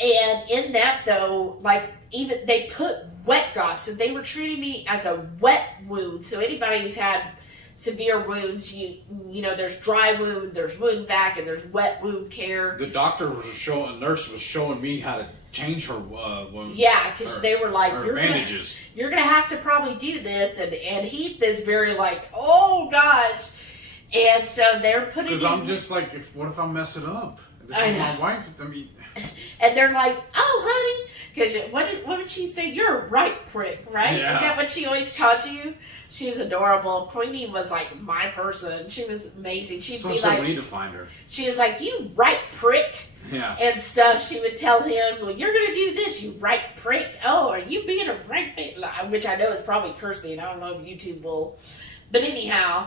And in that, though, like, even they put wet gauze, so they were treating me as a wet wound. So anybody who's had severe wounds, there's dry wound, there's wound vac, and there's wet wound care. The nurse was showing me how to change her wound. Yeah, because they were like, bandages. You're gonna have to probably do this, and Heath is very like, oh gosh, and so they're putting. Because I'm just like, what if I mess it up? This is my wife. I mean. And they're like, oh, honey, because what did she say? You're a right prick, right? Yeah. Isn't that what she always called you? She's adorable. Queenie was like my person. She was amazing. She'd be like, we need to find her. She was like, you right prick. Yeah. And stuff. She would tell him, well, you're going to do this, you right prick. Oh, are you being a right prick? Which I know is probably cursing. I don't know if YouTube will. But anyhow,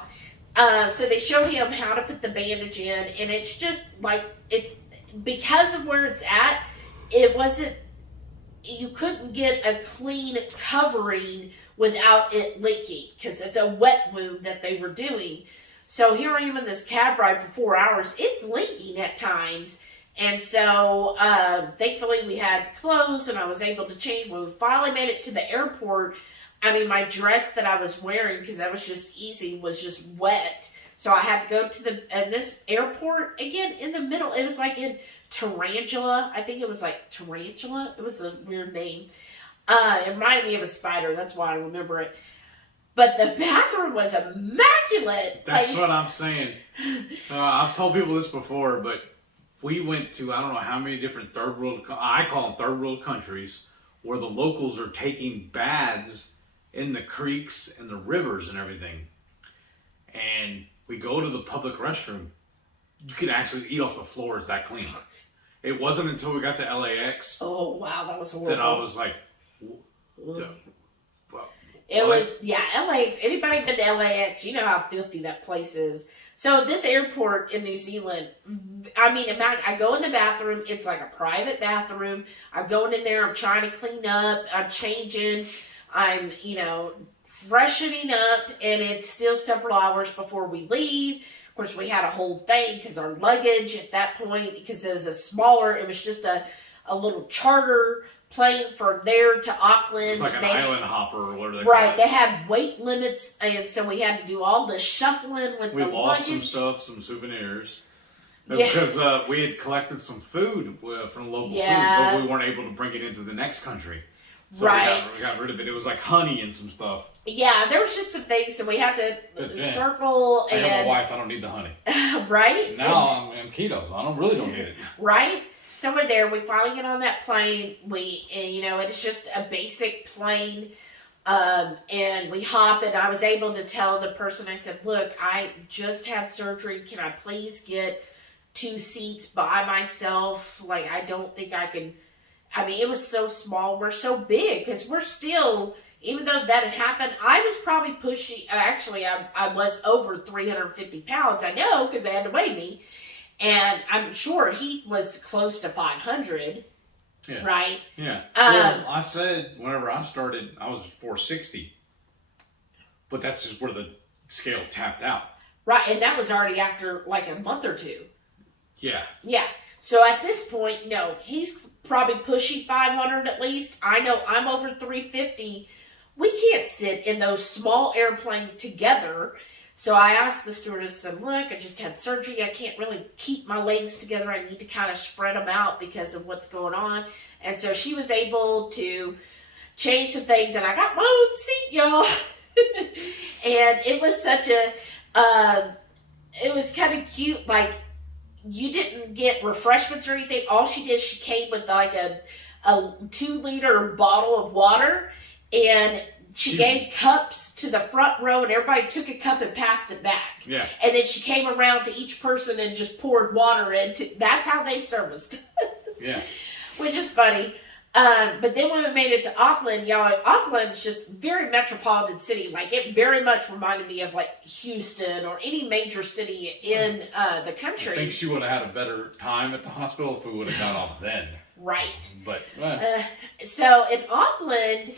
so they show him how to put the bandage in, and it's just like, it's because of where it's at, you couldn't get a clean covering without it leaking, because it's a wet wound that they were doing. So here I am in this cab ride for 4 hours. It's leaking at times. And so thankfully we had clothes and I was able to change. When we finally made it to the airport, I mean, my dress that I was wearing, because that was just easy, was just wet. So I had to go to this airport, again, in the middle. It was like in Tarantula. I think it was like Tarantula. It was a weird name. It reminded me of a spider. That's why I remember it. But the bathroom was immaculate. That's what I'm saying. I've told people this before, but we went to, I don't know how many different I call them third world countries, where the locals are taking baths in the creeks and the rivers and everything. And we go to the public restroom. You could actually eat off the floor. It's that clean. It wasn't until we got to LAX. Oh, wow. That was horrible. That I was like, it was, yeah, LAX. Anybody been to LAX, you know how filthy that place is. So this airport in New Zealand, I mean, I go in the bathroom. It's like a private bathroom. I'm going in there. I'm trying to clean up. I'm changing. I'm, freshening up. And it's still several hours before we leave. Of course, we had a whole thing because our luggage at that point, because it was just a little charter plane from there to Auckland. It's like an island hopper or whatever they right, call it. They had weight limits, and so we had to do all the shuffling with the luggage. We lost some stuff, some souvenirs. Yeah. Because we had collected some food from local food, but we weren't able to bring it into the next country. So right. we got rid of it. It was like honey and some stuff. Yeah, there was just some things, and we had to Yeah. circle I got my and wife. I don't need the honey. right Now I'm keto, so I really don't need it. right. So we're there. We finally get on that plane. It's just a basic plane. And we hop, and I was able to tell the person, I said, look, I just had surgery. Can I please get 2 seats by myself? Like, I don't think I can. I mean, it was so small. We're so big because we're still, even though that had happened, I was probably pushing, actually, I was over 350 pounds. I know because they had to weigh me. And I'm sure he was close to 500. Yeah. Right? Yeah. Well, I said whenever I started, I was 460. But that's just where the scale tapped out. Right. And that was already after like a month or 2. Yeah. Yeah. So at this point, he's probably pushing 500 at least. I know I'm over 350. We can't sit in those small airplanes together. So I asked the stewardess, look, I just had surgery. I can't really keep my legs together. I need to kind of spread them out because of what's going on. And so she was able to change some things, and I got my own seat, y'all. And it was such it was kind of cute. Like, you didn't get refreshments or anything. All she did, she came with like a 2-liter bottle of water, and she gave cups to the front row, and everybody took a cup and passed it back. Yeah. And then she came around to each person and just poured water into. That's how they serviced. Yeah. Which is funny. But then when we made it to Auckland, y'all, Auckland's just very metropolitan city. Like, it very much reminded me of like Houston or any major city in the country. I think she would have had a better time at the hospital if we would have got off then. Right. But so in Auckland,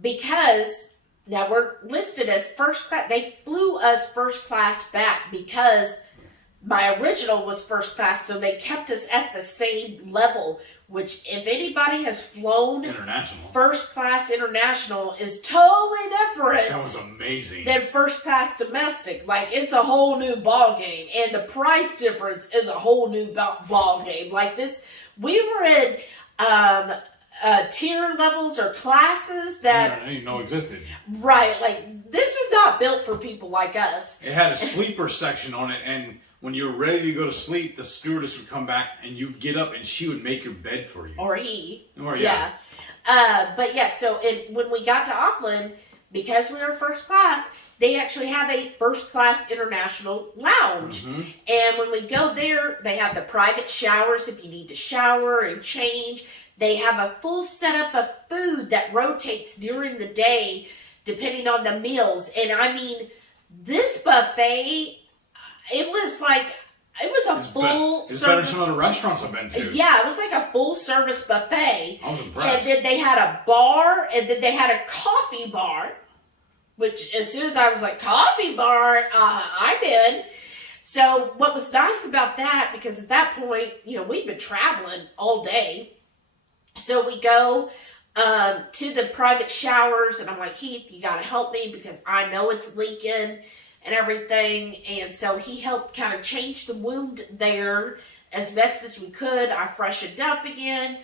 because now we're listed as first class, they flew us first class back because my original was first class, so they kept us at the same level, which if anybody has flown international, first class international is totally different. That was amazing. Than first class domestic. Like, it's a whole new ball game, and the price difference is a whole new ball game. Like this, we were in tier levels or classes that I didn't even know existed. Right, like this is not built for people like us. It had a sleeper section on it, and when you were ready to go to sleep, the stewardess would come back and you'd get up and she would make your bed for you. Or he. Or yeah. But yeah, so when we got to Auckland, because we were first class, they actually have a first class international lounge. Mm-hmm. And when we go there, they have the private showers if you need to shower and change. They have a full setup of food that rotates during the day, depending on the meals. And I mean, this buffet, it was full It's service. better than some other restaurants I've been to. Yeah, it was like a full service buffet. I was impressed. And then they had a bar, and then they had a coffee bar, which as soon as I was like, coffee bar, I'm in. So what was nice about that, because at that point, we'd been traveling all day. So we go to the private showers, and I'm like, Heath, you got to help me because I know it's leaking and everything. And so he helped kind of change the wound there as best as we could. I freshened up again.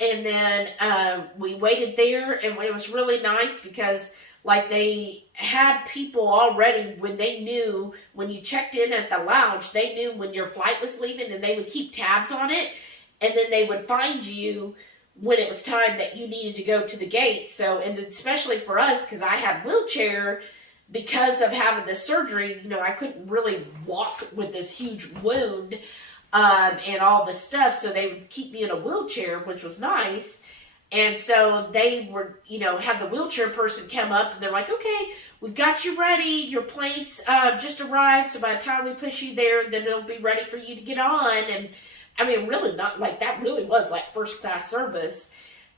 And then we waited there, and it was really nice because like they had people already when you checked in at the lounge, they knew when your flight was leaving, and they would keep tabs on it. And then they would find you when it was time that you needed to go to the gate. So, and especially for us, because I had wheelchair, because of having the surgery, I couldn't really walk with this huge wound and all this stuff. So they would keep me in a wheelchair, which was nice. And so they were, have the wheelchair person come up, and they're like, okay, we've got you ready. Your plane's just arrived. So by the time we push you there, then it'll be ready for you to get on. And I mean, really not like that really was like first class service.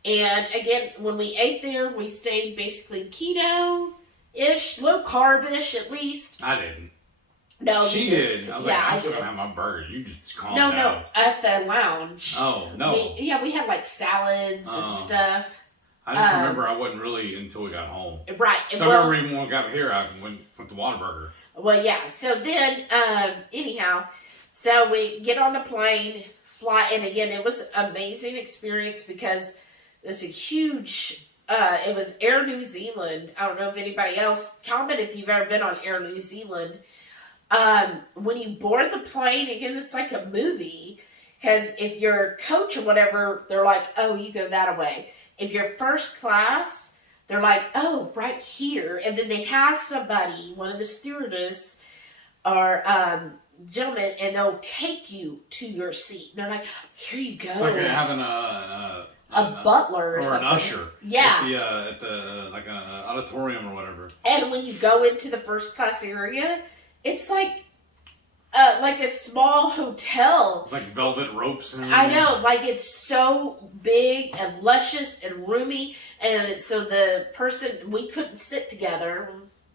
And again, when we ate there, we stayed basically keto-ish, low carb-ish at least. I didn't. No, she did. I was like, I'm I still did. gonna have my burger. You just calm No, down. no, at the lounge. Oh no. We had like salads and stuff. I just remember I wasn't really until we got home. Right. So I remember even when we got here, I went with the Whataburger. Well, yeah. So then, anyhow, so we get on the plane, fly, and again, it was an amazing experience because there's a huge it was Air New Zealand. I don't know if anybody else, comment if you've ever been on Air New Zealand. When you board the plane, again, it's like a movie, because if you're coach or whatever, they're like, oh, you go that way. If you're first class, they're like, oh, right here. And then they have somebody, one of the stewardess or gentlemen, and they'll take you to your seat. And they're like, here you go. It's like you're having a butler or an usher. Yeah. At the like an auditorium or whatever. And when you go into the first class area, it's like a small hotel. It's like velvet ropes and I know, like it's so big and luscious and roomy, and so the person, we couldn't sit together.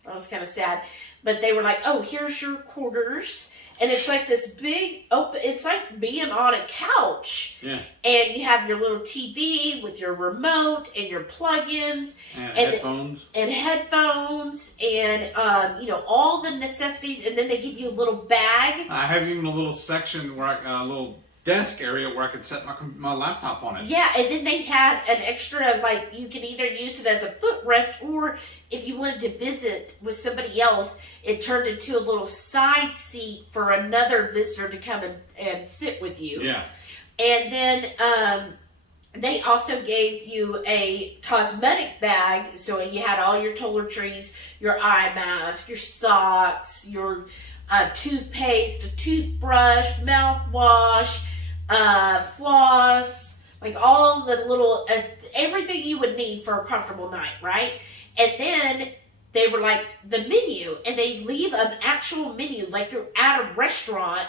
I was kind of sad, but they were like, "Oh, here's your quarters," and it's like this big open. It's like being on a couch. Yeah. And you have your little TV with your remote and your plugins and headphones and all the necessities, and then they give you a little bag. I have even a little section where a little desk area where I could set my laptop on it. Yeah, and then they had an extra, like, you could either use it as a footrest, or if you wanted to visit with somebody else, it turned into a little side seat for another visitor to come and sit with you. Yeah. And then they also gave you a cosmetic bag, so you had all your toiletries, your eye mask, your socks, your toothpaste, a toothbrush, mouthwash, floss, like all the little, everything you would need for a comfortable night, right? And then they were like, the menu, and they leave an actual menu, like you're at a restaurant,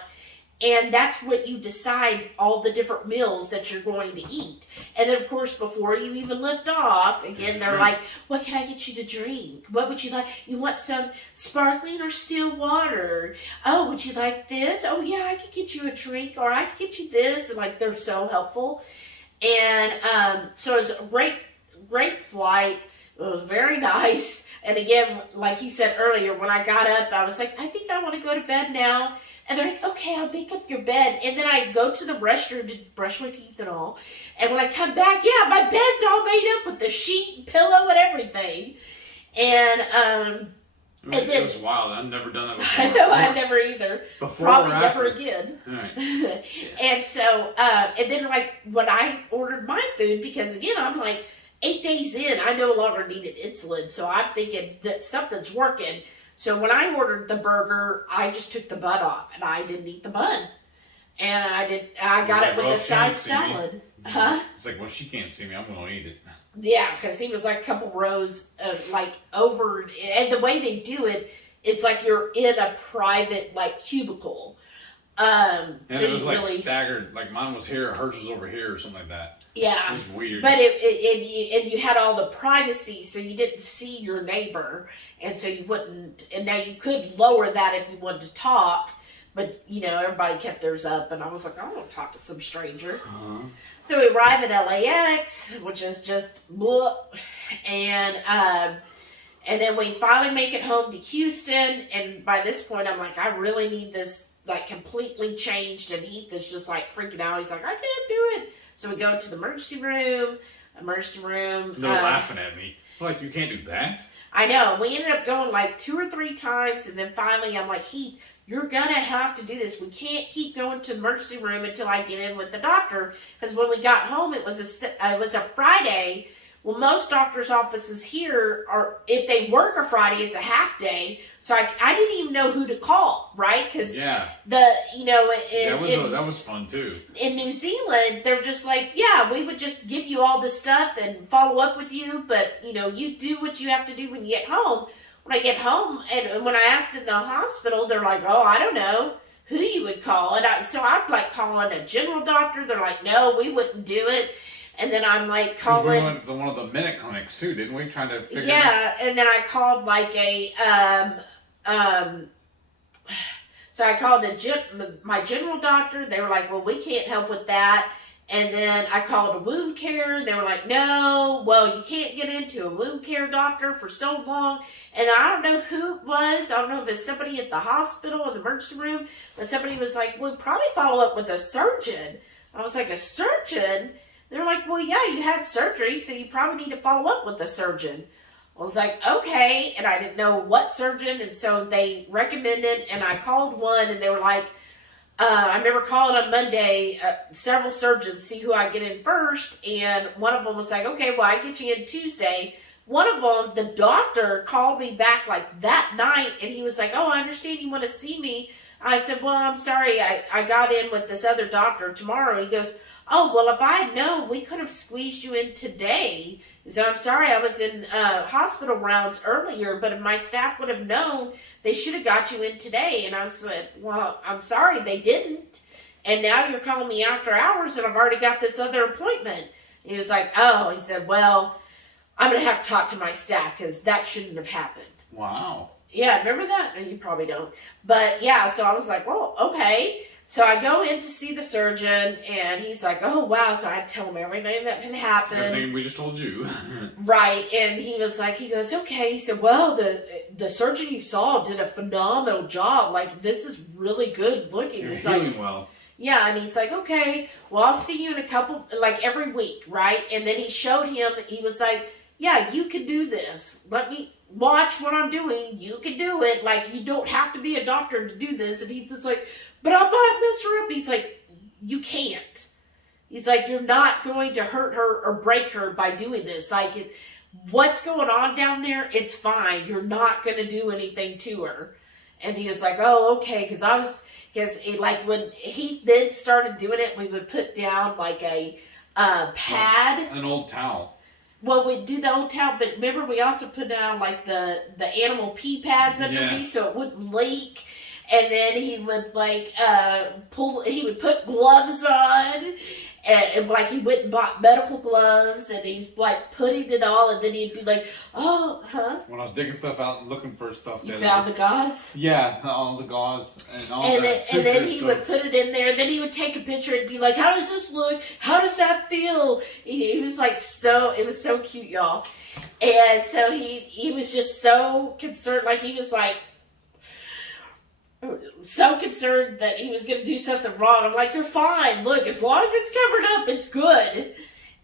and that's what you decide all the different meals that you're going to eat. And then, of course, before you even lift off, again, they're like, what can I get you to drink? What would you like? You want some sparkling or still water? Oh, would you like this? Oh, yeah, I could get you a drink, or I could get you this. And, like, they're so helpful. And so it was a great flight. It was very nice. And again, like he said earlier, when I got up, I was like, I think I want to go to bed now. And they're like, okay, I'll make up your bed. And then I go to the restroom to brush my teeth and all. And when I come back, yeah, my bed's all made up with the sheet and pillow and everything. And it was wild. I've never done that before. I know, I've never either. Before Probably or never after? again. All right. Yeah. And so, and then like when I ordered my food, because again, I'm like 8 days in, I no longer needed insulin. So I'm thinking that something's working. So when I ordered the burger, I just took the bun off and I didn't eat the bun. And I got it with a side salad. Huh? It's like, well, she can't see me. I'm going to eat it. Yeah, because he was like a couple rows like over, and the way they do it, it's like you're in a private like cubicle. And so it was like really, staggered. Like mine was here, hers was over here, or something like that. Yeah, it was weird. But you had all the privacy, so you didn't see your neighbor, and so you wouldn't. And now you could lower that if you wanted to talk, but everybody kept theirs up, and I was like, I don't want to talk to some stranger. Uh-huh. So we arrive at LAX, which is just bleh, and then we finally make it home to Houston, and by this point I'm like, I really need this like completely changed, and Heath is just like freaking out. He's like, I can't do it. So we go to the emergency room. They're laughing at me. Like, you can't do that? I know. We ended up going like 2 or 3 times, and then finally I'm like, Heath, you're going to have to do this. We can't keep going to the emergency room until I get in with the doctor. Because when we got home, it was a Friday. Well, most doctor's offices here are, if they work a Friday, it's a half day. So I didn't even know who to call, right? Because that was fun too. In New Zealand, they're just like, yeah, we would just give you all this stuff and follow up with you, but you do what you have to do when you get home. When I get home, and when I asked in the hospital, they're like, oh, I don't know who you would call. And so I'm like calling a general doctor. They're like, no, we wouldn't do it. And then I'm like calling. We went to one of the minute clinics too, didn't we? Trying to figure and then I called like so I called my general doctor. They were like, well, we can't help with that. And then I called a wound care. They were like, no, well, you can't get into a wound care doctor for so long. And I don't know who it was. I don't know if it's somebody at the hospital in the emergency room, but somebody was like, we'll probably follow up with a surgeon. I was like, a surgeon? They're like, well, yeah, you had surgery, so you probably need to follow up with the surgeon. I was like, okay, and I didn't know what surgeon, and so they recommended, and I called one, and they were like, I remember calling on Monday, several surgeons, see who I get in first, and one of them was like, okay, well, I get you in Tuesday. One of them, the doctor, called me back like that night, and he was like, oh, I understand you want to see me. I said, well, I'm sorry, I got in with this other doctor tomorrow. And he goes, oh, well, if I had known, we could have squeezed you in today. He said, I'm sorry, I was in hospital rounds earlier, but if my staff would have known, they should have got you in today. And I said, well, I'm sorry, they didn't. And now you're calling me after hours, and I've already got this other appointment. And he was like, oh, he said, well, I'm going to have to talk to my staff because that shouldn't have happened. Wow. Yeah, remember that? And you probably don't. But yeah, so I was like, well, okay. So I go in to see the surgeon, and he's like, oh, wow. So I tell him everything that had happened. Everything we just told you. Right. And he was like, he goes, okay. He said, well, the surgeon you saw did a phenomenal job. Like, this is really good looking. You're He's healing like, well. yeah. And he's like, okay, well, I'll see you in a couple, like every week. Right. And then he showed him, he was like, yeah, you can do this. Let me watch what I'm doing. You can do it. Like, you don't have to be a doctor to do this. And he was like, but I might mess her up. He's like, you can't. He's like, you're not going to hurt her or break her by doing this. Like, what's going on down there? It's fine. You're not going to do anything to her. And he was like, oh, okay. Because like when he then started doing it, we would put down like a pad. An old towel. Well, we do the old towel, but remember we also put down like the animal pee pads underneath so it wouldn't leak. And then he would like he would put gloves on, and like he went and bought medical gloves, and he's like putting it all, and then he'd be like, oh, huh? When I was digging stuff out and looking for stuff. You found the gauze? Yeah, all the gauze and all and that. And then he would put it in there, then he would take a picture and be like, how does this look? How does that feel? He was like it was so cute, y'all. And so he was just so concerned, like he was like, so concerned that he was going to do something wrong. I'm like, you're fine. Look, as long as it's covered up, it's good.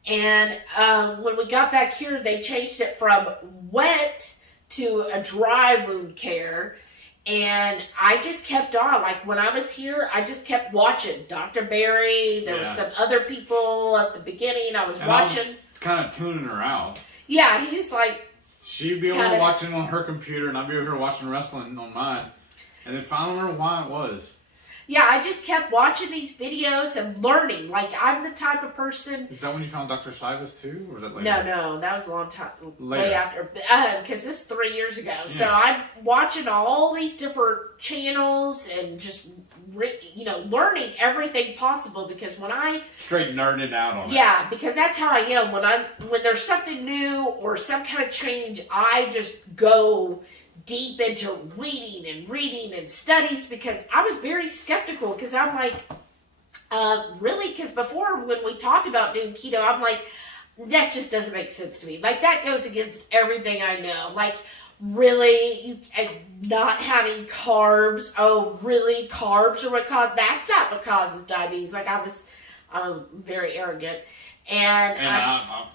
And when we got back here, they changed it from wet to a dry wound care. And I just kept on. Like, when I was here, I just kept watching. Dr. Barry, there was some other people at the beginning. I was watching. Kind of tuning her out. Yeah, he was like... She'd be over there watching on her computer, and I'd be over here watching wrestling on mine. And then finally learned why it was. Yeah, I just kept watching these videos and learning. Like, I'm the type of person... Is that when you found Dr. Cybus too? Or was that later? No, that was a long time. Later. Way after. Because this is 3 years ago. Yeah. So I'm watching all these different channels and just, learning everything possible. Because when I... Straight nerding out on it. Yeah, because that's how I am. When there's something new or some kind of change, I just go deep into reading and studies, because I was very skeptical, because I'm like, really? Because before, when we talked about doing keto, I'm like, that just doesn't make sense to me. Like, that goes against everything I know. Like, really? Not having carbs? Oh, really? Carbs are what causes... That's not what causes diabetes. Like, I was very arrogant. And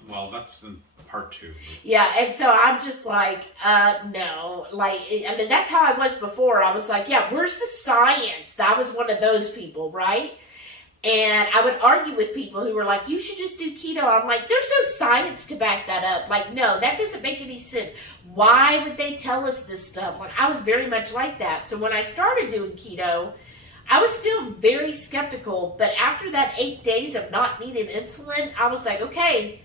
well, that's the... Part 2. Yeah, and so I'm just like, no. Like, I mean, that's how I was before. I was like, yeah, where's the science? That was one of those people, right? And I would argue with people who were like, you should just do keto. I'm like, there's no science to back that up. Like, no, that doesn't make any sense. Why would they tell us this stuff? Like, I was very much like that. So when I started doing keto, I was still very skeptical. But after that 8 days of not needing insulin, I was like, okay,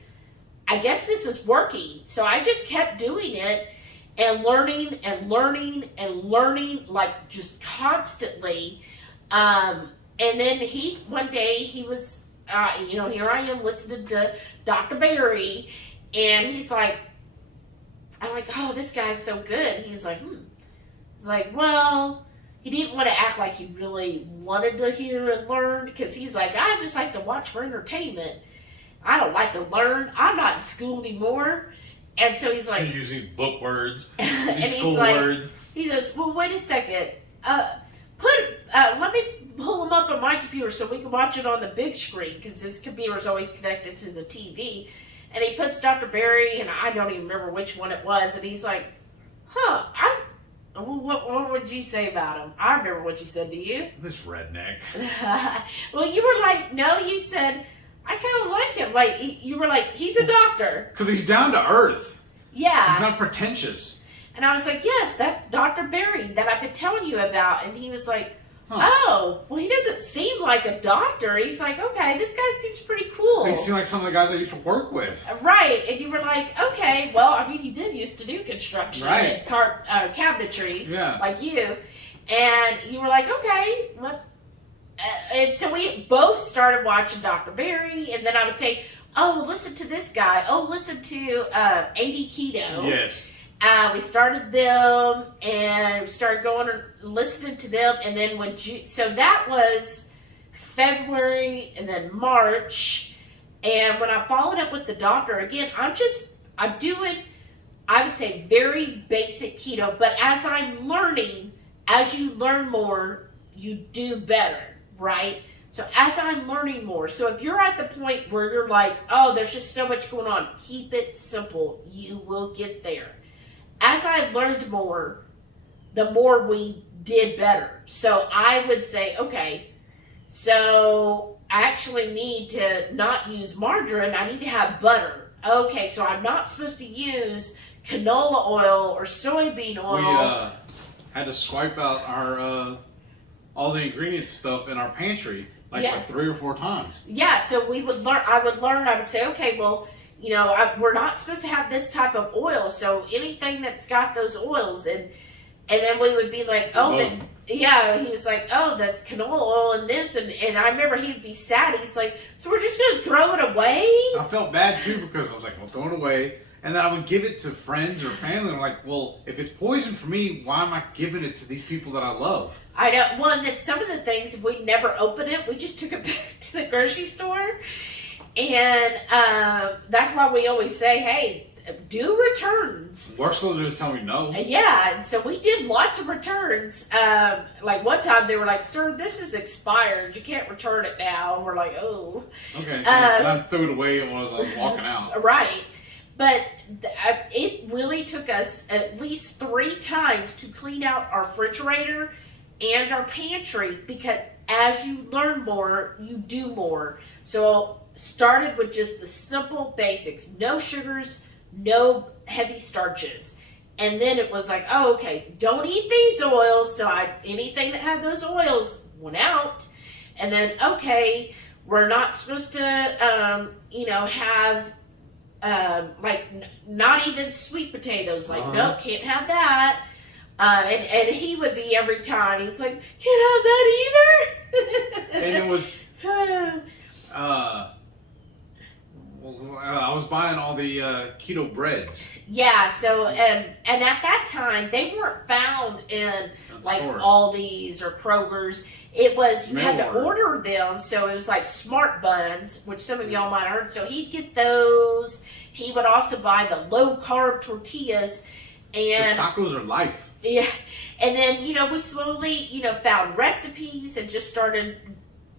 I guess this is working. So I just kept doing it and learning, like, just constantly. And then one day he was, here I am listening to Dr. Barry, and he's like, I'm like, oh, this guy's so good. He's like, He's like, well, he didn't want to act like he really wanted to hear and learn, because he's like, I just like to watch for entertainment. I don't like to learn. I'm not in school anymore. And so he's like... You're using book words, and school words. He goes, well, wait a second. Let me pull them up on my computer so we can watch it on the big screen because this computer is always connected to the TV. And he puts Dr. Barry, and I don't even remember which one it was, and he's like, what would you say about him? I remember what you said to you. This redneck. Well, you were like, no, you said, I kind of like him. Like, you were like, he's a doctor. Because he's down to earth. Yeah. He's not pretentious. And I was like, yes, that's Dr. Barry that I've been telling you about. And he was like, oh, well, he doesn't seem like a doctor. He's like, okay, this guy seems pretty cool. He seemed like some of the guys I used to work with. Right. And you were like, okay, well, I mean, he did used to do construction and cabinetry, like you. And you were like, okay. And so we both started watching Dr. Barry. And then I would say, oh, listen to this guy. Oh, listen to 80 Keto. Yes. We started them and we started going and listening to them, and then so that was February and then March, and when I followed up with the doctor again, I'm doing, I would say, very basic keto, but as I'm learning, as you learn more, you do better, right? So as I'm learning more, so if you're at the point where you're like, oh, there's just so much going on, keep it simple, you will get there. As I learned more, the more we did better. So I would say, okay, so I actually need to not use margarine. I need to have butter. Okay, so I'm not supposed to use canola oil or soybean oil. We had to swipe out our all the ingredient stuff in our pantry like 3 or 4 times. Yeah, so we would learn. I would say, okay, well, you know, we're not supposed to have this type of oil, so anything that's got those oils, and then we would be like, he was like, oh, that's canola oil and this, and I remember he'd be sad, he's like, so we're just going to throw it away? I felt bad too, because I was like, well, throw it away, and then I would give it to friends or family, and I'm like, well, if it's poison for me, why am I giving it to these people that I love? I know, one, that some of the things, if we never opened it, we just took it back to the grocery store. And that's why we always say, hey, do returns. Worst of them just tell me no. Yeah, and so we did lots of returns. Like one time they were like, sir, this is expired. You can't return it now. And we're like, oh. Okay, I threw it away when I was walking out. Right. But it really took us at least 3 times to clean out our refrigerator and our pantry, because as you learn more, you do more. So started with just the simple basics, no sugars, no heavy starches, and then it was like, oh, okay, don't eat these oils. So anything that had those oils went out, and then okay, we're not supposed to have not even sweet potatoes, like nope, can't have that. And he would be every time, he's like, can't have that either. And it was I was buying all the keto breads. Yeah, so and at that time they weren't found in Aldi's or Kroger's. It was you had to order them, so it was like Smart Buns, which some of y'all might have heard. So he'd get those. He would also buy the low carb tortillas, and the tacos are life. Yeah, and then we slowly found recipes and just started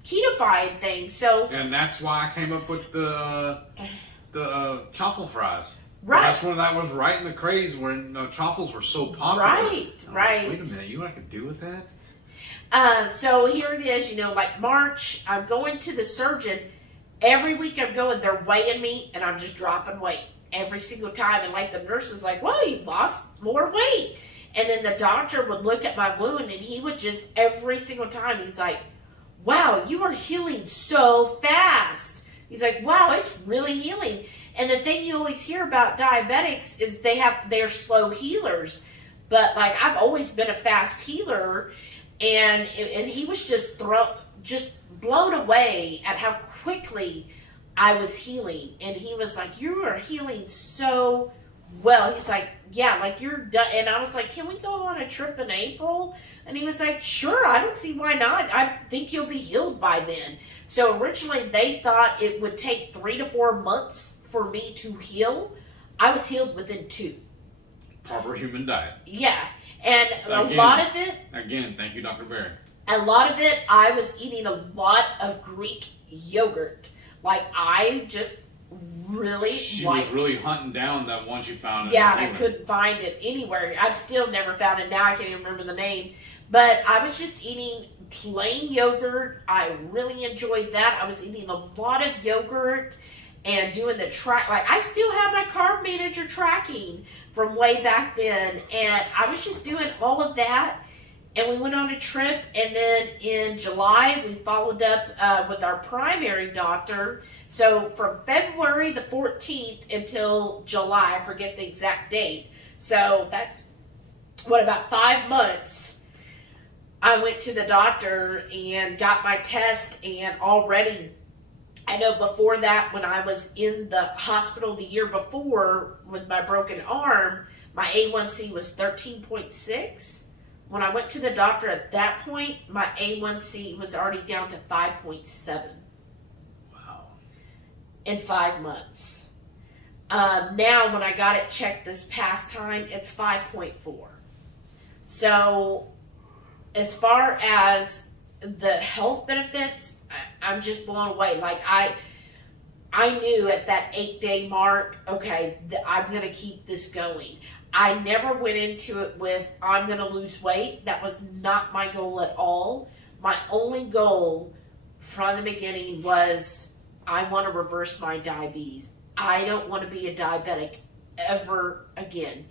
keto-fied things. So and that's why I came up with the truffle fries. Right. That's when that was right in the craze when truffles were so popular. Right. Like, wait a minute, you know what I could do with that? So here it is. Like March, I'm going to the surgeon. Every week I'm going, they're weighing me, and I'm just dropping weight every single time. And like the nurse is like, "Well, you lost more weight." And then the doctor would look at my wound, and he would just every single time he's like, wow, you are healing so fast. He's like, wow, it's really healing. And the thing you always hear about diabetics is they're slow healers. But like I've always been a fast healer, and he was just blown away at how quickly I was healing. And he was like, you are healing so well. He's like, yeah, like you're done. And I was like, can we go on a trip in April? And he was like, sure, I don't see why not. I think you'll be healed by then. So originally they thought it would take 3 to 4 months for me to heal. I was healed within 2. Proper human diet. Yeah. And a Again. lot of it, Again, thank you, Dr. Barry. I was eating a lot of Greek yogurt. Like, I just really She liked. was really hunting down that one she found. Yeah, and I couldn't find it anywhere. I've still never found it. Now I can't even remember the name. But I was just eating plain yogurt. I really enjoyed that. I was eating a lot of yogurt and doing the track. Like, I still have my carb manager tracking from way back then. And I was just doing all of that. And we went on a trip. And then in July, we followed up with our primary doctor. So from February the 14th until July, I forget the exact date. So that's, about 5 months, I went to the doctor and got my test. And already, I know before that, when I was in the hospital the year before with my broken arm, my A1C was 13.6. When I went to the doctor at that point, my A1C was already down to 5.7. Wow. In 5 months. Now, when I got it checked this past time, it's 5.4. So, as far as the health benefits, I'm just blown away. Like, I knew at that 8-day mark, okay, I'm going to keep this going. I never went into it with, I'm going to lose weight. That was not my goal at all. My only goal from the beginning was, I want to reverse my diabetes. I don't want to be a diabetic ever again.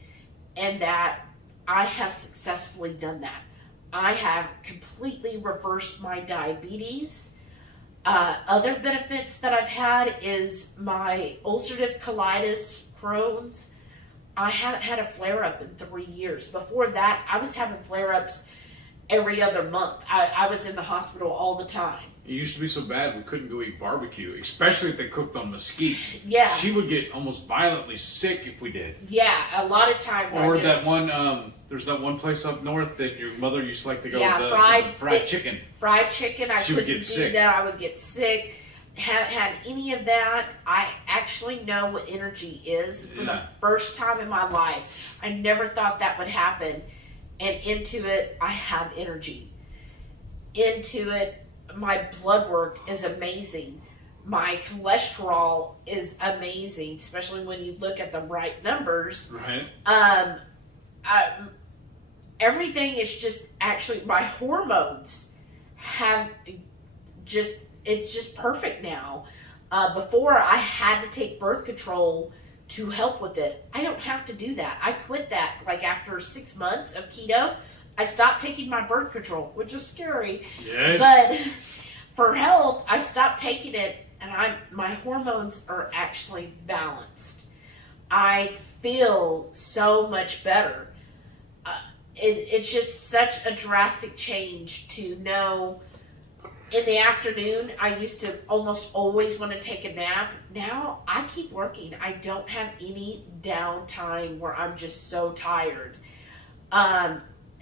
And that I have successfully done that. I have completely reversed my diabetes. Other benefits that I've had is my ulcerative colitis, Crohn's. I haven't had a flare-up in 3 years. Before that, I was having flare-ups every other month. I was in the hospital all the time. It used to be so bad we couldn't go eat barbecue, especially if they cooked on mesquite. Yeah. She would get almost violently sick if we did. Yeah, a lot of times that one, there's that one place up north that your mother used to like to go, Yeah, the fried chicken. Fried chicken, She would couldn't get do sick. that. I would get sick. Haven't had any of that. I actually know what energy is for the first time in my life. I never thought that would happen. And into it, I have energy. Into it, my blood work is amazing. My cholesterol is amazing, especially when you look at the right numbers. Right. Everything is just actually, my hormones have just, it's just perfect now. Before, I had to take birth control to help with it. I don't have to do that. I quit that like after 6 months of keto. I stopped taking my birth control, which is scary. Yes. But for health, I stopped taking it, and my hormones are actually balanced. I feel so much better. It's just such a drastic change to know. In the afternoon, I used to almost always want to take a nap. Now, I keep working. I don't have any downtime where I'm just so tired.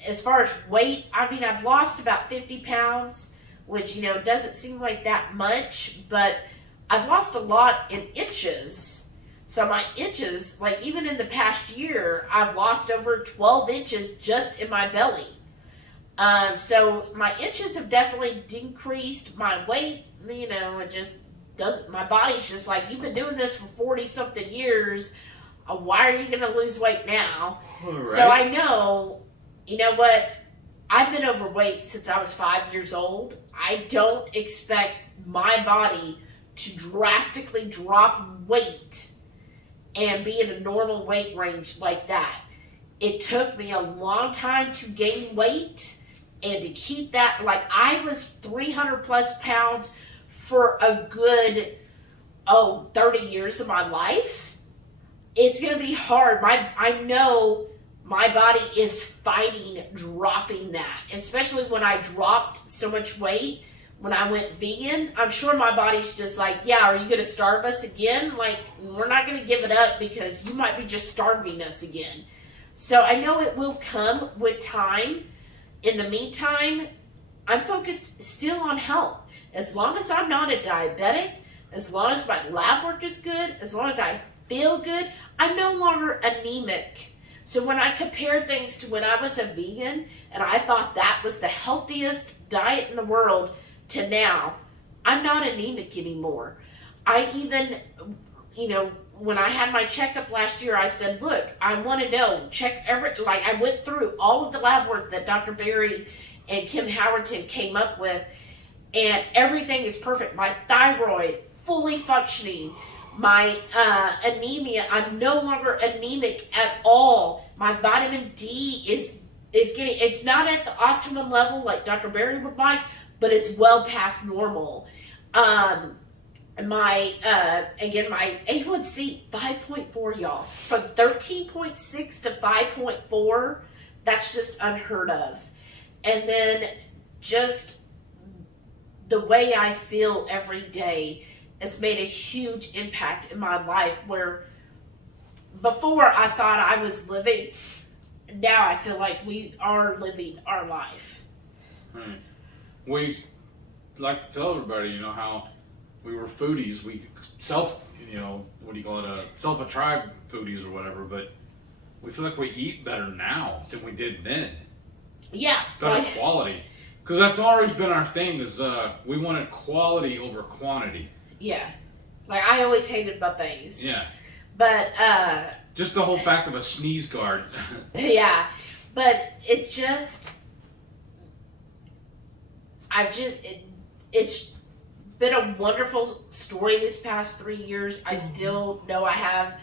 As far as weight, I mean, I've lost about 50 pounds, which, doesn't seem like that much, but I've lost a lot in inches. So my inches, like even in the past year, I've lost over 12 inches just in my belly. So my inches have definitely decreased. My weight, it just doesn't, my body's just like, you've been doing this for 40 something years. Why are you going to lose weight now? Right. So I know, you know what? I've been overweight since I was 5 years old. I don't expect my body to drastically drop weight and be in a normal weight range like that. It took me a long time to gain weight and to keep that. Like, I was 300 plus pounds for a good, 30 years of my life. It's going to be hard. I know my body is fighting dropping that, especially when I dropped so much weight. When I went vegan, I'm sure my body's just like, yeah, are you going to starve us again? Like, we're not going to give it up because you might be just starving us again. So I know it will come with time. In the meantime, I'm focused still on health. As long as I'm not a diabetic, as long as my lab work is good, as long as I feel good, I'm no longer anemic. So when I compare things to when I was a vegan and I thought that was the healthiest diet in the world to now, I'm not anemic anymore. I even, when I had my checkup last year, I said, look, I want to know, I went through all of the lab work that Dr. Berry and Kim Howerton came up with, and everything is perfect. My thyroid, fully functioning. My anemia, I'm no longer anemic at all. My vitamin D is getting, it's not at the optimum level like Dr. Berry would like, but it's well past normal. My A1C 5.4, y'all, from 13.6 to 5.4. That's just unheard of. And then just the way I feel every day has made a huge impact in my life, where before I thought I was living, now I feel like we are living our life. Right. We like to tell everybody, how we were foodies. We self-attribe foodies or whatever, but we feel like we eat better now than we did then. Yeah. Better quality. Because that's always been our thing, is we wanted quality over quantity. Yeah. Like, I always hated buffets. Yeah. But, just the whole fact of a sneeze guard. Yeah. But it's been a wonderful story this past 3 years. I still know I have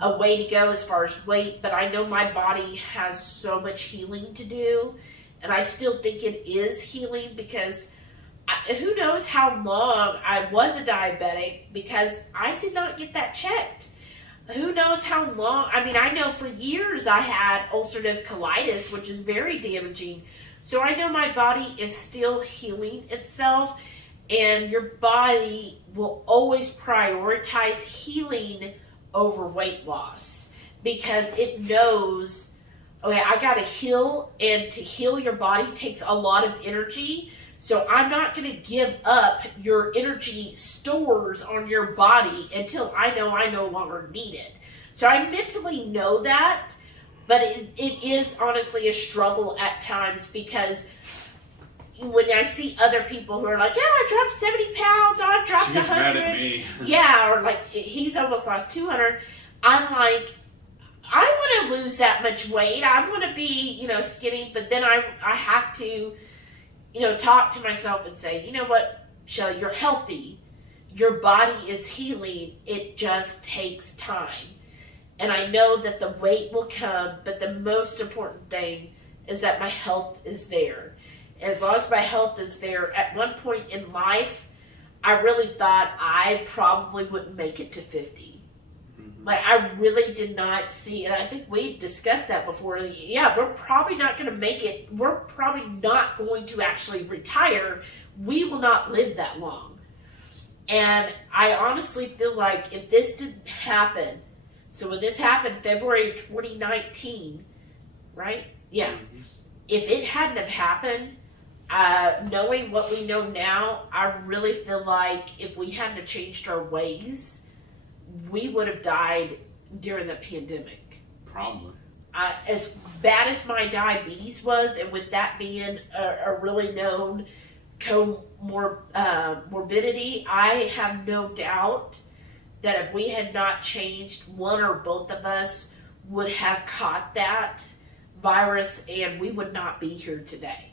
a way to go as far as weight, but I know my body has so much healing to do. And I still think it is healing, because who knows how long I was a diabetic, because I did not get that checked. Who knows how long? I mean, I know for years I had ulcerative colitis, which is very damaging. So I know my body is still healing itself, and your body will always prioritize healing over weight loss, because it knows, okay, I gotta heal, and to heal your body takes a lot of energy. So I'm not gonna give up your energy stores on your body until I know I no longer need it. So I mentally know that, but it is honestly a struggle at times, because when I see other people who are like, yeah, I dropped 70 pounds, oh, I've dropped 100. Mad at me. Yeah, or like, he's almost lost 200. I'm like, I want to lose that much weight. I want to be, skinny, but then I have to, talk to myself and say, you know what, Shelly, you're healthy. Your body is healing. It just takes time. And I know that the weight will come, but the most important thing is that my health is there. As long as my health is there, at one point in life, I really thought I probably wouldn't make it to 50. Like, I really did not see, and I think we discussed that before. Yeah, we're probably not going to make it. We're probably not going to actually retire. We will not live that long. And I honestly feel like if this didn't happen, so when this happened February 2019, right? Yeah. If it hadn't have happened, knowing what we know now, I really feel like if we hadn't have changed our ways, we would have died during the pandemic. Probably. As bad as my diabetes was, and with that being a really known morbidity, I have no doubt that if we had not changed, one or both of us would have caught that virus, and we would not be here today.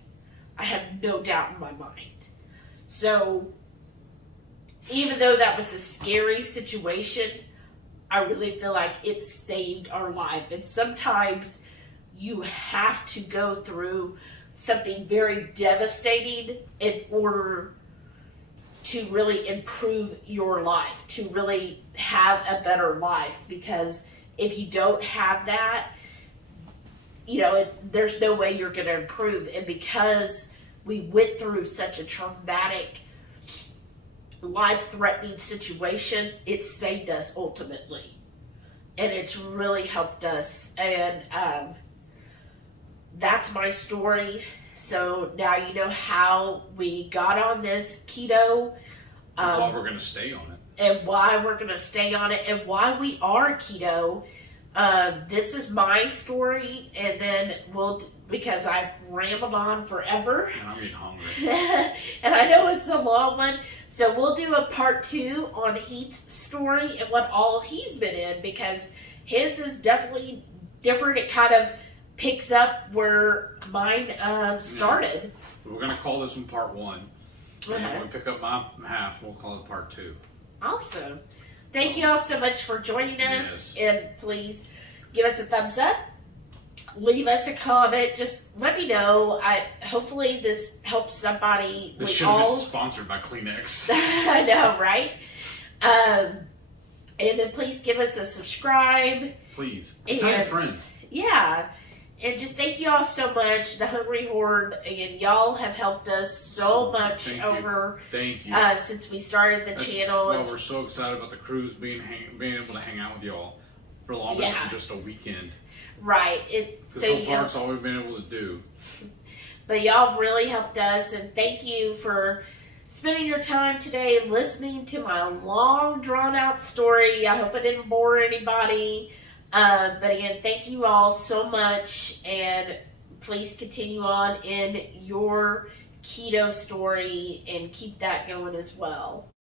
I have no doubt in my mind. So, even though that was a scary situation, I really feel like it saved our life. And sometimes you have to go through something very devastating in order to really improve your life, to really have a better life. Because if you don't have that, there's no way you're going to improve. And because we went through such a traumatic, life-threatening situation, it saved us ultimately. And it's really helped us. And that's my story. So now you know how we got on this keto. Why we're going to stay on it. And why we're going to stay on it, and why we are keto. This is my story, and then because I've rambled on forever. And I'm getting hungry. And I know it's a long one, so we'll do a part 2 on Heath's story and what all he's been in, because his is definitely different. It kind of picks up where mine started. We're gonna call this one part 1. And Okay. when we pick up my half, we'll call it part 2. Awesome. Thank you all so much for joining us, Yes. and please give us a thumbs up. Leave us a comment. Just let me know. Hopefully this helps somebody This with should have been all. sponsored by Kleenex. I know, right? And then please give us a subscribe. Please. Tell your And- friends. Yeah. And just thank you all so much, the Hungry Horde, and y'all have helped us so much Thank you. over Thank you. since we started the That's channel. why It's- we're so excited about the cruise being able to hang out with y'all for longer Yeah. than just a weekend. right. Because so far, it's all we've been able to do. But y'all have really helped us, and thank you for spending your time today listening to my long, drawn-out story. I hope it didn't bore anybody. But again, thank you all so much, and please continue on in your keto story and keep that going as well.